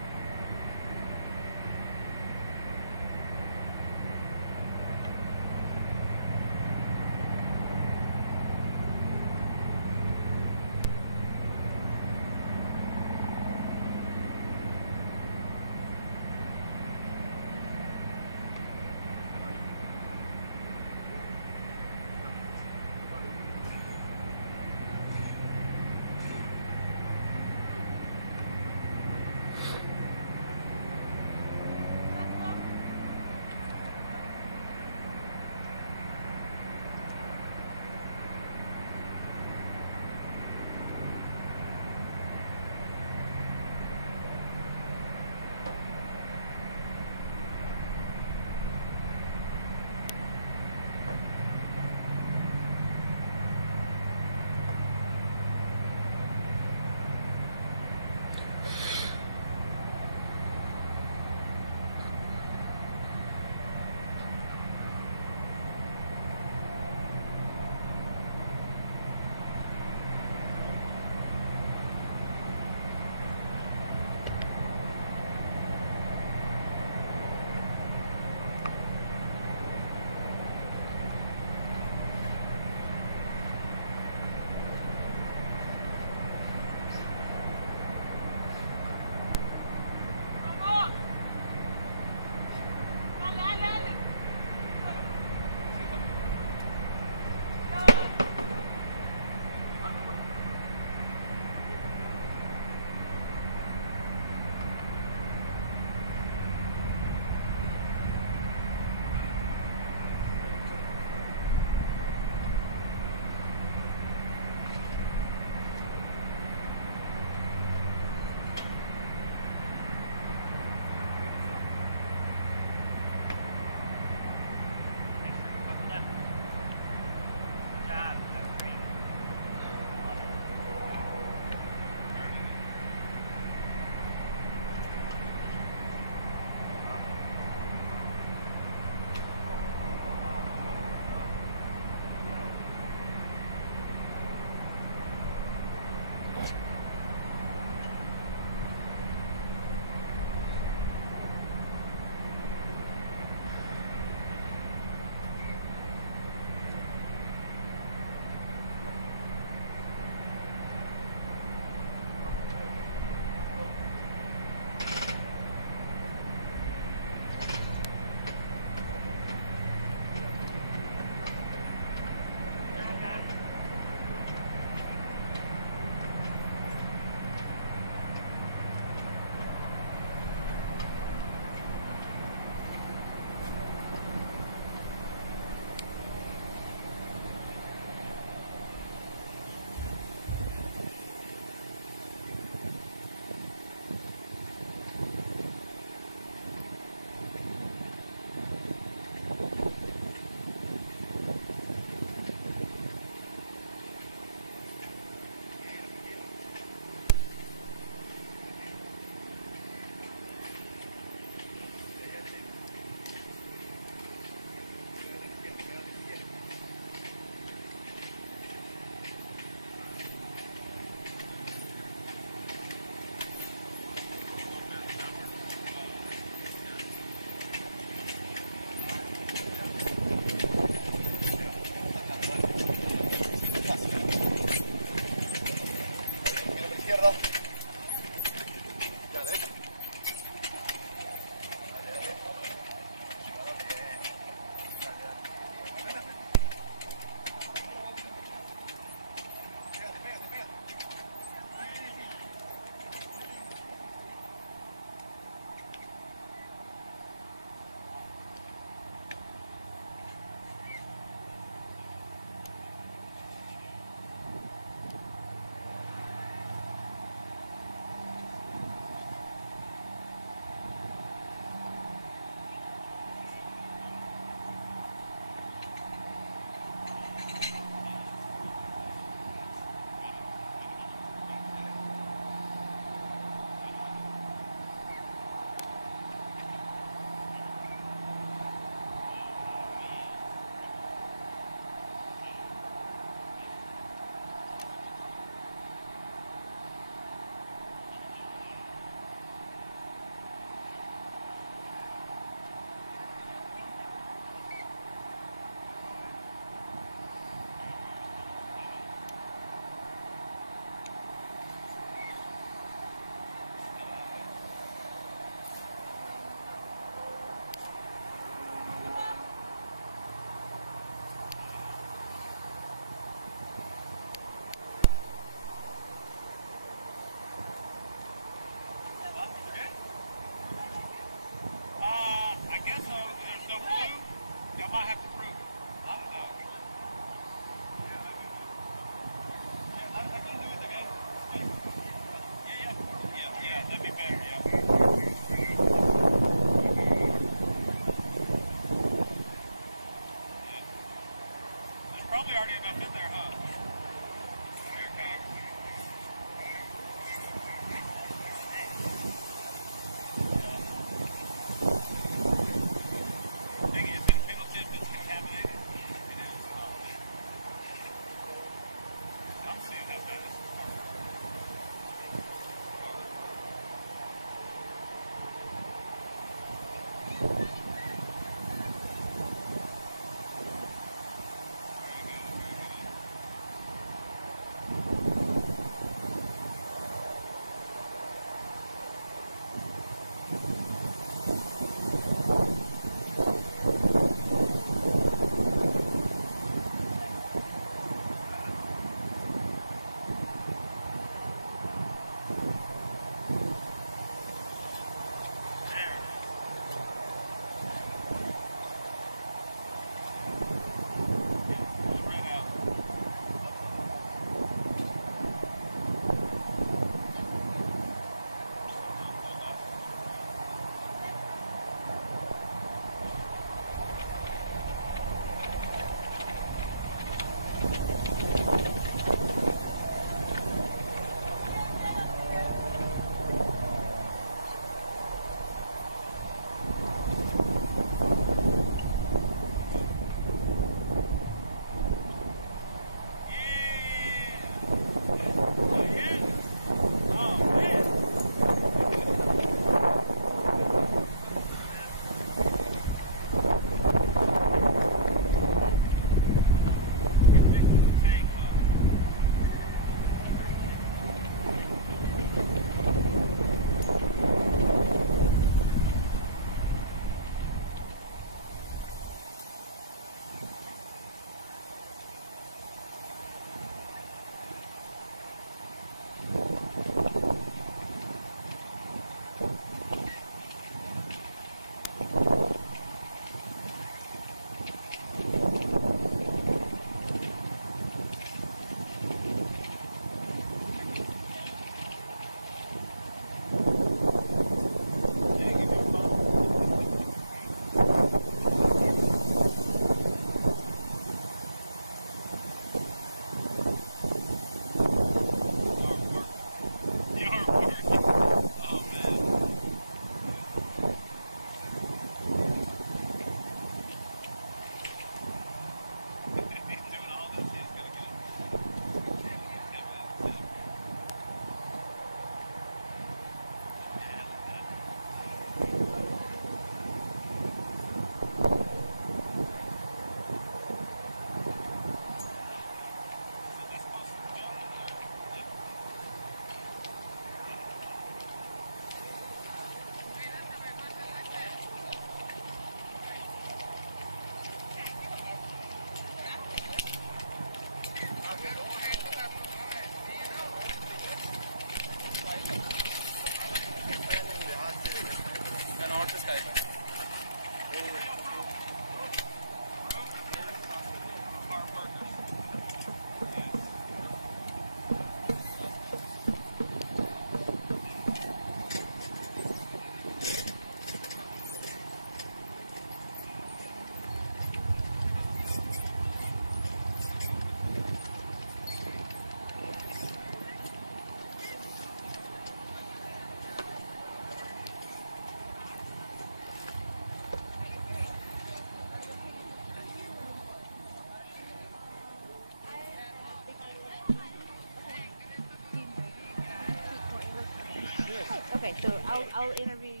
Okay, so I'll interview you.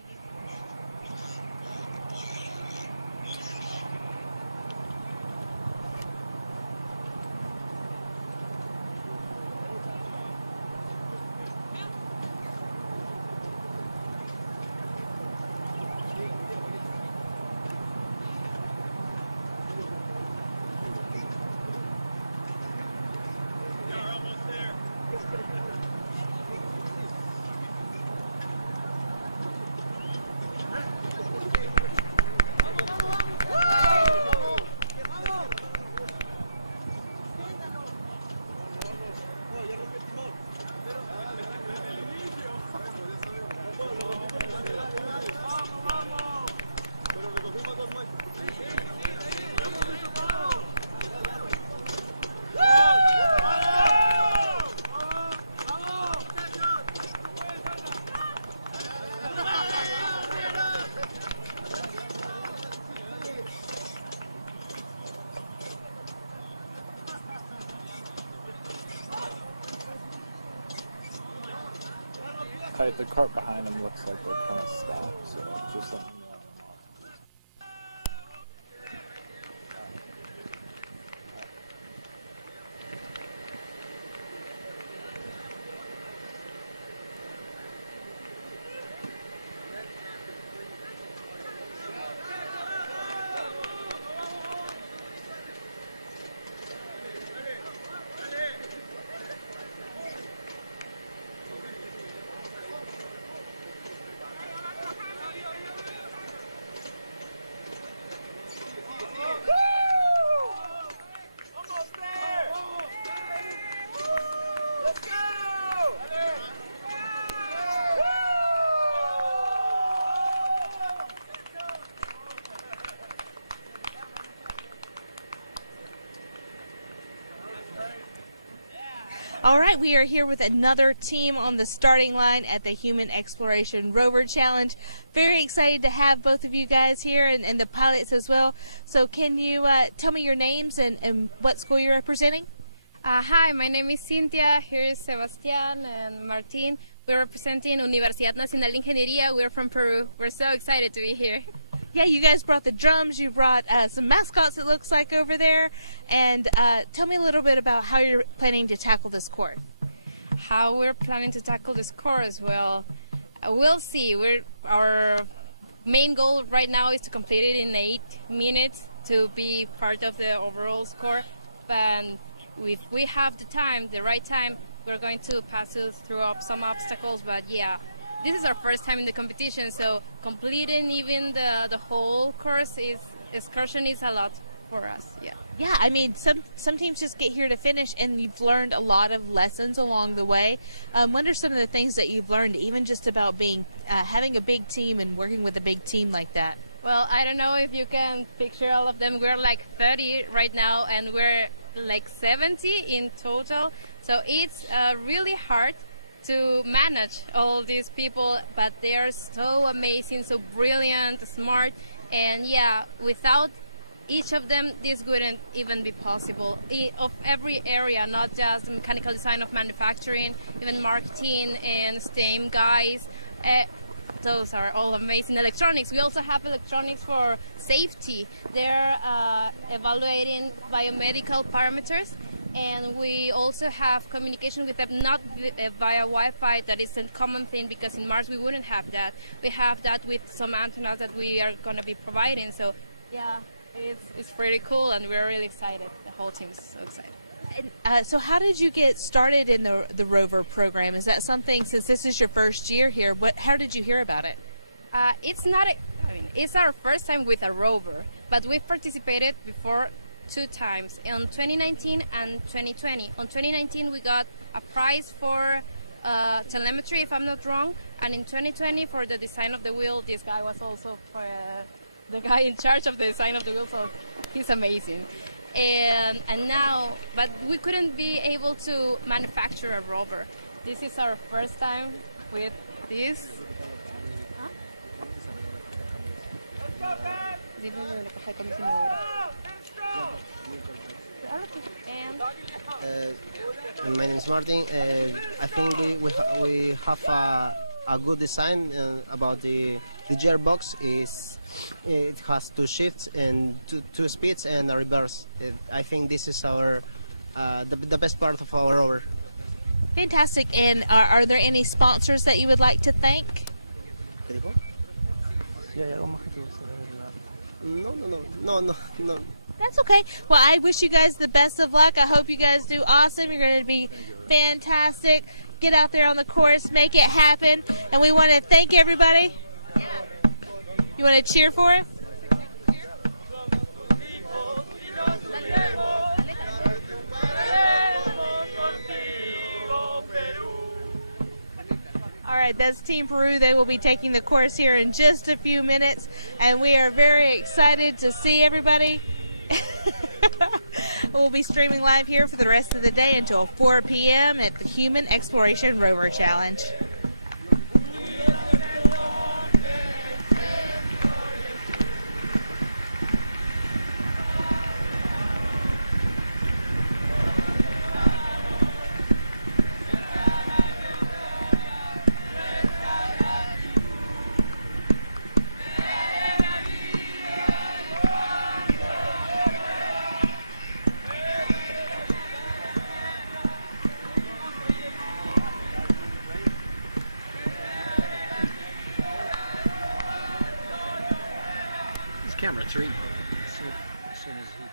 The cart behind them looks like they're kind of stopped, so just let me know when I'm off. All right, we are here with another team on the starting line at the Human Exploration Rover Challenge. Very excited to have both of you guys here and the pilots as well. So can you tell me your names and what school you're representing? Hi, my name is Cynthia. Here is Sebastián and Martín. We're representing Universidad Nacional de Ingeniería. We're from Peru. We're so excited to be here. Yeah, you guys brought the drums, you brought some mascots, it looks like, over there. And tell me a little bit about how you're planning to tackle this course. How we're planning to tackle this course? Well, we'll see. Our main goal right now is to complete it in 8 minutes to be part of the overall score. But if we have the right time, we're going to pass through some obstacles. But yeah, this is our first time in the competition, so completing even the whole course excursion is a lot for us. Yeah. Yeah, I mean, some teams just get here to finish, and you've learned a lot of lessons along the way. What are some of the things that you've learned, even just about being having a big team and working with a big team like that? Well, I don't know if you can picture all of them. We're like 30 right now, and we're like 70 in total. So it's really hard to manage all these people, but they are so amazing, so brilliant, smart, and yeah, without each of them, this wouldn't even be possible. Of every area, not just mechanical design of manufacturing, even marketing and STEM guys, those are all amazing. Electronics, we also have electronics for safety. They're evaluating biomedical parameters. And we also have communication with them, not via Wi-Fi. That is a common thing because in Mars we wouldn't have that. We have that with some antennas that we are going to be providing. So yeah, it's pretty cool, and we're really excited. The whole team is so excited. And, so how did you get started in the Rover program? Is that something, since this is your first year here, how did you hear about it? It's our first time with a Rover, but we've participated before 2 times, in 2019 and 2020. On 2019 we got a prize for telemetry, if I'm not wrong, and in 2020 for the design of the wheel. This guy was also the guy in charge of the design of the wheel, so he's amazing. And now, but we couldn't be able to manufacture a Rover. This is our first time with this. My name is Martin. I think we have a good design about the gearbox. It has 2 shifts and two speeds and a reverse. I think this is our the best part of our Rover. Fantastic. And are there any sponsors that you would like to thank? No. That's okay. Well, I wish you guys the best of luck. I hope you guys do awesome. You're going to be fantastic. Get out there on the course, make it happen. And we want to thank everybody. You want to cheer for us? All right, that's Team Peru. They will be taking the course here in just a few minutes, and we are very excited to see everybody. We'll be streaming live here for the rest of the day until 4 p.m. at the Human Exploration Rover Challenge. Camera 3. As soon as he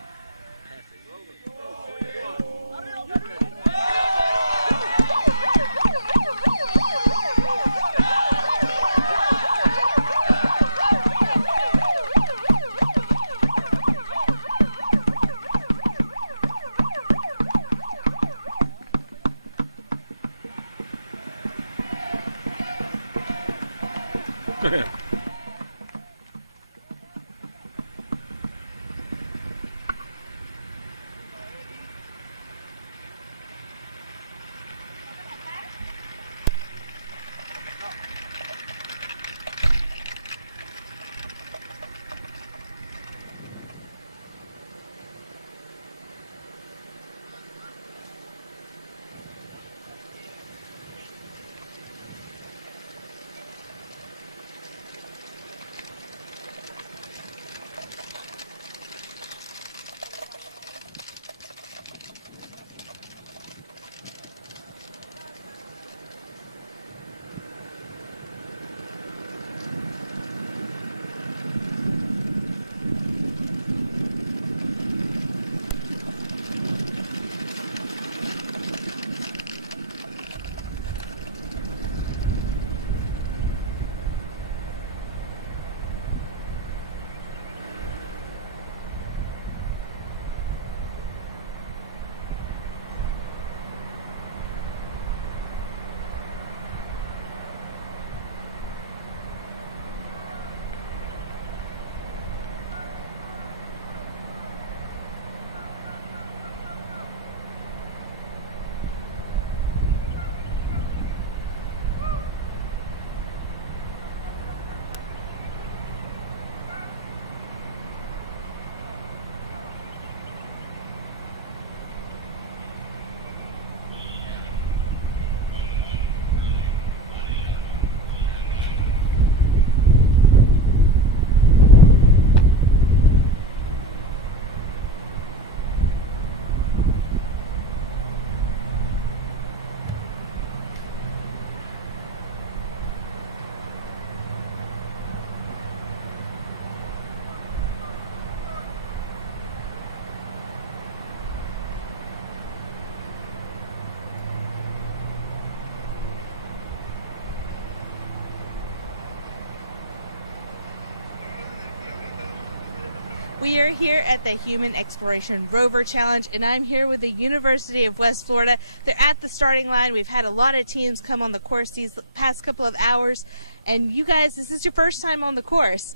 We are here at the Human Exploration Rover Challenge, and I'm here with the University of West Florida. They're at the starting line. We've had a lot of teams come on the course these past couple of hours. And you guys, this is your first time on the course.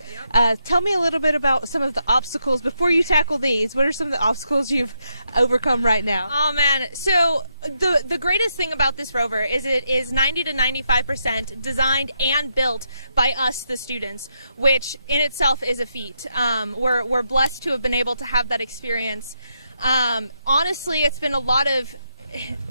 Tell me a little bit about some of the obstacles before you tackle these. What are some of the obstacles you've overcome right now? Oh man, so the greatest thing about this rover is it is 90 to 95% designed and built by us, the students, which in itself is a feat. We're blessed to have been able to have that experience. Honestly, it's been a lot of,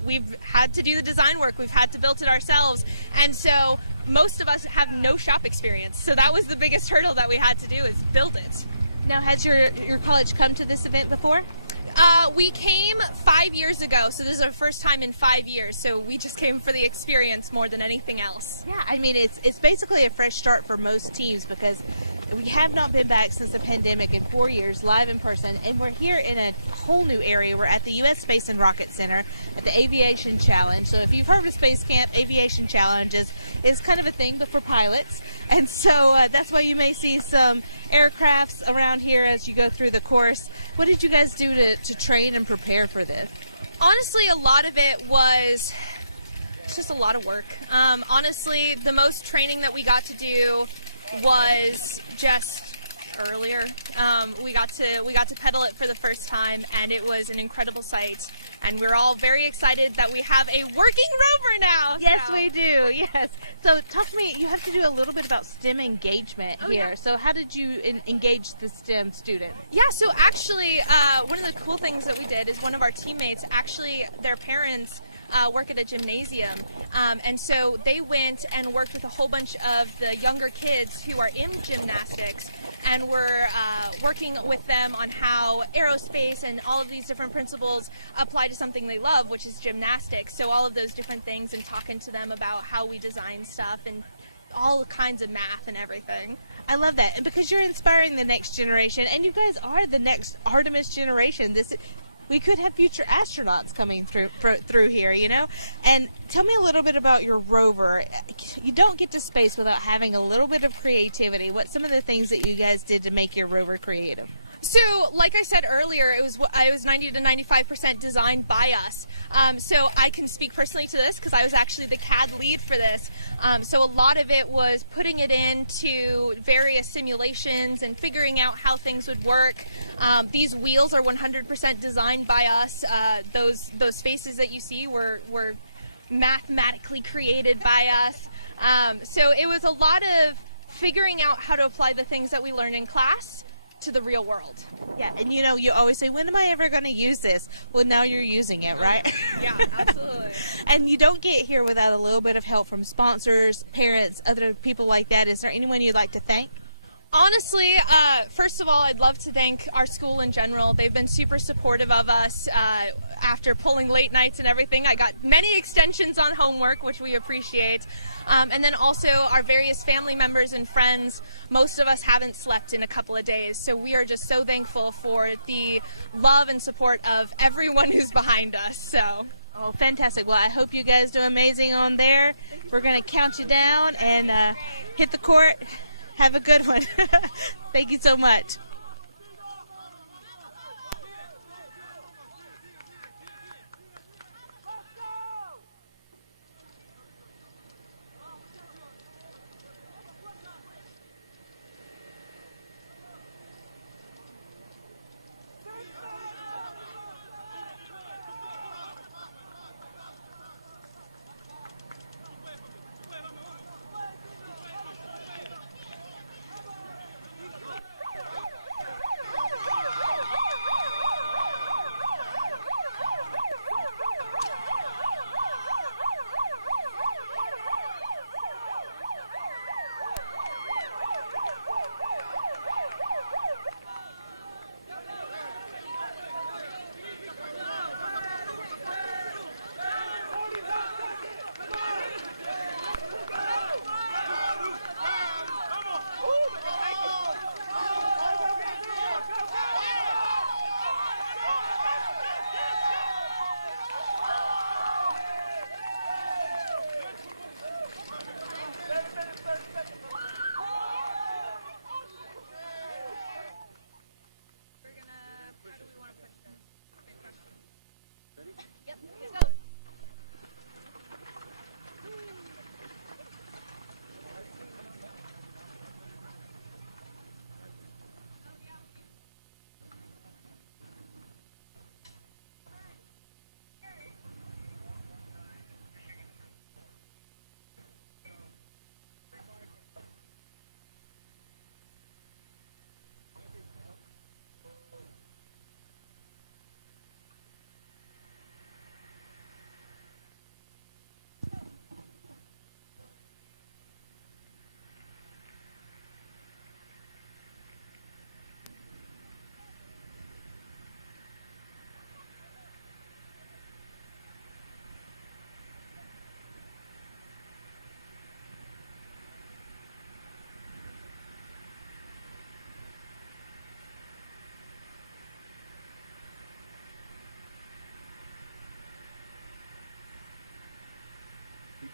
we've had to do the design work, we've had to build it ourselves, and so most of us have no shop experience, so that was the biggest hurdle that we had to do, is build it. Now, has your college come to this event before? We came 5 years ago, so this is our first time in 5 years, so we just came for the experience more than anything else. Yeah, I mean, it's basically a fresh start for most teams because we have not been back since the pandemic in 4 years, live in person, and we're here in a whole new area. We're at the U.S. Space and Rocket Center at the Aviation Challenge. So if you've heard of Space Camp, Aviation Challenge is kind of a thing, but for pilots. And so that's why you may see some aircrafts around here as you go through the course. What did you guys do to train and prepare for this? Honestly, a lot of it was just a lot of work. Honestly, the most training that we got to do was just earlier. We got to pedal it for the first time, and it was an incredible sight. And we're all very excited that we have a working rover now. Yes, we do. Yes. So talk to me. You have to do a little bit about STEM engagement here. Yeah. So how did you engage the STEM student? Yeah, so actually, one of the cool things that we did is one of our teammates, actually, their parents work at a gymnasium. And so they went and worked with a whole bunch of the younger kids who are in gymnastics, and we're working with them on how aerospace and all of these different principles apply to something they love, which is gymnastics. So all of those different things, and talking to them about how we design stuff and all kinds of math and everything. I love that. And because you're inspiring the next generation, and you guys are the next Artemis generation, we could have future astronauts coming through here, you know? And tell me a little bit about your rover. You don't get to space without having a little bit of creativity. What's some of the things that you guys did to make your rover creative? So, like I said earlier, it was 90 to 95% designed by us. So I can speak personally to this because I was actually the CAD lead for this. So a lot of it was putting it into various simulations and figuring out how things would work. These wheels are 100% designed by us. Those faces that you see were mathematically created by us. So it was a lot of figuring out how to apply the things that we learn in class to the real world. Yeah, and you know, you always say, when am I ever going to use this? Well, now you're using it, right? Yeah, absolutely. And you don't get here without a little bit of help from sponsors, parents, other people like that. Is there anyone you'd like to thank? Honestly, first of all, I'd love to thank our school in general. They've been super supportive of us. After pulling late nights and everything, I got many extensions on homework, which we appreciate. And then also our various family members and friends. Most of us haven't slept in a couple of days, so we are just so thankful for the love and support of everyone who's behind us. So. Oh, fantastic. Well, I hope you guys do amazing on there. We're going to count you down and hit the court. Have a good one. Thank you so much.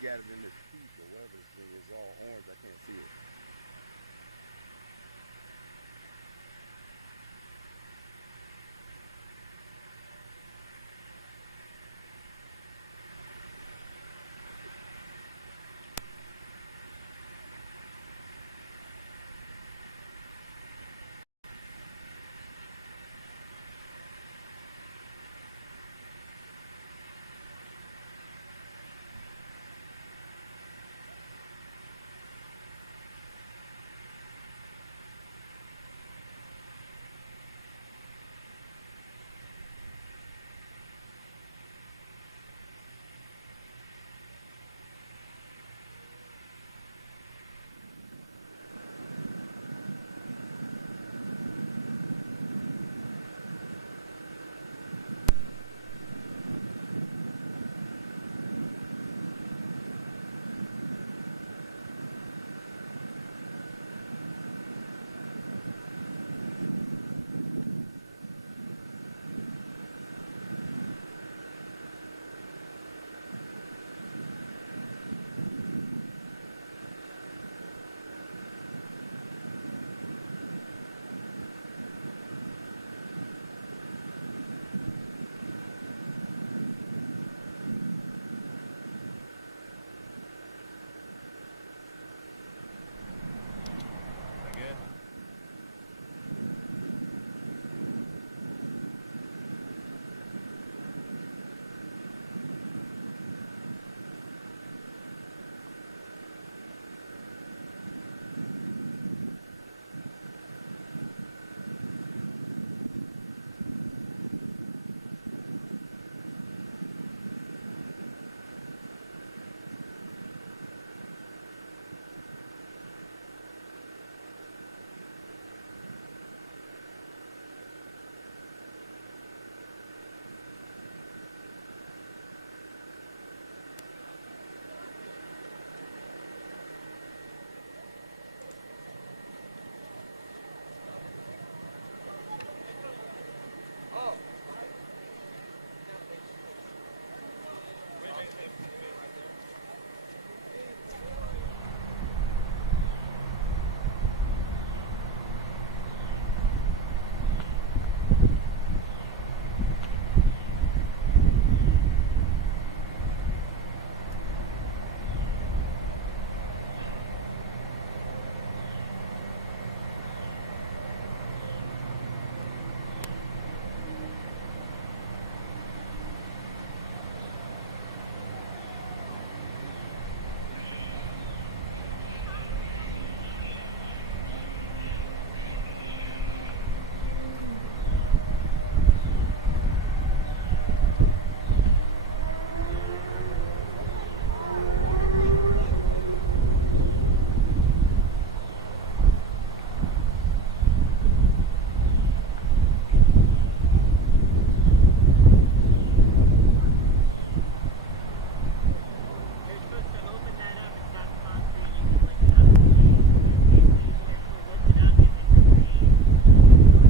got it in this peak or whatever this thing is, all orange. I can't see it.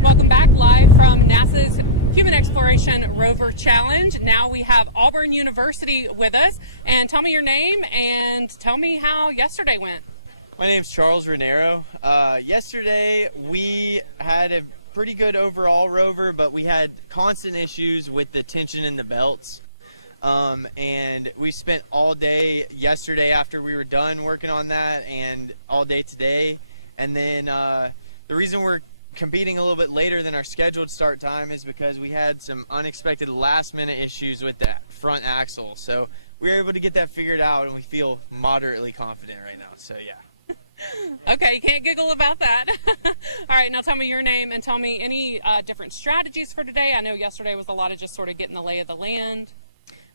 Welcome back live from NASA's Human Exploration Rover Challenge. Now we have Auburn University with us. And tell me your name and tell me how yesterday went. My name's Charles Renero. Yesterday we had a pretty good overall rover, but we had constant issues with the tension in the belts. And we spent all day yesterday after we were done working on that and all day today. And then the reason we're competing a little bit later than our scheduled start time is because we had some unexpected last-minute issues with the front axle. So we were able to get that figured out, and we feel moderately confident right now. So, yeah. Okay, you can't giggle about that. All right, now tell me your name and tell me any different strategies for today. I know yesterday was a lot of just sort of getting the lay of the land.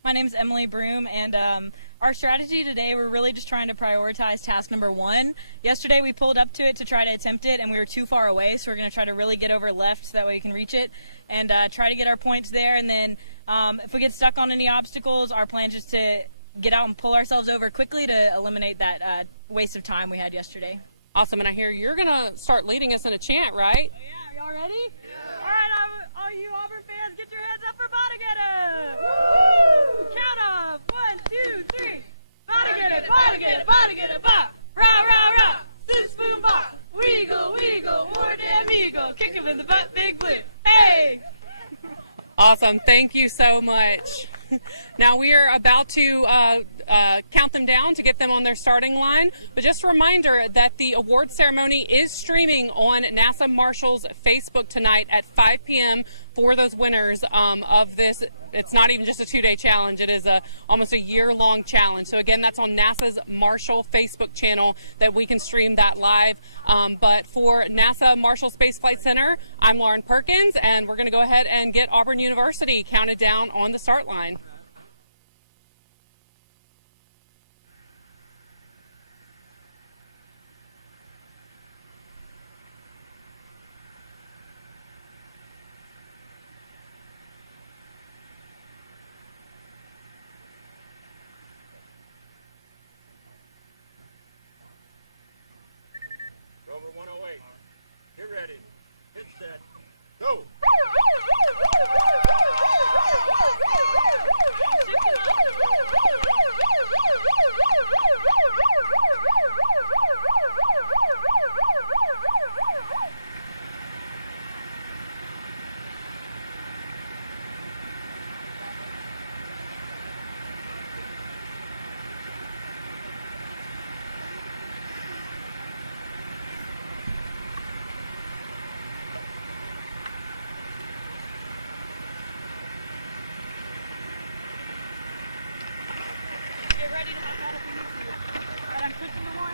My name's Emily Broom, and our strategy today, we're really just trying to prioritize task number one. Yesterday, we pulled up to it to try to attempt it, and we were too far away, so we're going to try to really get over left so that way we can reach it and try to get our points there. And then if we get stuck on any obstacles, our plan is just to get out and pull ourselves over quickly to eliminate that waste of time we had yesterday. Awesome, and I hear you're going to start leading us in a chant, right? Oh, yeah. Are y'all ready? Yeah. All right, all you Auburn fans, get your hands up for Bottogetter! Woo! Count off. 1, 2, 3. Rah, rah, rah. This boom bop. Wiggle, wiggle, more damn eagle. Kick him in the butt, Big Blue. Hey! Awesome. Thank you so much. Now we are about to count them down to get them on their starting line. But just a reminder that the award ceremony is streaming on NASA Marshall's Facebook tonight at 5 p.m. for those winners of this. It's not even just a 2-day challenge. It is almost a year-long challenge. So again, that's on NASA's Marshall Facebook channel that we can stream that live. But for NASA Marshall Space Flight Center, I'm Lauren Perkins, and we're going to go ahead and get Auburn University counted down on the start line. Rover 108. Get ready. Get set. Go. Get ready to hop out if you need to. All right, I'm switching to one.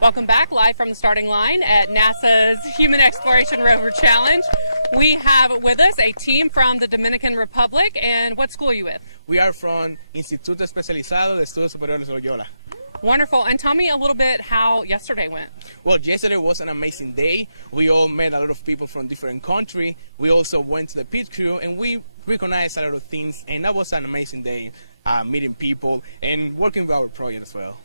Welcome back live from the starting line at NASA's Human Exploration Rover Challenge. We have with us a team from the Dominican Republic. And what school are you with? We are from Instituto Especializado de Estudios Superiores Loyola. Wonderful. And tell me a little bit how yesterday went. Well, yesterday was an amazing day. We all met a lot of people from different countries. We also went to the pit crew and we recognized a lot of things. And that was an amazing day, meeting people and working with our project as well.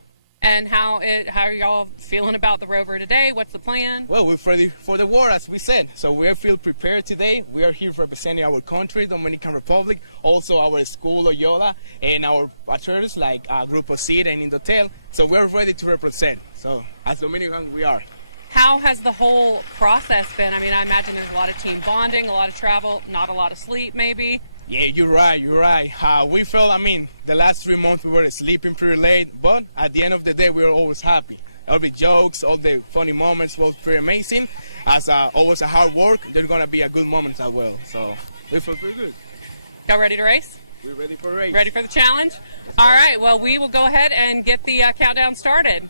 And how are y'all feeling about the Rover today? What's the plan? Well, we're ready for the war, as we said. So we feel prepared today. We are here representing our country, Dominican Republic, also our school, Loyola, and our partners like Grupo Seed and Indotel. So we're ready to represent. So as Dominican, we are. How has the whole process been? I mean, I imagine there's a lot of team bonding, a lot of travel, not a lot of sleep maybe. Yeah, you're right. We felt, the last 3 months we were sleeping pretty late, but at the end of the day, we were always happy. All the jokes, all the funny moments was pretty amazing. As always a hard work, there's going to be a good moments as well. So we feel pretty good. Y'all ready to race? We're ready for a race. Ready for the challenge? All right, well, we will go ahead and get the countdown started.